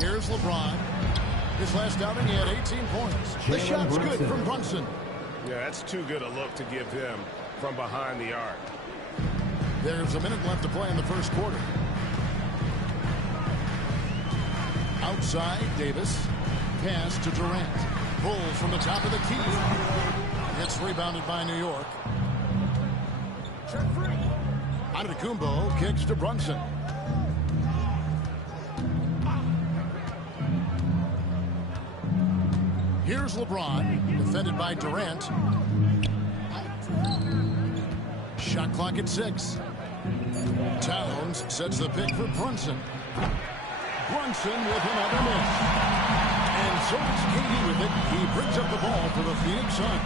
Here's LeBron. His last outing, he had 18 points. The shot's good from Brunson. Yeah, that's too good a look to give him from behind the arc. There's a minute left to play in the first quarter. Outside, Davis. Pass to Durant. Pulls from the top of the key. It's rebounded by New York. Antetokounmpo kicks to Brunson. Here's LeBron, defended by Durant. Shot clock at 6. Towns sets the pick for Brunson. Brunson with another miss. And so it's KD with it. He brings up the ball for the Phoenix Suns.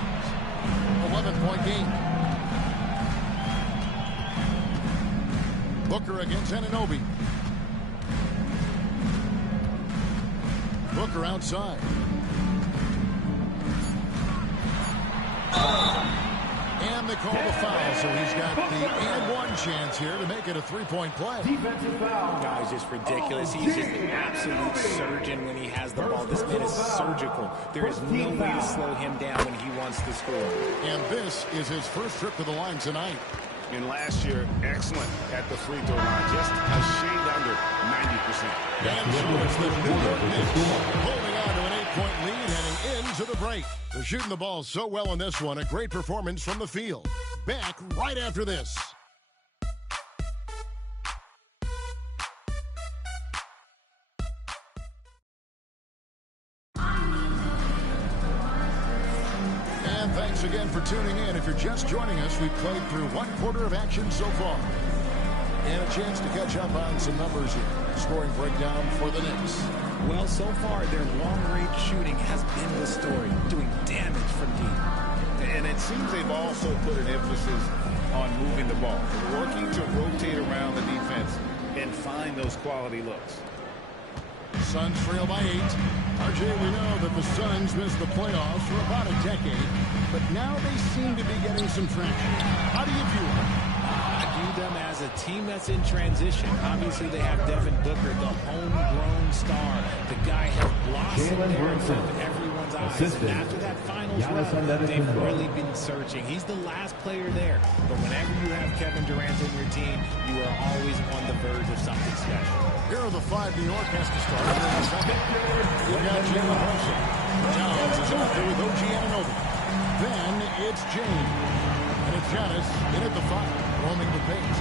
11-point game. Booker against Anunoby. Booker outside. And they call the foul, so he's got the and one chance here to make it a three-point play. Defensive foul. Guy's just ridiculous. He's just an absolute surgeon when he has the ball. This kid is surgical. There is no way to slow him down when he wants to score. And this is his first trip to the line tonight. And last year, excellent at the free throw line, just a shade under 90%. And so it's the New York Knicks holding on to an 8-point lead heading into the break. They're shooting the ball so well in this one. A great performance from the field. Back right after this. And thanks again for tuning in. If you're just joining us, we've played through one quarter of action so far. And a chance to catch up on some numbers here. Scoring breakdown for the Knicks. Well, so far, their long-range shooting has been the story, doing damage from deep. And it seems they've also put an emphasis on moving the ball, working to rotate around the defense and find those quality looks. Suns trail by 8. RJ, we know that the Suns missed the playoffs for about a decade, but now they seem to be getting some traction. How do you view them? I view them as a team that's in transition. Obviously, they have Devin Booker, the homegrown star. The guy has blossomed there in front of everyone's eyes. And after that finals run, they've really been searching. He's the last player there. But whenever you have Kevin Durant on your team, you are always on the verge of something special. Here are the 5 New York has to start. In the second, we got Jalen Brunson. Towns is out there with OG Anunoby. Then it's James. And it's Giannis in at the 5, roaming the pace.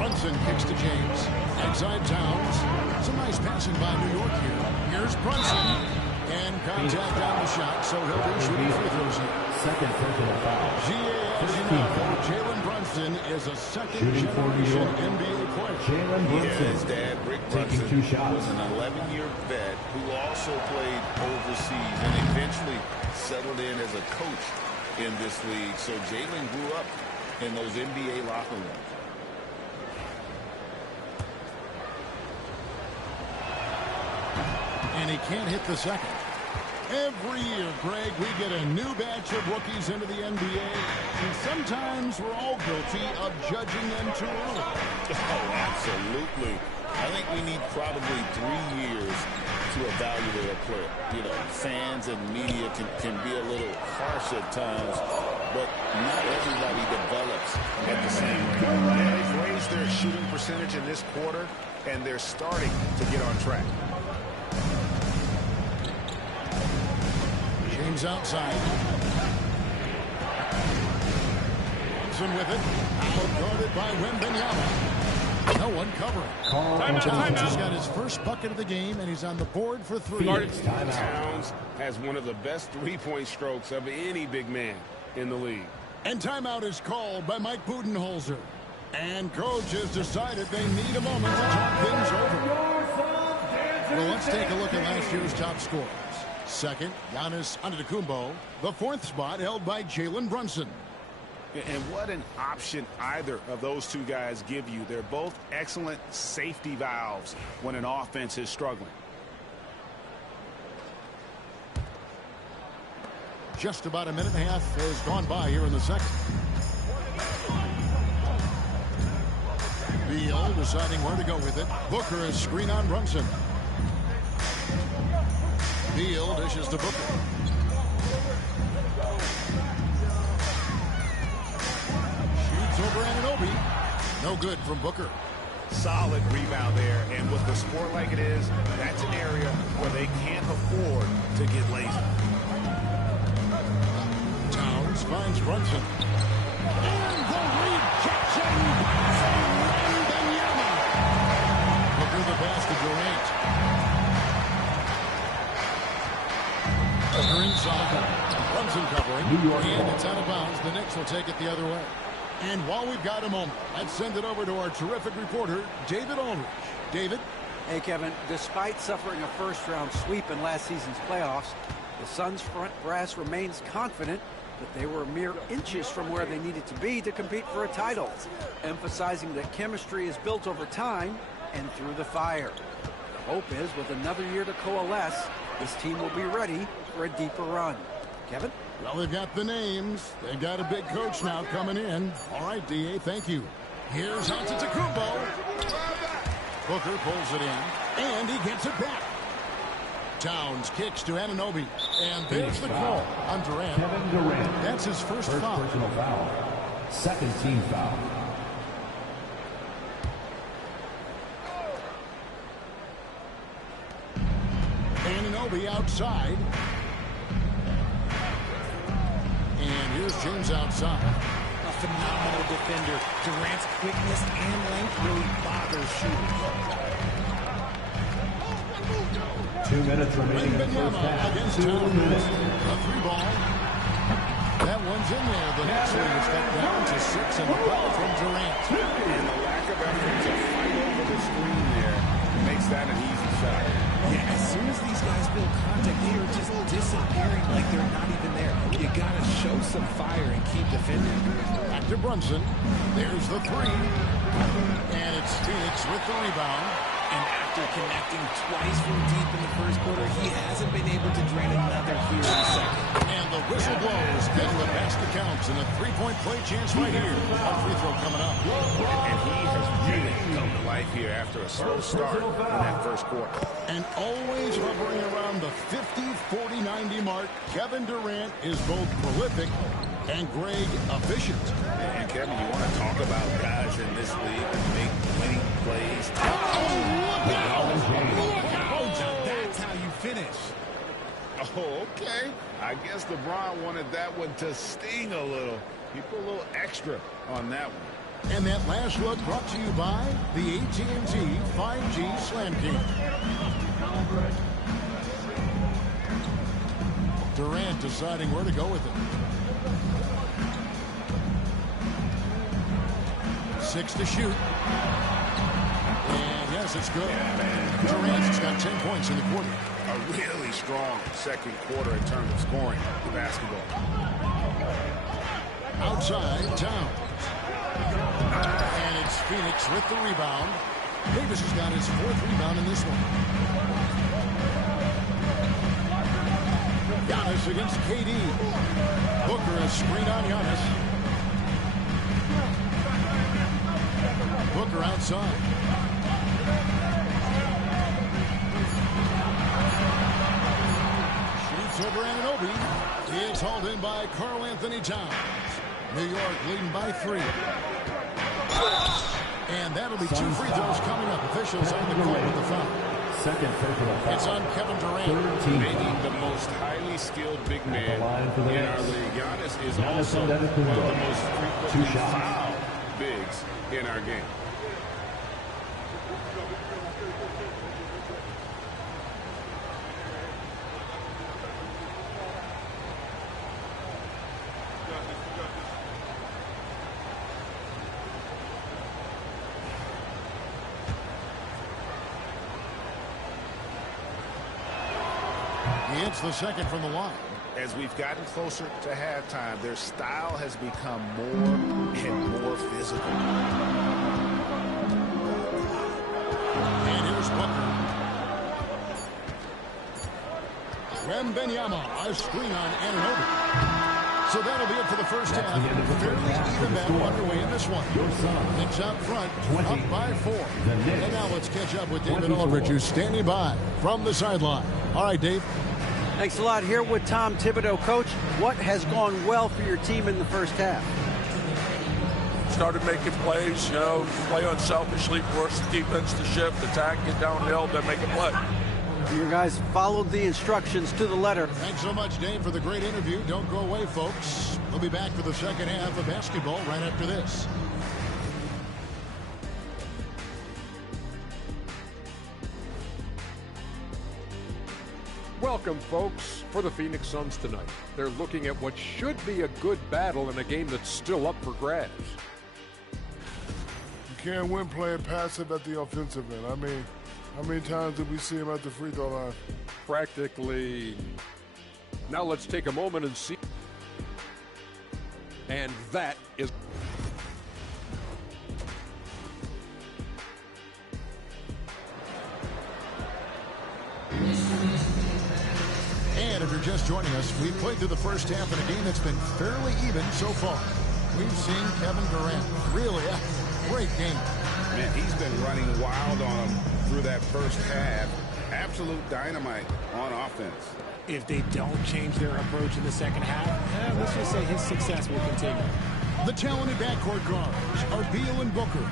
Brunson kicks to James. Outside Towns. Some nice passing by New York here. Here's Brunson. And contact on the shot, so he'll be shooting free throws here. Second personal foul. Jalen Brunson is a second-generation NBA player. Jalen Brunson. His dad, Rick Brunson, taking 2 shots. Was an 11-year vet who also played overseas and eventually settled in as a coach in this league. So Jalen grew up in those NBA locker rooms. And he can't hit the second. Every year, Greg, we get a new batch of rookies into the NBA, and sometimes we're all guilty of judging them too early. Oh, absolutely. I think we need probably 3 years to evaluate a player. You know, fans and media can be a little harsh at times, but not everybody develops at the same time. Yeah, they've raised their shooting percentage in this quarter, and they're starting to get on track. James outside. Brunson with it. Outguarded by Wembanyama. No one covering. Towns has got his first bucket of the game, and he's on the board for 3. Towns has one of the best three-point strokes of any big man in the league. And timeout is called by Mike Budenholzer. And coach has decided they need a moment to talk things over. Well, let's take a look at last year's top scorers. Second, Giannis Antetokounmpo. The 4th spot held by Jalen Brunson. And what an option either of those two guys give you. They're both excellent safety valves when an offense is struggling. Just about a minute and a half has gone by here in the second. Beal deciding where to go with it. Booker is screen on Brunson. Beal dishes to Booker. Shoots over Anunoby. No good from Booker. Solid rebound there, and with the sport like it is, that's an area where they can't afford to get lazy. Towns finds Brunson. And the rejection by Wembanyama. Booker the pass to Durant. Booker inside. Brunson covering. And it's out of bounds. The Knicks will take it the other way. And while we've got a moment, let's send it over to our terrific reporter, David Aldridge. David? Hey, Kevin. Despite suffering a first-round sweep in last season's playoffs, the Suns' front brass remains confident that they were mere inches from where they needed to be to compete for a title, emphasizing that chemistry is built over time and through the fire. The hope is, with another year to coalesce, this team will be ready for a deeper run. Kevin? Well, they've got the names. They've got a big coach now coming in. All right, D.A., thank you. Here's Antetokounmpo. Booker pulls it in, and he gets it back. Towns kicks to Anunoby, and there's the call on Durant. Kevin Durant. That's his first foul. Personal foul. Second team foul. Anunoby outside. And here's James outside. A phenomenal defender. Durant's quickness and length really bothers shooters. 2 minutes remaining in the first half. 2 minutes. A three ball. That one's in there. The next one is cut down to 6, and the ball from Durant. And the lack of effort to fight over the screen there makes that an easy shot. Yeah, as soon as these guys feel contact, they are just disappearing like they're not even there. You gotta show some fire and keep defending. Back to Brunson. There's the three. And it's Phoenix with the rebound. And after connecting twice from deep in the first quarter, he hasn't been able to drain another here in the second. And the whistle blows, and the basket counts, and a three-point play chance right here. A free throw coming up. And he has really come to life here after a slow start in that first quarter. And always hovering around the 50, 40, 90 mark, Kevin Durant is both prolific and Greg efficient. And Kevin, you want to talk about guys in this league that make winning plays? That's how you finish. Oh, okay. I guess LeBron wanted that one to sting a little. He put a little extra on that one. And that last look brought to you by the AT&T 5G Slam King. Durant deciding where to go with it. 6 to shoot. And yes, it's good. Durant's got 10 points in the quarter. A really strong second quarter in terms of scoring the basketball. Outside, Towns. And it's Phoenix with the rebound. Davis has got his 4th rebound in this one. Giannis against KD. Booker is screen on Giannis. Booker outside. Shoots over Anunoby. He is hauled in by Karl Anthony Towns. New York leading by 3. And that'll be 2 free throws coming up. Officials on the call with the foul. Second personal foul. It's on Kevin Durant. Maybe the most highly skilled big man in our league. Giannis is also one of the most frequently fouled bigs in our game. He hits the second from the line. As we've gotten closer to halftime, their style has become more and more physical. And here's Booker. Wembanyama, a screen on Anunoby. So that'll be it for the first half. Fairly even battle underway in this one. Knicks out front, up by 4. And now let's catch up with David Aldridge, who's standing by from the sideline. All right, Dave. Thanks a lot. Here with Tom Thibodeau. Coach, what has gone well for your team in the first half? Started making plays, play unselfishly, force the defense to shift, attack, get downhill, then make a play. Your guys followed the instructions to the letter. Thanks so much, Dave, for the great interview. Don't go away, folks. We'll be back for the second half of basketball right after this. Welcome, folks, for the Phoenix Suns tonight. They're looking at what should be a good battle in a game that's still up for grabs. You can't win playing passive at the offensive end. I mean, how many times did we see him at the free throw line? Practically. Now let's take a moment and see. And that is... And if you're just joining us, we've played through the first half in a game that's been fairly even so far. We've seen Kevin Durant really a great game. Man, he's been running wild on him through that first half. Absolute dynamite on offense. If they don't change their approach in the second half, let's just say his success will continue. The talented backcourt guards are Beal and Booker.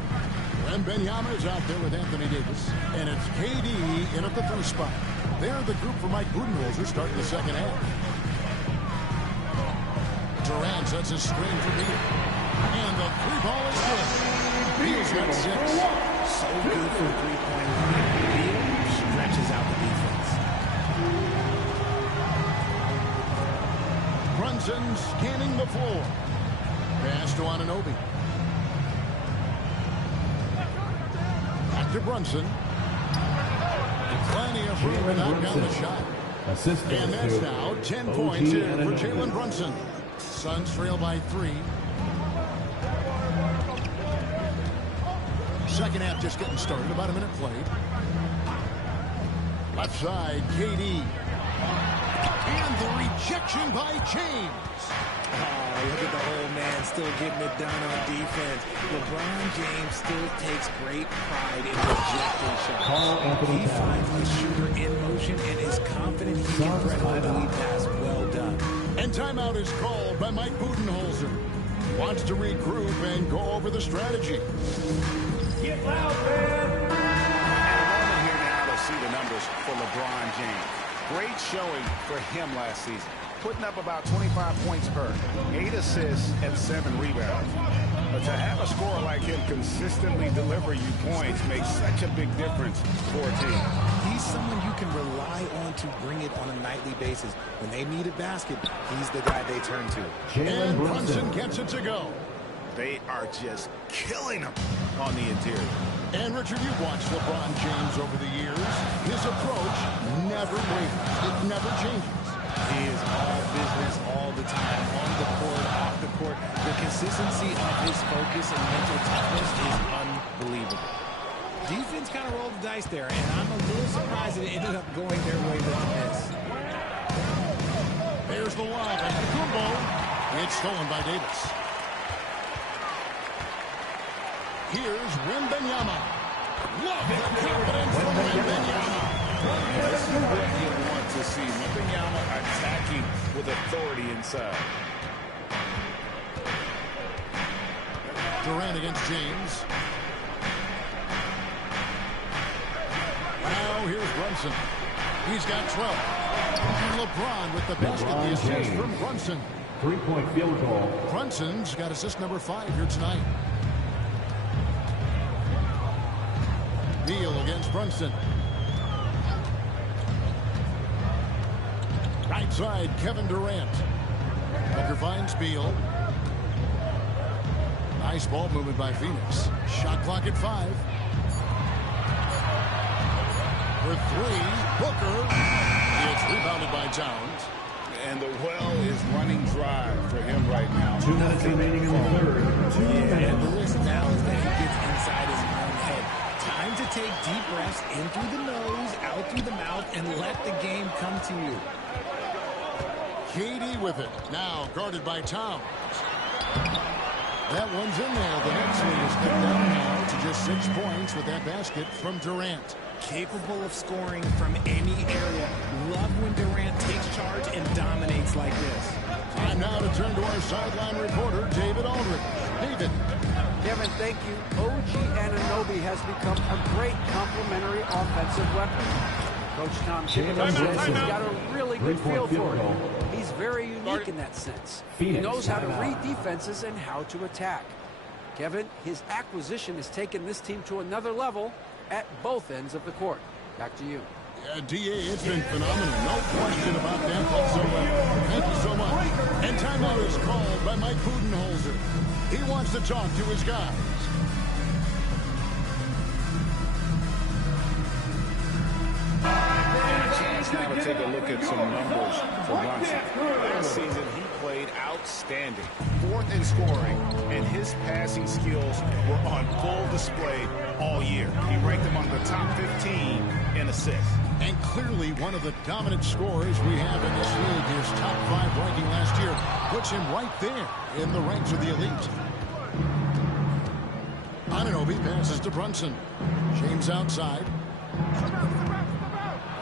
Wembanyama is out there with Anthony Davis. And it's KD in at the 3 spot. They're the group for Mike Budenholzer starting the second half. Durant sets a screen for Beal. And the 3-ball is good. Beal's got 6. So good for a 3-point line. Beal stretches out the defense. Brunson scanning the floor. Pass to Anunoby. Back to Brunson. Plenty of room to knock down the shot. And that's now 10 points here for Jalen Brunson. Suns trail by 3. Second half just getting started. About a minute played. Left side, KD. And the rejection by James. Oh, look at the old man still getting it done on defense. LeBron James still takes great pride in rejecting shots. He finds the shooter in motion and is confident he can thread the lead pass. Well done. And timeout is called by Mike Budenholzer. Wants to regroup and go over the strategy. Get loud, man! And a moment here now to see the numbers for LeBron James. Great showing for him last season. Putting up about 25 points per, 8 assists, and 7 rebounds. But to have a scorer like him consistently deliver you points makes such a big difference for a team. He's someone you can rely on to bring it on a nightly basis. When they need a basket, he's the guy they turn to. And Brunson gets it to go. They are just killing him on the interior. And Richard, you've watched LeBron James over the years. His approach never wavers. It never changes. He is all business all the time, on the court, off the court. The consistency of his focus and mental toughness is unbelievable. Defense kind of rolled the dice there, and I'm a little surprised it ended up going their way with the miss. There's the lob, and Kumbo. It's stolen by Davis. Here's Wembanyama. Love the confidence from Wembanyama. This is what you want to see. Wembanyama attacking with authority inside. Durant against James. Now here's Brunson. He's got 12. And LeBron with the basket. The assist from Brunson. 3-point field goal. Brunson's got assist number 5 here tonight. Beal against Brunson. Right side, Kevin Durant. Booker finds Beal. Nice ball movement by Phoenix. Shot clock at 5. For 3, Booker. It's rebounded by Towns. And the well is running dry for him right now. 2 minutes remaining in the third. And the risk now is that he gets inside his own head. Time to take deep breaths in through the nose, out through the mouth, and let the game come to you. KD with it. Now guarded by Towns. That one's in there. The next one is cut down now to just 6 points with that basket from Durant. Capable of scoring from any area. Love when Durant takes charge our sideline reporter, David Aldridge. David. Kevin, thank you. OG Anunoby has become a great complementary offensive weapon. Coach Tom Thibodeau says he's got a really good feel for it. He's very unique in that sense. He knows how to read defenses and how to attack. Kevin, his acquisition has taken this team to another level at both ends of the court. Back to you. Yeah, D.A., it's been phenomenal. No question about that whatsoever. Thank you so much. And timeout is called by Mike Budenholzer. He wants to talk to his guys. Now to take a look at some numbers for Brunson. Last season, he played outstanding. 4th in scoring, and his passing skills were on full display all year. He ranked among the top 15 in assists. And clearly one of the dominant scorers we have in this league. His top 5 ranking last year puts him right there in the ranks of the elite. Anunoby passes to Brunson. James outside.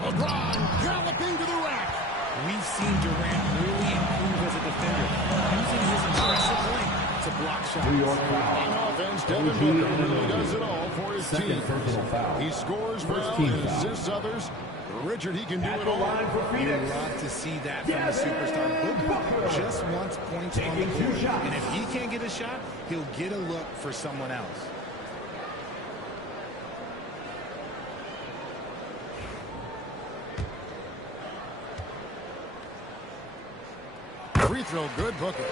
LeBron galloping to the rack. We've seen Durant really improve as a defender, using his impressive length to block shots. On offense, Devin Booker really does it all for his team. He scores well and assists others. Richard, he can do it all. You love to see that from the superstar. Booker just wants points on the court, and if he can't get a shot, he'll get a look for someone else. Free throw good, Booker.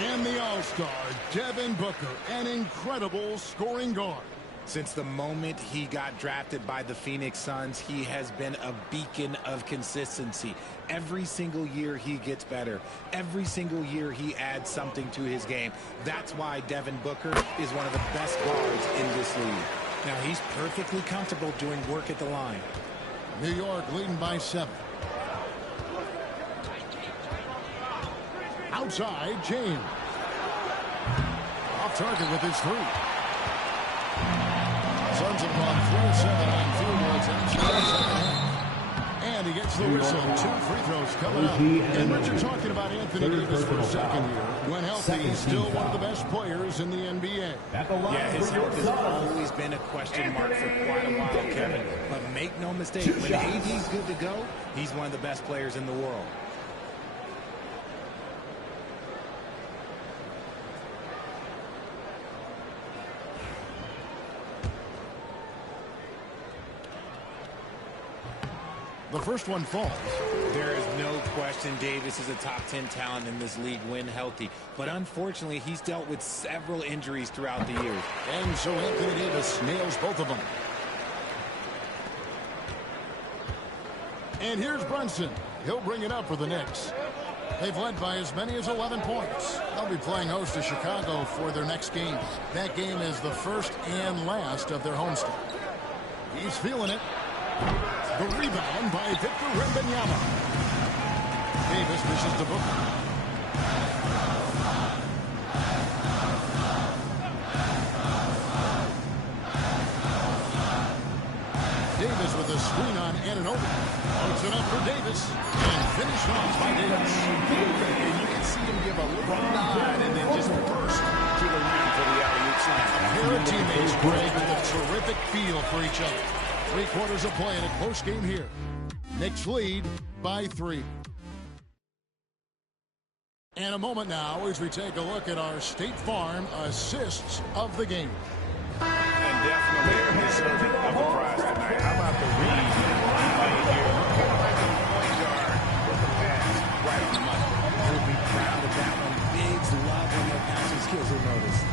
And the All-Star, Devin Booker, an incredible scoring guard. Since the moment he got drafted by the Phoenix Suns, he has been a beacon of consistency. Every single year he gets better. Every single year he adds something to his game. That's why Devin Booker is one of the best guards in this league. Now he's perfectly comfortable doing work at the line. New York leading by 7. Outside, James. Off target with his 3. Suns have gone 4-7 on field goals outside. And he gets the whistle. 2 free throws coming up. And Richard talking about Anthony Davis for a second year. When healthy, he's still one of the best players in the NBA. Yeah, his health has always been a question mark for quite a while, Kevin. But make no mistake, when AD's good to go, he's one of the best players in the world. The first one falls. There is no question Davis is a top 10 talent in this league when healthy. But unfortunately, he's dealt with several injuries throughout the years. And so Anthony Davis nails both of them. And here's Brunson. He'll bring it up for the Knicks. They've led by as many as 11 points. They'll be playing host to Chicago for their next game. That game is the first and last of their homestand. He's feeling it. The rebound by Victor Wembanyama. Davis misses to Booker. Davis with a screen on Anunoby. Puts it up for Davis. And finished off by Davis. And you can see him give a little nod and then just burst to the rim for the alley-oop slam. A pair of teammates, Greg, with a terrific feel for each other. 3 quarters of play in a close game here. Knicks lead by 3. And a moment now as we take a look at our State Farm assists of the game. And definitely deserving of the prize tonight. How about the read right here? Kind of like a point guard with the pass right on the money. He'll be proud of that one. Bigs love when their passing skills are noticed.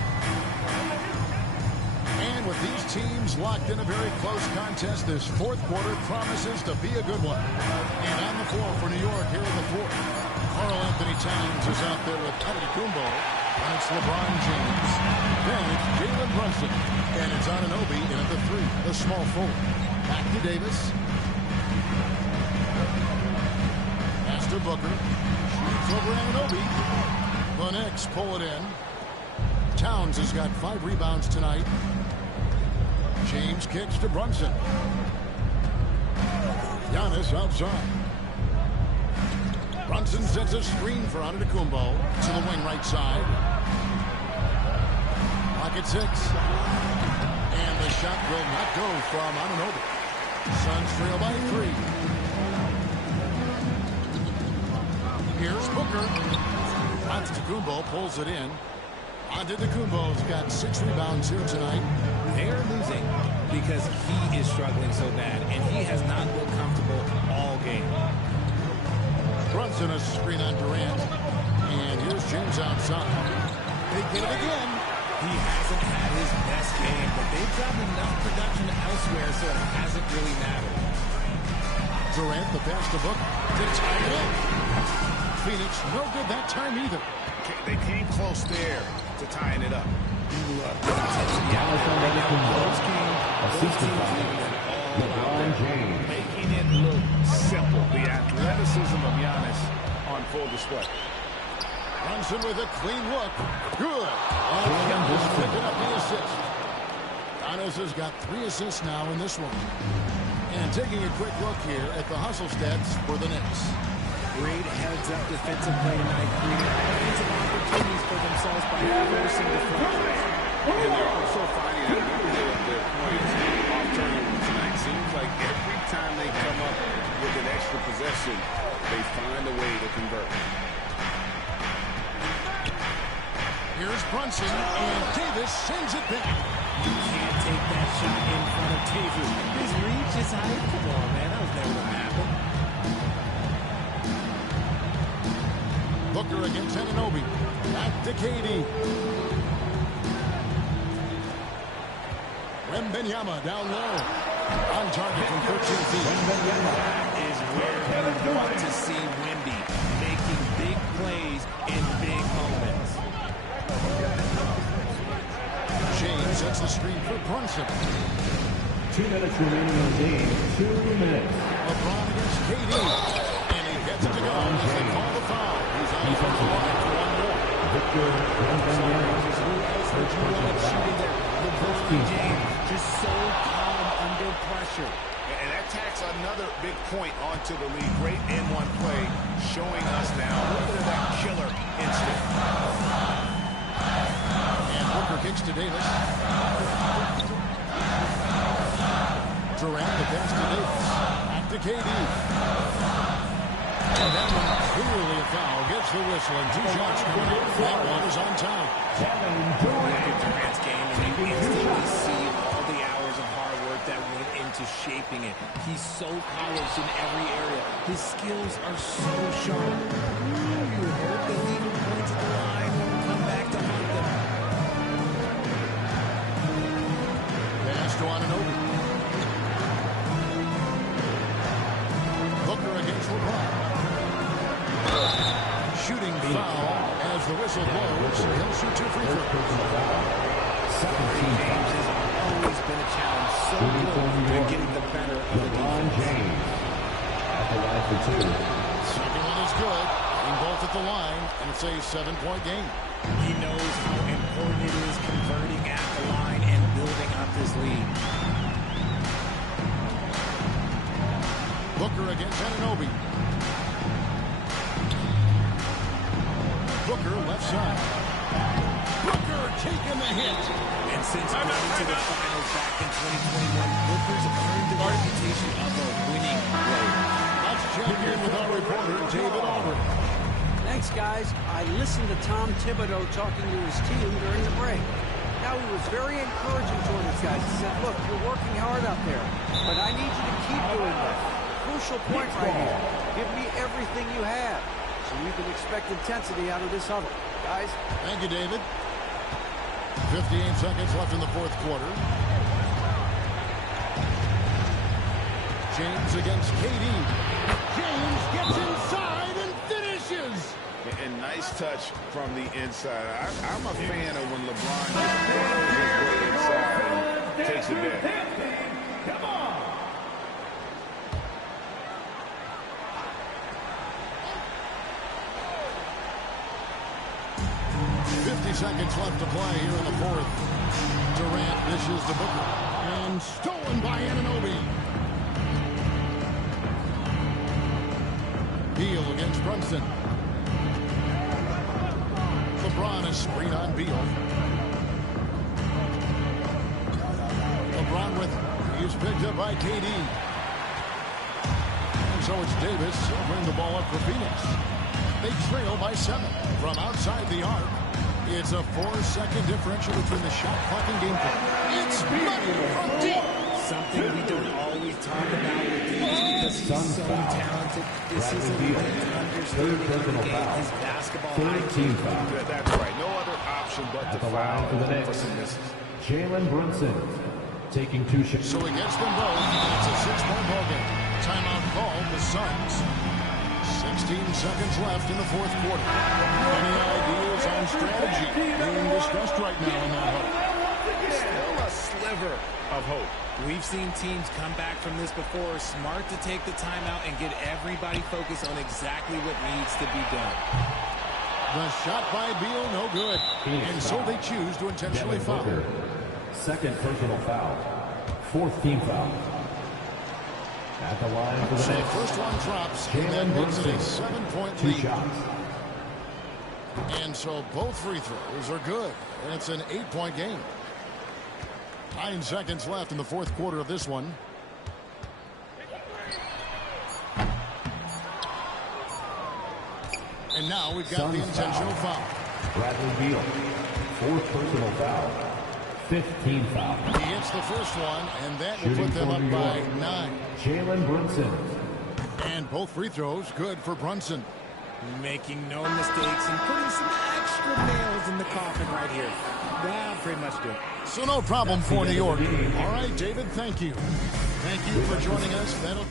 And with these teams locked in a very close contest, this 4th quarter promises to be a good one. And on the floor for New York here in the 4th, Karl Anthony Towns is out there with Antetokounmpo, and it's LeBron James. Then it's Jalen Brunson, and it's Anunoby in at the 3, the small forward. Back to Davis. Pass to Booker. Shoots over Anunoby. The Knicks pull it in. Towns has got 5 rebounds tonight. James kicks to Brunson. Giannis outside. Brunson sets a screen for Antetokounmpo to the wing right side. Clock at 6. And the shot will not go from Anunoby. Suns trail by 3. Here's Booker. Antetokounmpo pulls it in. Antetokounmpo's got 6 rebounds here tonight. They're losing because he is struggling so bad, and he has not looked comfortable all game. Brunson a screen on Durant. And here's James outside. They get it again. He hasn't had his best game, but they've gotten enough production elsewhere, so it hasn't really mattered. Durant, the pass to Book to tie it up. Phoenix, no good that time either. They came close there to tying it up. LeBron James. Making it look simple. The athleticism of Giannis on full display. Brunson with a clean look. Good. And Giannis picking up the assist. Giannis has got 3 assists now in this one. And taking a quick look here at the hustle stats for the Knicks. Great heads-up defensive play tonight, creating offensive opportunities for themselves by forcing defenders. And they're also finding a number of their points off turnovers tonight. Seems like every time they come up with an extra possession, they find a way to convert. Here's Brunson, and Davis sends it back. You can't take that shot in front of Davis. His reach is high. Come on, man. That was never going to happen. Booker against Anunoby. Back to KD. Wembanyama down low. On target from 13 feet. That is where you want to see Wemby making big plays in big moments. James sets the screen for Brunson. 2 minutes remaining in the game. 2 minutes. LeBron against KD. And he gets it to go as they call the foul. He's on the line for 1 more. Victor Wembanyama. LeBron James just so calm under pressure. And that tacks another big point onto the league. Great N1 play showing us now a little bit of that killer instinct. And Booker kicks to Davis. Durant the pass to Davis. Back to KD. And that one clearly a foul. Gets the whistle and 2 shots coming up. That one is on time. Look at Durant's game and you instantly see all the hours of hard work that went into shaping it. He's so polished in every area. His skills are so sharp. You hope that he even points at the line and come back to hunt them. Pass to Anunoby. Booker against LeBron. Shooting foul as the whistle blows. He'll shoot 2 free throws. James has always been a challenge. So good at getting the better of the defense. At the line for 2. Second one is good. Getting both at the line, and it's a 7-point game. He knows how important it is converting at the line and building up his lead. Booker against Anunoby. Booker left side. Booker taking the hit. And since going to the finals back in 2021, Booker's earned the reputation of a winning player. Let's check in with our reporter, David Aubrey. Thanks, guys. I listened to Tom Thibodeau talking to his team during the break. Now, he was very encouraging toward his guys. He said, look, you're working hard out there, but I need you to keep doing that. Crucial point right here. Give me everything you have, so you can expect intensity out of this huddle. Guys? Thank you, David. 58 seconds left in the 4th quarter. James against KD. James gets inside and finishes. And nice touch from the inside. I'm a fan of when LeBron just burrows his way inside and takes it back. Come on. Seconds left to play here in the 4th. Durant dishes to Booker. And stolen by Anunoby. Beal against Brunson. LeBron, a screen on Beal. LeBron with, he's picked up by KD. And so it's Davis. He'll bring the ball up for Phoenix. They trail by 7 from outside the arc. It's a 4-second differential between the shot clock and game clock. It's money from deep. Something we don't always talk about with Davis because he's so talented. This is a league understanding of the game. His basketball IQ. That's right. No other option but to foul for some misses. Jalen Brunson taking 2 shots. So he gets them both. It's a 6-point ball game. Timeout called the Suns. 16 seconds left in the fourth quarter. Any ideas on strategy being discussed right now in that hope? Still a sliver of hope. We've seen teams come back from this before. Smart to take the timeout and get everybody focused on exactly what needs to be done. The shot by Beal, no good. And so they choose to intentionally foul. Second personal foul. 4th team foul. At the line for the next. First one drops, and that makes it a 7-point lead. 2 shots. And so both free throws are good. And it's an 8-point game. 9 seconds left in the fourth quarter of this one. And now we've got the intentional foul. Bradley Beal. 4th personal foul. 5th team foul. He hits the first one, and that will put them up by 9. Jalen Brunson. And both free throws good for Brunson. Making no mistakes and putting some extra nails in the coffin right here. That'll pretty much do it. So no problem for New York. All right, David, thank you. Thank you for joining us. That'll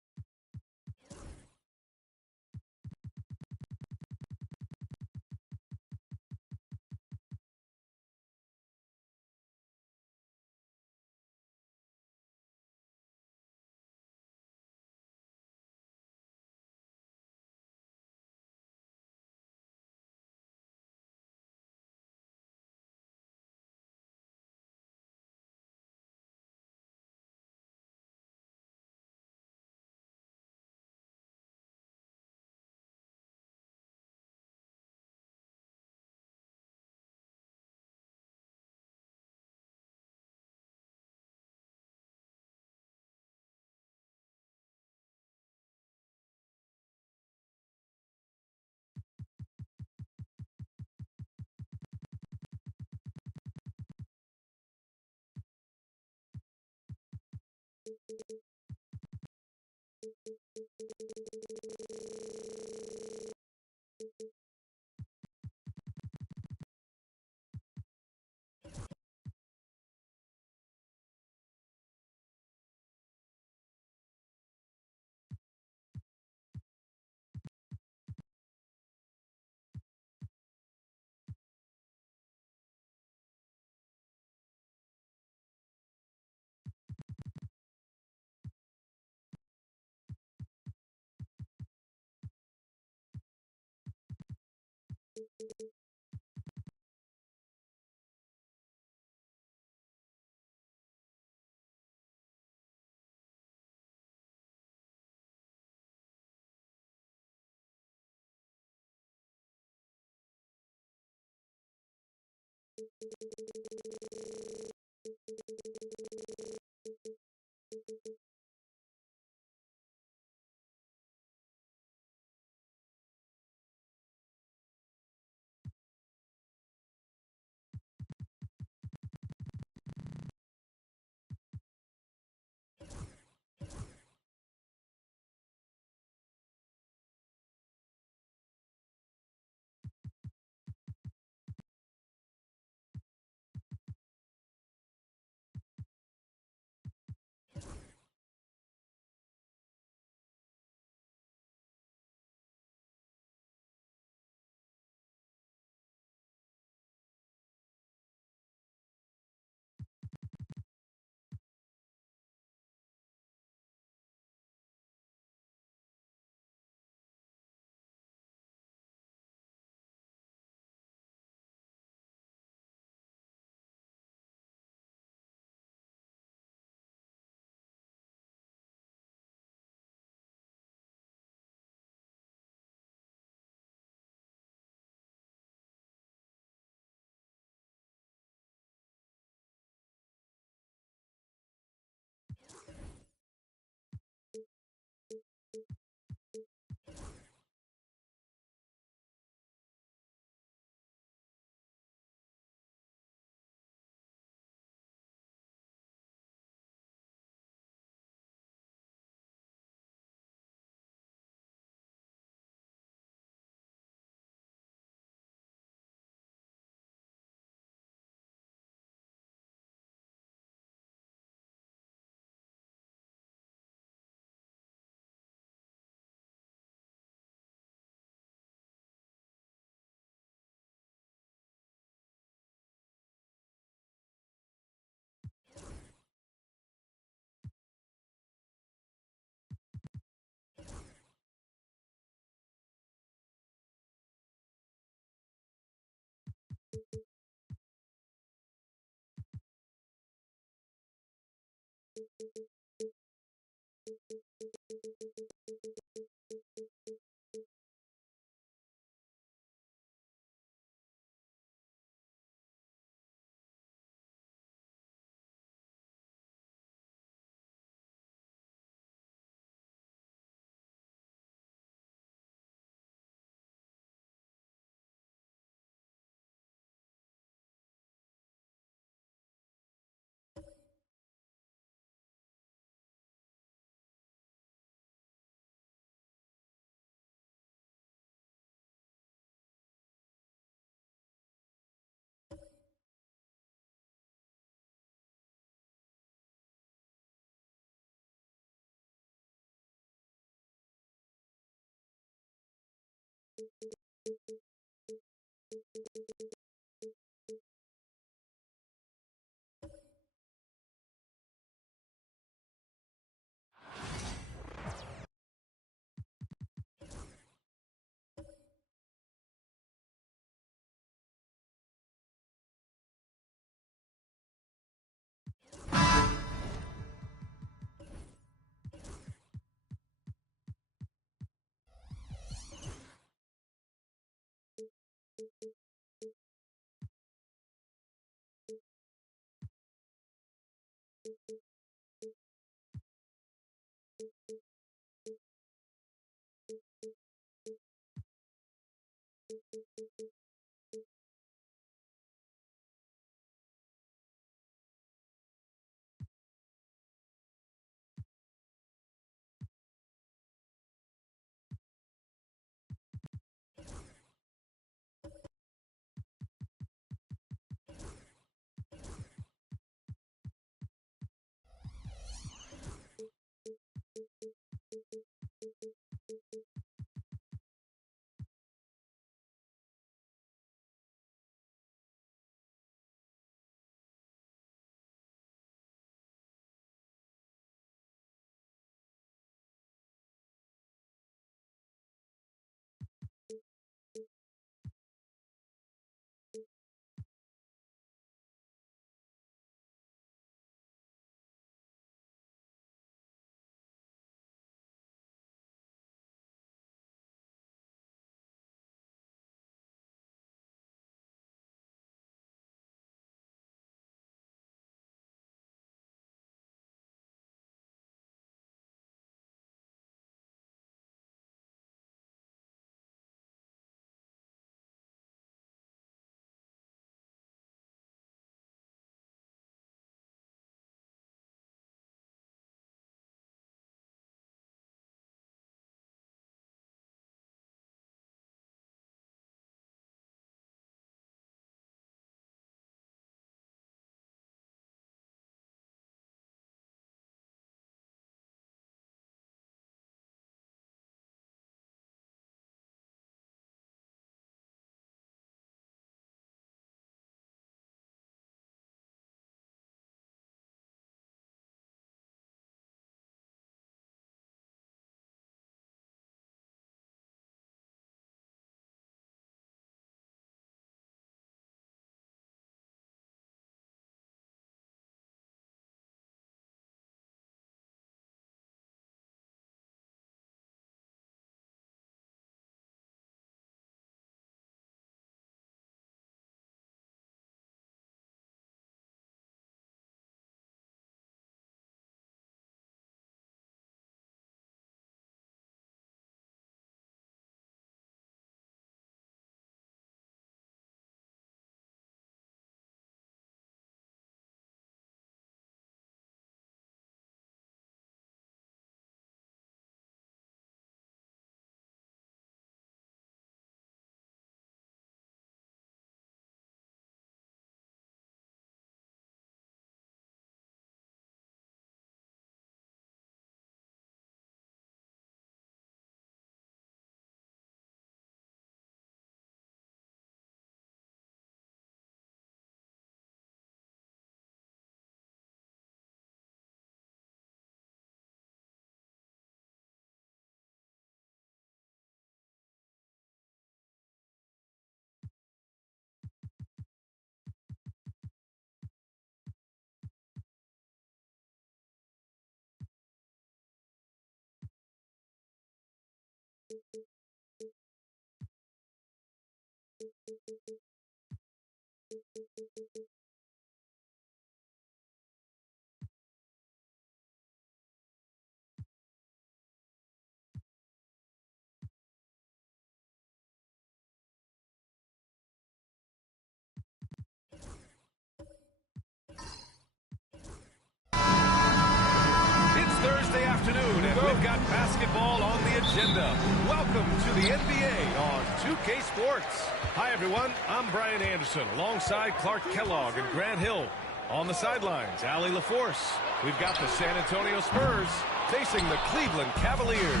Thursday afternoon, and we've got basketball on the agenda. Welcome to the NBA on 2K Sports. Hi, everyone. I'm Brian Anderson, alongside Clark Kellogg and Grant Hill. On the sidelines, Allie LaForce. We've got the San Antonio Spurs facing the Cleveland Cavaliers.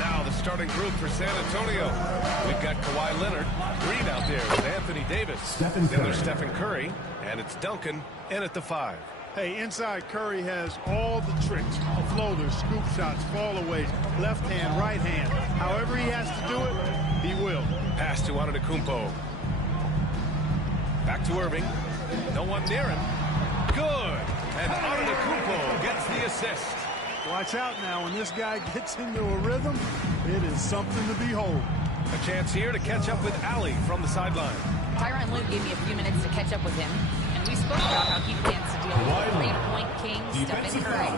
Now the starting group for San Antonio. We've got Kawhi Leonard, Green out there with Anthony Davis. Then there's Stephen Curry, and it's Duncan in at the 5. Hey, inside Curry has all the tricks. Floaters, scoop shots, fallaways, left hand, right hand. However he has to do it, he will. Pass to Antetokounmpo. Back to Irving. No one near him. Good. And Antetokounmpo gets the assist. Watch out now. When this guy gets into a rhythm, it is something to behold. A chance here to catch up with Allie from the sideline. Tyronn Lue gave me a few minutes to catch up with him, and we spoke about how he plans to deal with the three-point king, Stephen Curry.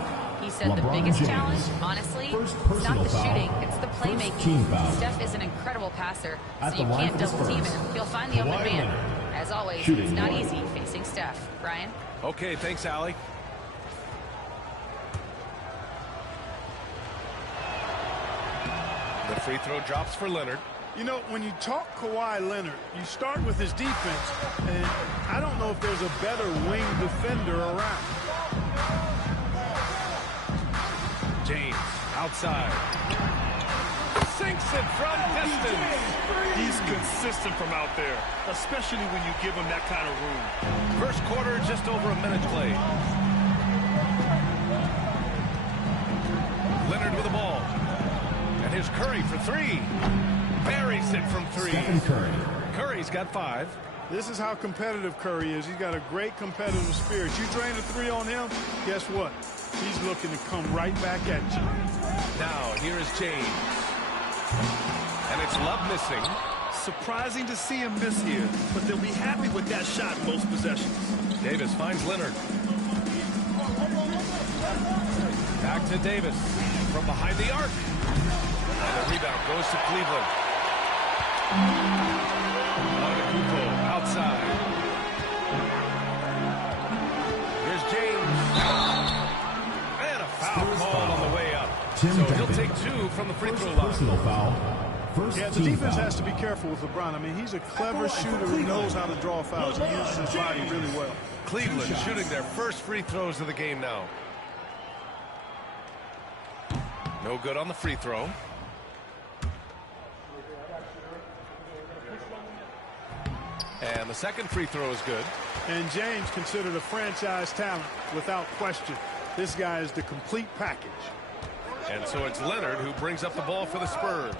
He said the biggest challenge, honestly, it's not the shooting, it's the playmaking. Steph is an incredible passer, so you can't double-team him. He'll find the open man. As always, it's not easy facing Steph. Brian? Okay, thanks, Allie. The free throw drops for Leonard. You know, when you talk Kawhi Leonard, you start with his defense, and I don't know if there's a better wing defender around. James, outside. Sinks it from distance. He's consistent from out there, especially when you give him that kind of room. First quarter, just over a minute played. Leonard with the ball. And here's Curry for three. Buries it from three. Stephen Curry. Curry's got 5. This is how competitive Curry is. He's got a great competitive spirit. You drain a 3 on him, guess what? He's looking to come right back at you. Now, here is James. And it's Love missing. Surprising to see him miss here, but they'll be happy with that shot most possessions. Davis finds Leonard. Back to Davis from behind the arc. And the rebound goes to Cleveland. Antetokounmpo outside. Here's James. And a foul call on the way up. So he'll take 2 from the free throw line. Personal foul. Yeah, the defense has to be careful with LeBron. I mean, he's a clever shooter who knows how to draw fouls. He uses his body really well. Cleveland shooting their first free throws of the game now. No good on the free throw. And the second free throw is good. And James considered a franchise talent without question. This guy is the complete package. And so it's Leonard who brings up the ball for the Spurs.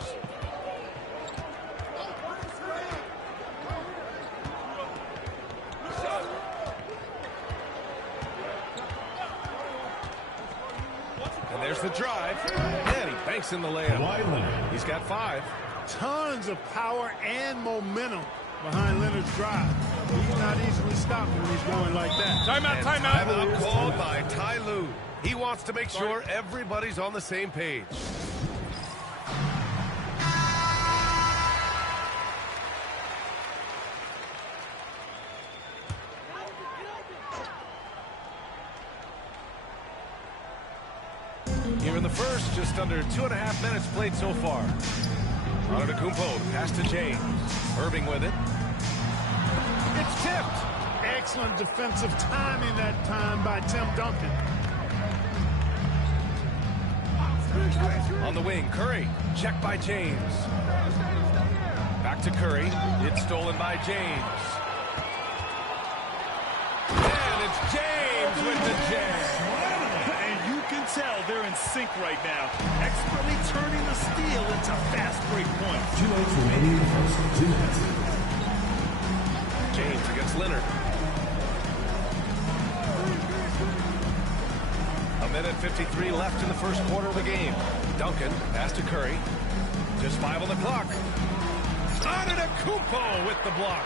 And there's the drive. And he banks in the layup. He's got 5. Tons of power and momentum behind Leonard's drive. He's not easily stopped when he's going like that. Timeout, timeout. Timeout called by Ty Lue. He wants to make sure everybody's on the same page. Here in the first, just under 2.5 minutes played so far. Antetokounmpo, pass to James. Irving with it. It's tipped. Excellent defensive timing that time by Tim Duncan. On the wing, Curry. Checked by James. Back to Curry. It's stolen by James. And it's James with the jam. And you can tell they're in sync right now. Expertly turning the steal into fast break points. 2:08 remaining in the first. 2 minutes. James against Leonard. A minute 53 left in the first quarter of the game. Duncan, pass to Curry. Just 5 on the clock. Antetokounmpo with the block.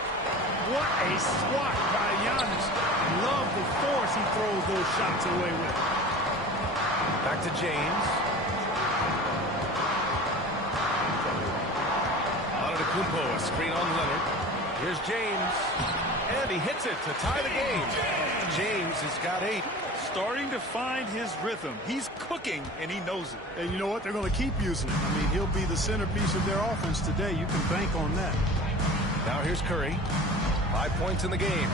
What a swat by Giannis. Love the force he throws those shots away with. Back to James. Antetokounmpo, a screen on Leonard. Here's James. And he hits it to tie the game. James has got 8. Starting to find his rhythm. He's cooking, and he knows it. And you know what? They're going to keep using him. I mean, he'll be the centerpiece of their offense today. You can bank on that. Now here's Curry. 5 points in the game.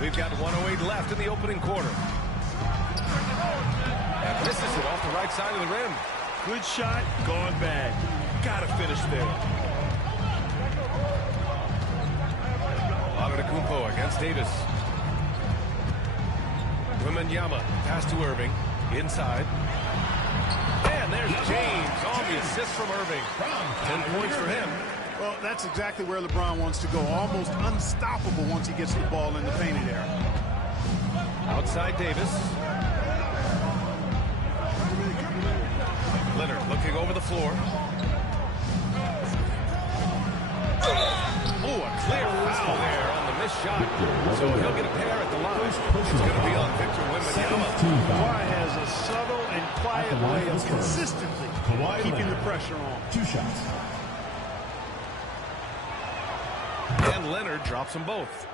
We've got 1:08 left in the opening quarter. And misses it off the right side of the rim. Good shot, gone bad. Got to finish there. Antetokounmpo against Davis. Wembanyama pass to Irving. Inside. And there's James on the assist from Irving. 10 points for him. Well, that's exactly where LeBron wants to go. Almost unstoppable once he gets the ball in the painted area. Outside Davis. Leonard looking over the floor. Oh, a clear foul there on the missed shot. So he'll get a pair at the line. It's going to be on Victor Wembanyama. Kawhi has a subtle and quiet way of consistently keeping the pressure on. 2 shots. And Leonard drops them both.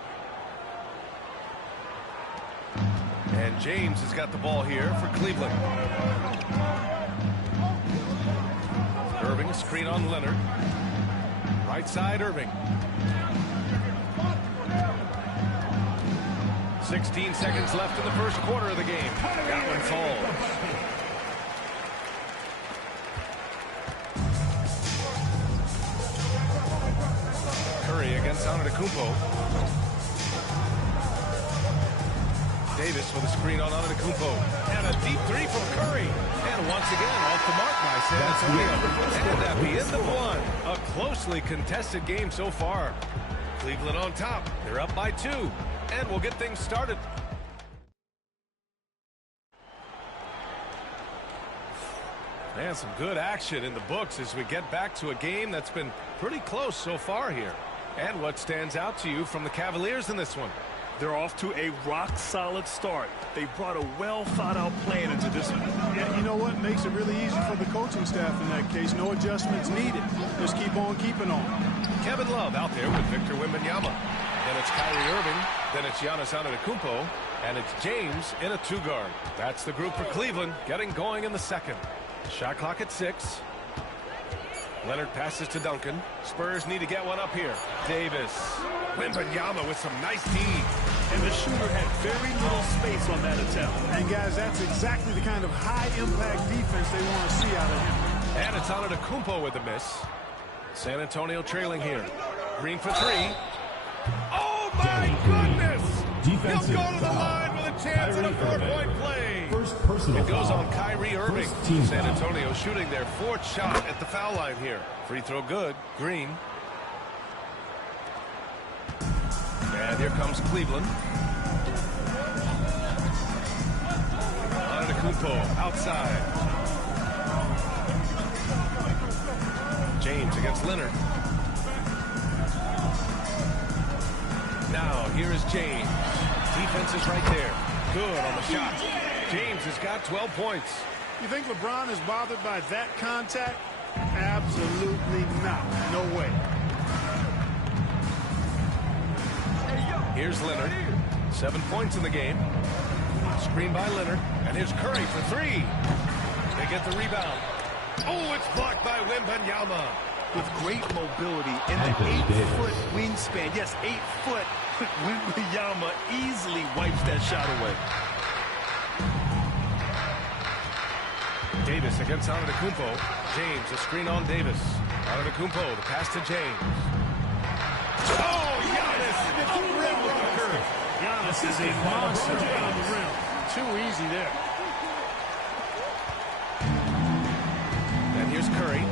And James has got the ball here for Cleveland. Irving, a screen on Leonard. Right side, Irving. 16 seconds left in the first quarter of the game. That one falls. Curry against Antetokounmpo. Davis with a screen on Antetokounmpo. And a deep 3 from Curry. And once again, off the mark by San Antonio. And at the end of one, a closely contested game so far. Cleveland on top. They're up by 2. And we'll get things started. And some good action in the books as we get back to a game that's been pretty close so far here. And what stands out to you from the Cavaliers in this one? They're off to a rock-solid start. They brought a well-thought-out plan into this one. Yeah, you know what makes it really easy for the coaching staff in that case? No adjustments needed. Just keep on keeping on. Kevin Love out there with Victor Wembanyama. Then it's Kyrie Irving. Then it's Giannis Antetokounmpo. And it's James in a 2-guard. That's the group for Cleveland getting going in the second. Shot clock at 6. Leonard passes to Duncan. Spurs need to get one up here. Davis. Wembanyama with some nice D. And the shooter had very little space on that attempt. And guys, that's exactly the kind of high-impact defense they want to see out of him. And it's Antetokounmpo with the miss. San Antonio trailing here. Green for 3. Oh my goodness! He'll go to the line with a chance at a 4-point play. First personal It goes foul. on Kyrie Irving. Team San foul. Antonio shooting their 4th shot at the foul line here. Free throw good. Green. And here comes Cleveland. Antetokounmpo outside. James against Leonard. Now here is James. Defense is right there. Good on the shot. James has got 12 points. You think LeBron is bothered by that contact? Absolutely not. No way. Here's Leonard. 7 points in the game. Screen by Leonard. And here's Curry for 3. They get the rebound. Oh, it's blocked by Wembanyama. With great mobility and the 8-foot wingspan. Yes, 8 foot. Wembanyama easily wipes that shot away. Davis against Antetokounmpo. James, a screen on Davis. Antetokounmpo, the pass to James. Oh, Giannis! It's a rim blocker. Giannis is a monster around the rim. Too easy there. And here's Curry.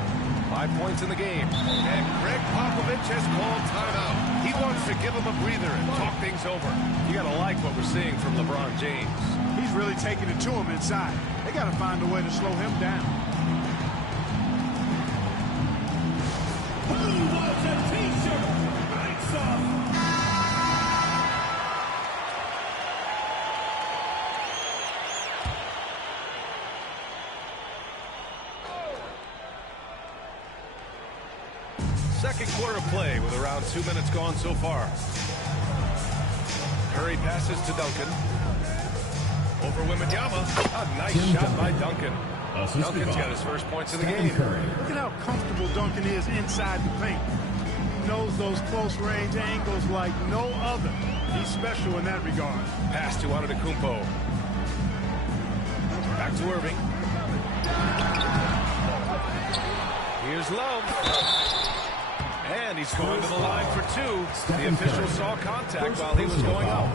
5 points in the game. And Greg Popovich has called timeout. He wants to give him a breather and talk things over. You got got to like what we're seeing from LeBron James. He's really taking it to him inside. They got to find a way to slow him down. Who wants a t-shirt? Lights off. Second quarter of play with around 2 minutes gone so far. Curry passes to Duncan. Over Wembanyama. A nice shot by Duncan. Duncan's got his first points of the game. Look at how comfortable Duncan is inside the paint. He knows those close range angles like no other. He's special in that regard. Pass to Antetokounmpo. Back to Irving. Here's Love. And he's going to the line for two. The official saw contact while he was going up.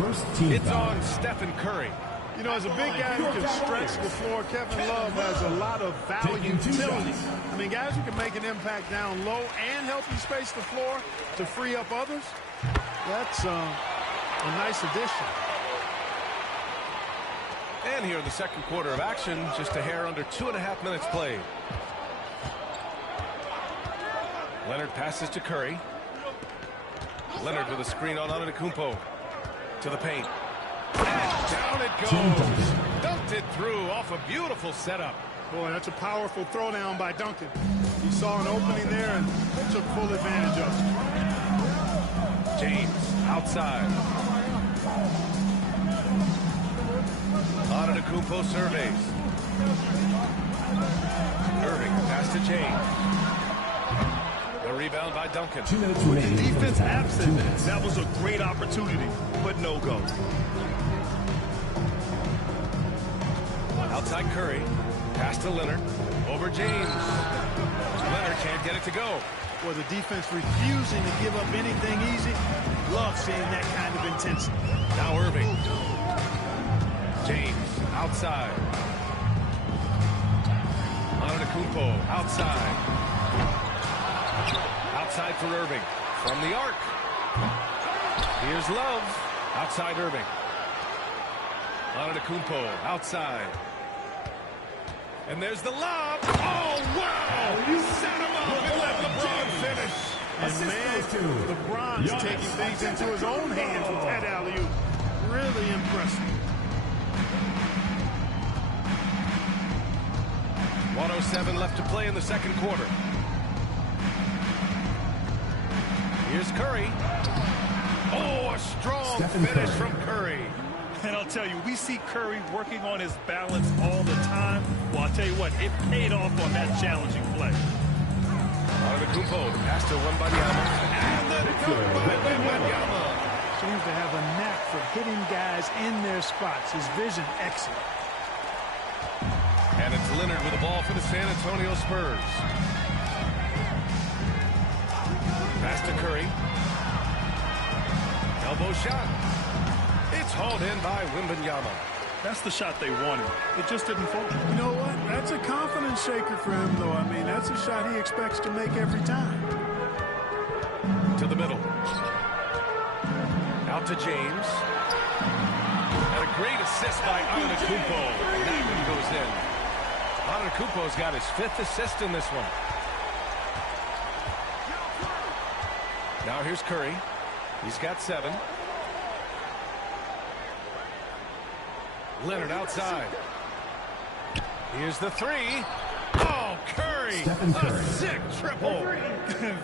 It's on Stephen Curry. You know, as a big guy who can stretch the floor, Kevin Love has a lot of value utility. I mean, guys who can make an impact down low and help you space the floor to free up others, that's a nice addition. And here in the second quarter of action, just a hair under 2.5 minutes played. Leonard passes to Curry. Leonard with a screen on Antetokounmpo. To the paint. And down it goes. Dunked it through off a beautiful setup. Boy, that's a powerful throwdown by Duncan. He saw an opening there and took full advantage of it. James outside. Antetokounmpo surveys. Irving pass to James. The rebound by Duncan. With the defense absent, that was a great opportunity, but no go. Outside Curry. Pass to Leonard. Over James. Leonard can't get it to go. Well, the defense refusing to give up anything easy. Love seeing that kind of intensity. Now Irving. James outside. Antetokounmpo outside. Outside for Irving. From the arc. Here's Love. Outside Irving. Antetokounmpo outside. And there's the lob. Oh, wow! You set him up and let LeBron finish. And man, LeBron's taking things into his own hands with that alley-oop. Really impressive. 1:07 left to play in the second quarter. Here's Curry. Oh, a strong finish from Curry. And I'll tell you, we see Curry working on his balance all the time. Well, I'll tell you what, it paid off on that challenging play. Antetokounmpo, the pass to Wembanyama. And the dunk by Wembanyama. Seems to have a knack for hitting guys in their spots. His vision excellent. And it's Leonard with the ball for the San Antonio Spurs. Pass to Curry. Elbow shot. It's hauled in by Wembanyama. That's the shot they wanted. It just didn't fall. You know what? That's a confidence shaker for him, though. I mean, that's a shot he expects to make every time. To the middle. Out to James. And a great assist by Antetokounmpo. And that one goes in. Antetokounmpo's got his 5th assist in this one. Now here's Curry. He's got 7. Leonard outside. Here's the 3. Oh, Curry! A sick triple.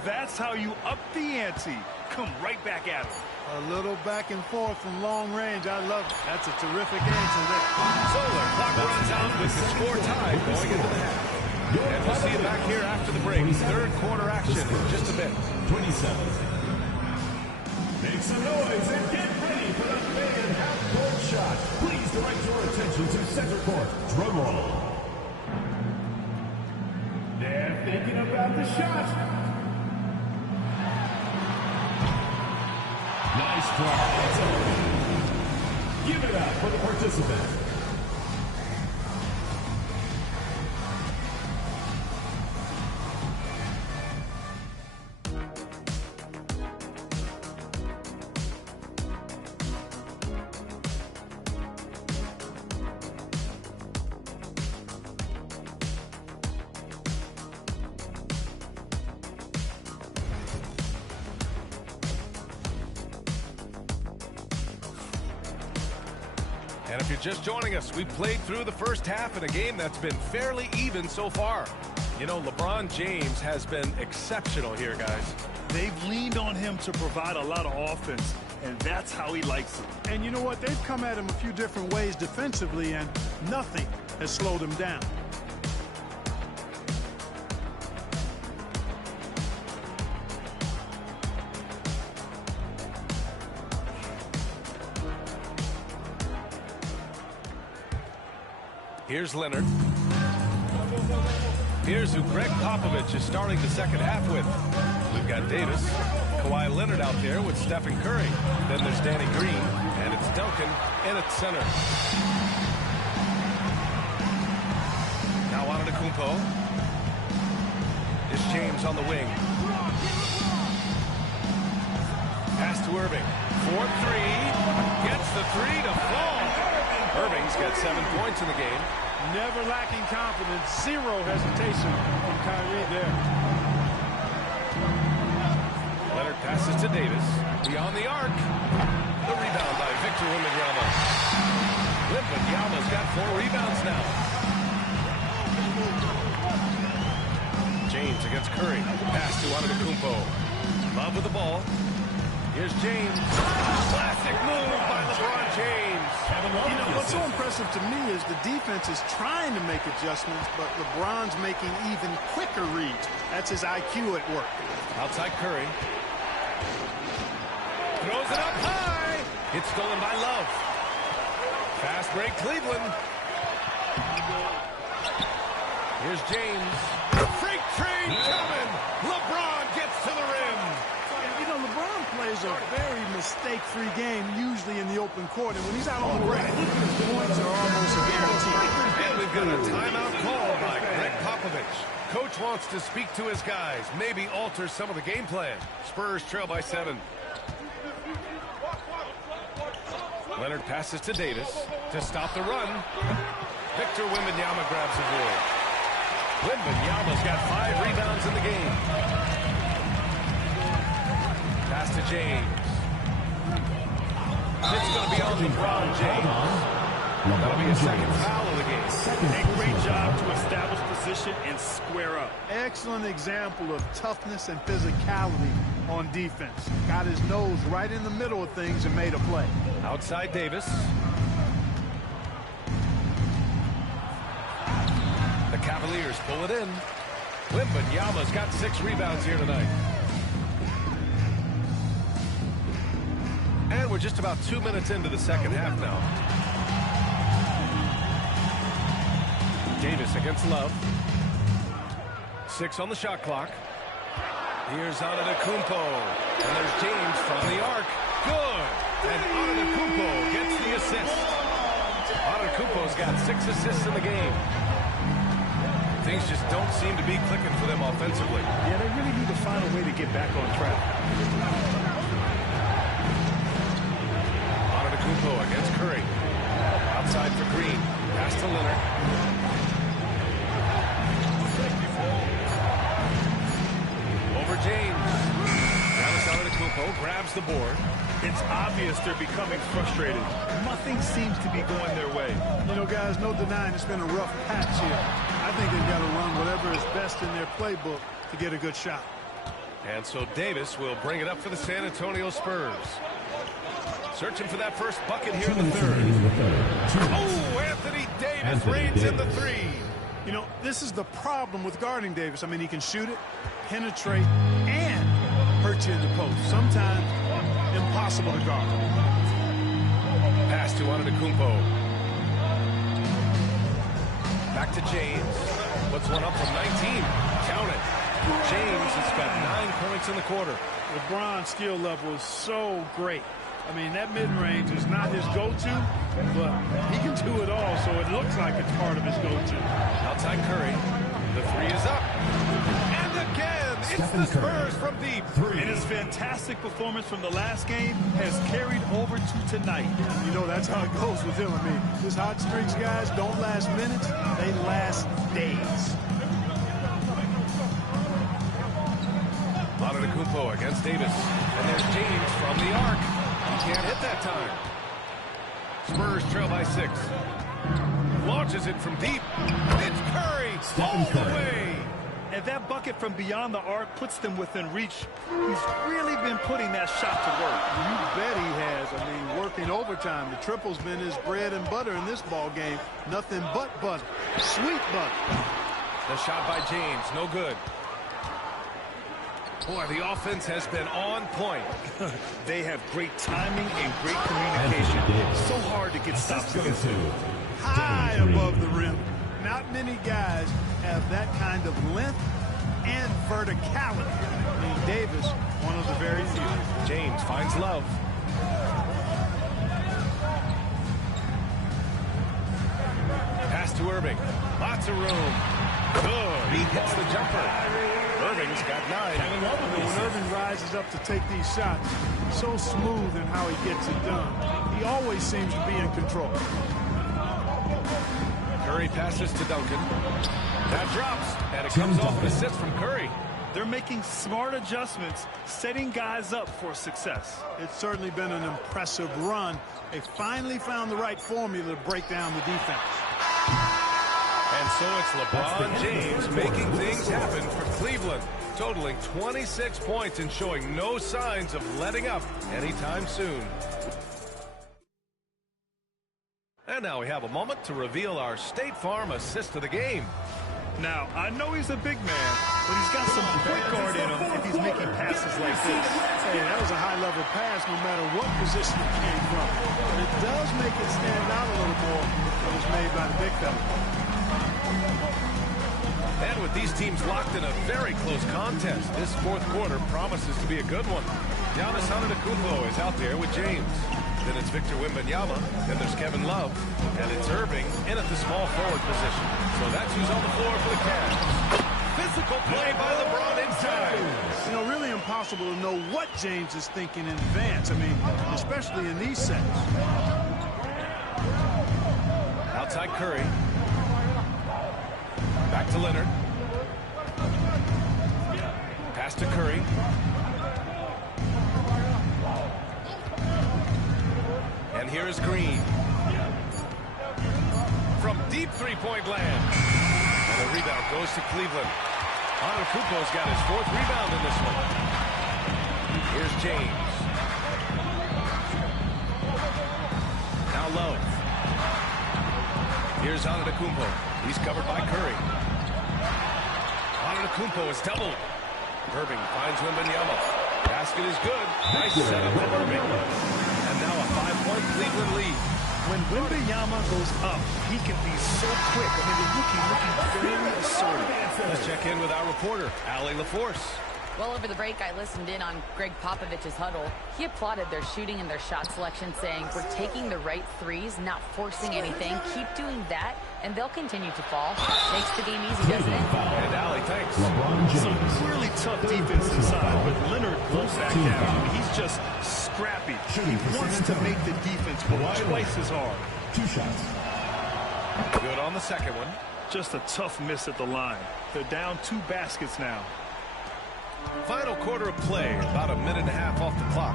That's how you up the ante. Come right back at him. A little back and forth from long range. I love it. That's a terrific answer there. So the clock runs out with the score tied going into the half. And we'll see you back here after the break. Third quarter action in just a bit. 27. Make some noise and get ready for the big half-court shot. Please direct your attention to center court. Drum roll. They're thinking about the shot. Nice try. Give it up for the participant. And if you're just joining us, we played through the first half in a game that's been fairly even so far. You know, LeBron James has been exceptional here, guys. They've leaned on him to provide a lot of offense, and that's how he likes it. And you know what? They've come at him a few different ways defensively, and nothing has slowed him down. Here's Leonard. Here's who Greg Popovich is starting the second half with. We've got Davis, Kawhi Leonard out there with Stephen Curry. Then there's Danny Green, and it's Duncan in at center. Now Antetokounmpo. It's James on the wing. Pass to Irving. 4-3. Gets the three to fall. Irving's got 7 points in the game. Never lacking confidence. Zero hesitation from Kyrie there. Leonard passes to Davis. Beyond the arc. The rebound by Victor Wembanyama. Wembanyama's got 4 rebounds now. James against Curry. Pass to Antetokounmpo. Love with the ball. Here's James. Classic move by LeBron James. You know, what's so impressive to me is the defense is trying to make adjustments, but LeBron's making even quicker reads. That's his IQ at work. Outside Curry. Throws it up high. It's stolen by Love. Fast break Cleveland. Here's James. Freight train coming. LeBron gets to the rim. You know, LeBron plays a very mistake-free game, usually in the open court, and when he's out on the break, points are almost a guarantee. And we've got a timeout call by Greg Popovich. Coach wants to speak to his guys, maybe alter some of the game plan. Spurs trail by 7. Leonard passes to Davis to stop the run. Victor Wembanyama grabs the board. Wembanyama's got 5 rebounds in the game. Pass to James. It's going to be on LeBron James. That'll be a second foul of the game. A great job to establish position and square up. Excellent example of toughness and physicality on defense. Got his nose right in the middle of things and made a play. Outside Davis. The Cavaliers pull it in. Wembanyama's got 6 rebounds here tonight. And we're just about 2 minutes into the second half now. Davis against Love. 6 on the shot clock. Here's Antetokounmpo. And there's James from the arc. Good. And Antetokounmpo gets the assist. Antetokounmpo's got 6 assists in the game. Things just don't seem to be clicking for them offensively. Yeah, they really need to find a way to get back on track. Antetokounmpo against Curry. Outside for Green. Pass to Leonard. Over James. Giannis Antetokounmpo grabs the board. It's obvious they're becoming frustrated. Nothing seems to be going their way. You know, guys, no denying it's been a rough patch here. I think they've got to run whatever is best in their playbook to get a good shot. And so Davis will bring it up for the San Antonio Spurs. Searching for that first bucket here in the third. Oh, Anthony Davis reigns in the 3. You know, this is the problem with guarding Davis. I mean, he can shoot it, penetrate, and hurt you in the post. Sometimes impossible to guard. Pass to Antetokounmpo. Back to James. Puts one up from 19. Count it. James has got 9 points in the quarter. LeBron's skill level is so great. I mean, that mid-range is not his go-to, but he can do it all, so it looks like it's part of his go-to. Outside Curry. The 3 is up. And again, it's the Spurs from deep. And his fantastic performance from the last game has carried over to tonight. You know, that's how it goes with him. I mean, his hot streaks, guys, don't last minutes. They last days. Antetokounmpo against Davis. And there's James from the arc. He can't hit that time. Spurs trail by 6. Launches it from deep. It's Curry all the way. And that bucket from beyond the arc puts them within reach. He's really been putting that shot to work. You bet he has. I mean, working overtime. The triple's been his bread and butter in this ball game. Nothing but butter. Sweet butter. The shot by James, no good. Boy, the offense has been on point. They have great timing and great communication. So hard to get stops against them. High above the rim. Not many guys have that kind of length and verticality. I mean, Davis, one of the very few. James finds Love. Pass to Irving. Lots of room. Good. He hits the jumper. Irving's got 9. When Irving rises up to take these shots, so smooth in how he gets it done. He always seems to be in control. Curry passes to Duncan. That drops, and it comes off an assist from Curry. They're making smart adjustments, setting guys up for success. It's certainly been an impressive run. They finally found the right formula to break down the defense. And so it's LeBron James making things happen for Cleveland, totaling 26 points and showing no signs of letting up anytime soon. And now we have a moment to reveal our State Farm assist of the game. Now, I know he's a big man, but he's got some point guard in him if he's making passes like this. Hey, that was a high-level pass no matter what position it came from. But it does make it stand out a little more when it's made by the big fella. And with these teams locked in a very close contest, this fourth quarter promises to be a good one. Giannis Antetokounmpo is out there with James. Then it's Victor Wembanyama. Then there's Kevin Love. And it's Irving in at the small forward position. So that's who's on the floor for the Cavs. Physical play by LeBron inside. You know, really impossible to know what James is thinking in advance. I mean, especially in these sets. Outside Curry. Back to Leonard. Pass to Curry. And here is Green. From deep three-point land. And the rebound goes to Cleveland. Antetokounmpo's got his 4th rebound in this one. Here's James. Now Love. Here's Antetokounmpo. He's covered by Curry. Antetokounmpo is doubled. Irving finds Wembanyama. Basket is good. Nice setup from Irving. And now a 5-point Cleveland lead. When Wembanyama goes up, he can be so quick. I mean, the rookie looking very assertive. Let's check in with our reporter, Allie LaForce. Well, over the break, I listened in on Greg Popovich's huddle. He applauded their shooting and their shot selection, saying, we're taking the right threes, not forcing anything. Keep doing that, and they'll continue to fall. Makes the game easy, doesn't it? And Allie, thanks. Some really tough defense inside, but Leonard goes back down. He's just scrappy. He wants to make the defense work twice as hard. 2 shots. Good on the second one. Just a tough miss at the line. They're down 2 baskets now. Final quarter of play, about a minute and a half off the clock.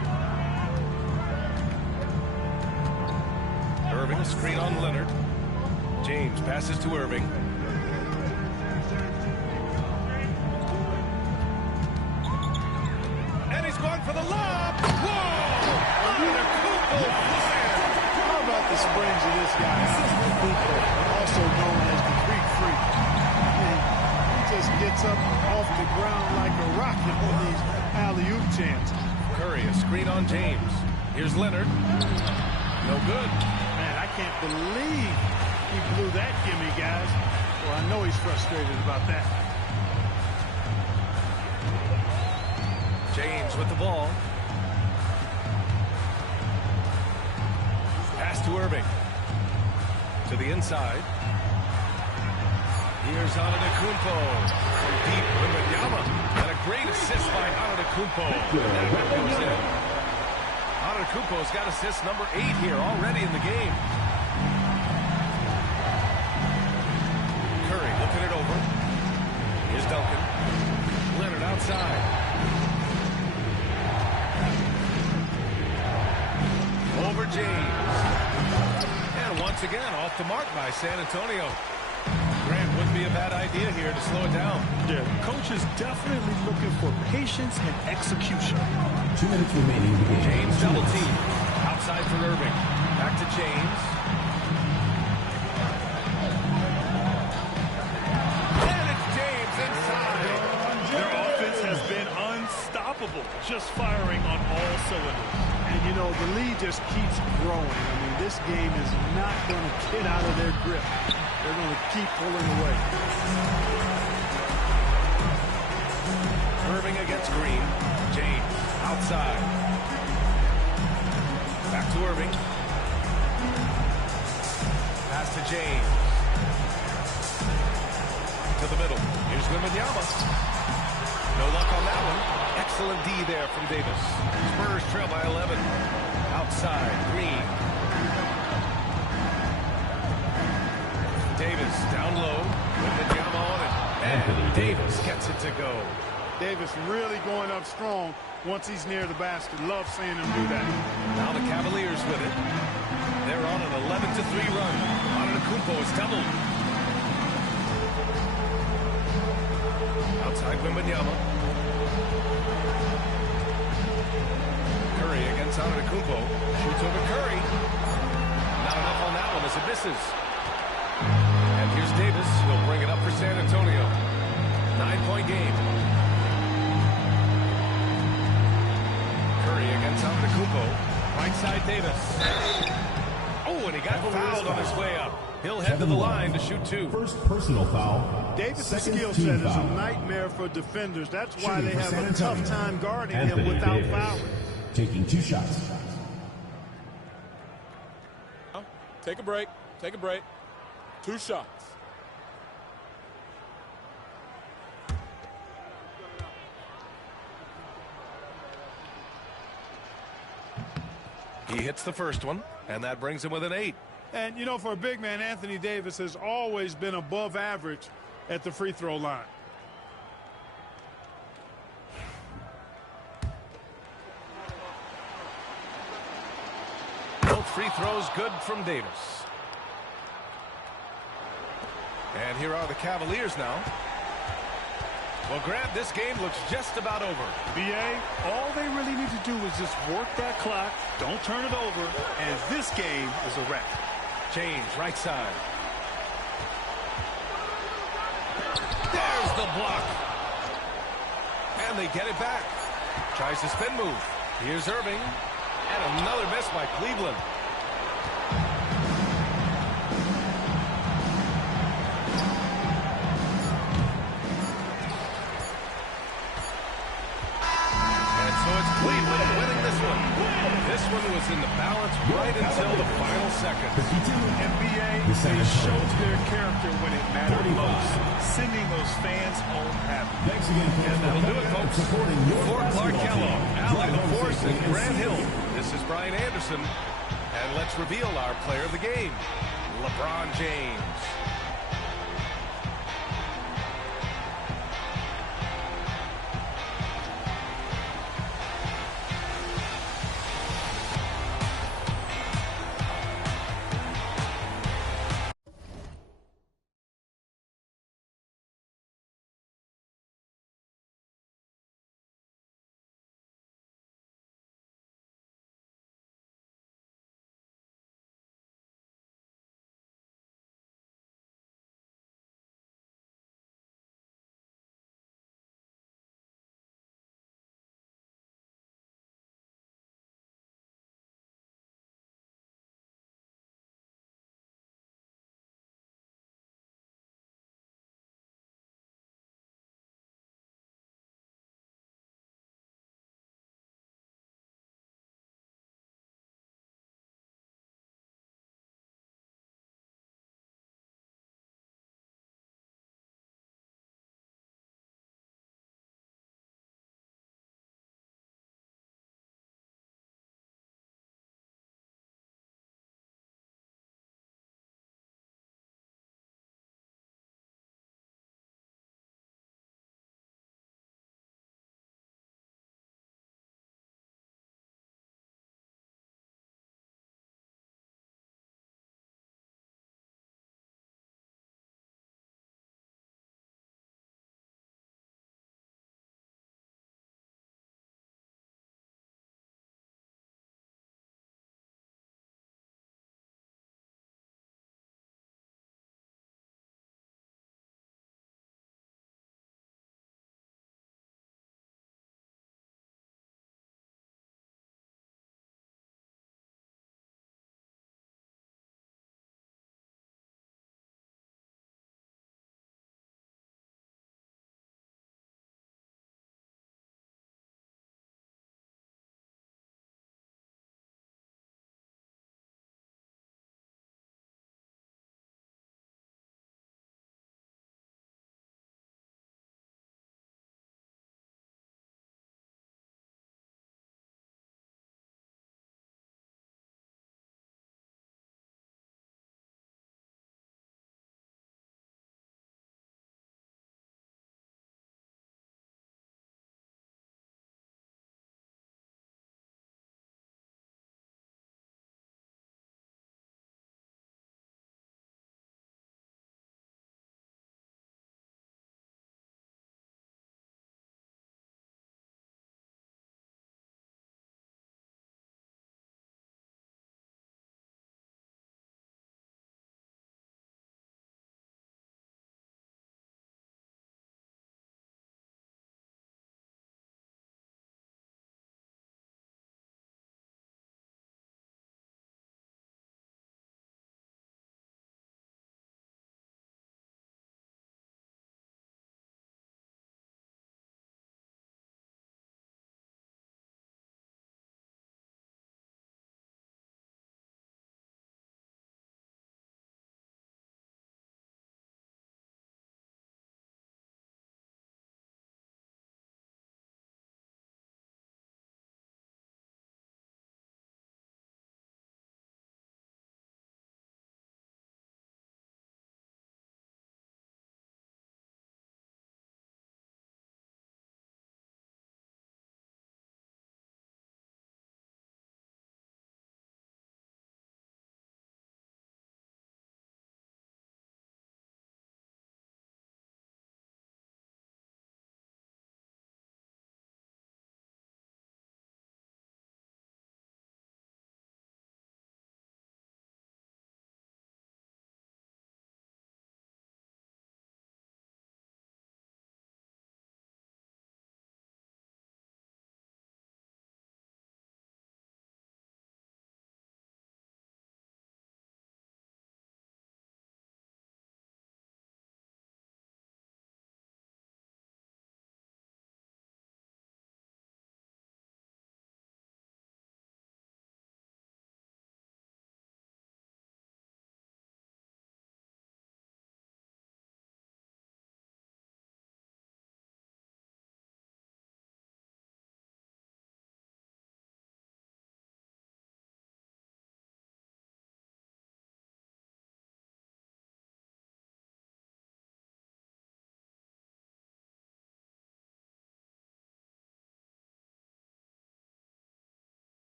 Irving, a screen on Leonard. James passes to Irving. And he's going for the lob. Whoa! Antetokounmpo flying. How about the springs of this guy? Antetokounmpo, also known as the Greek Freak. He just gets up off the ground like a rocket on these alley-oop chances. Curry, a screen on James. Here's Leonard. No good. Man, I can't believe he blew that gimme, guys. Well, I know he's frustrated about that. James with the ball. Pass to Irving. To the inside. Here's Antetokounmpo. From deep, Wembanyama. And a great assist by Antetokounmpo. And that one goes in. Antetokounmpo's got assist number 8 here already in the game. Curry looking it over. Here's Duncan. Leonard outside. Over James. once again off the mark by San Antonio. Grant wouldn't be a bad idea here to slow it down. Yeah, coach is definitely looking for patience and execution. 2 minutes remaining in the game. James double team. Outside for Irving. Back to James. And it's James inside. Their offense has been unstoppable, just firing on all cylinders. And, you know, the lead just keeps growing. I mean, this game is not going to get out of their grip. They're going to keep pulling away. Irving against Green. James outside. Back to Irving. Pass to James. To the middle. Here's Wembanyama. No luck on that one. Excellent D there from Davis. Spurs trail by 11. Outside, Green. Davis down low. Wembanyama on it. And Davis gets it to go. Davis really going up strong once he's near the basket. Love seeing him do that. Now the Cavaliers with it. They're on an 11-3 run. Antetokounmpo is doubled. Outside Wembanyama. Curry against Antetokounmpo. Shoots over Curry. Not enough on that one as it misses. And here's Davis. He'll bring it up for San Antonio. 9-point game. Curry against Antetokounmpo. Right side Davis. Oh, and he got fouled on his way up. He'll head to the line to shoot 2. First personal foul. Davis' skill set is a nightmare for defenders. That's why they have a tough time guarding him without fouling. Taking 2 shots. Take a break. Take a break. 2 shots. He hits the first one, and that brings him with an 8. And, you know, for a big man, Anthony Davis has always been above average at the free throw line. Both free throws good from Davis. And here are the Cavaliers now. Well, Grant, this game looks just about over. B.A., all they really need to do is just work that clock, don't turn it over, and this game is a wrap. James, right side. There's the block. And they get it back. Tries the spin move. Here's Irving. And another miss by Cleveland. And so it's Cleveland winning this one. This one was in the balance right until the final second. NBA, they showed their character when it mattered most, sending those fans home happy. Thanks again, and that'll do it, folks. For Clark Kellogg, Allen LaForce, and Grant Hill, this is Brian Anderson. And let's reveal our player of the game, LeBron James.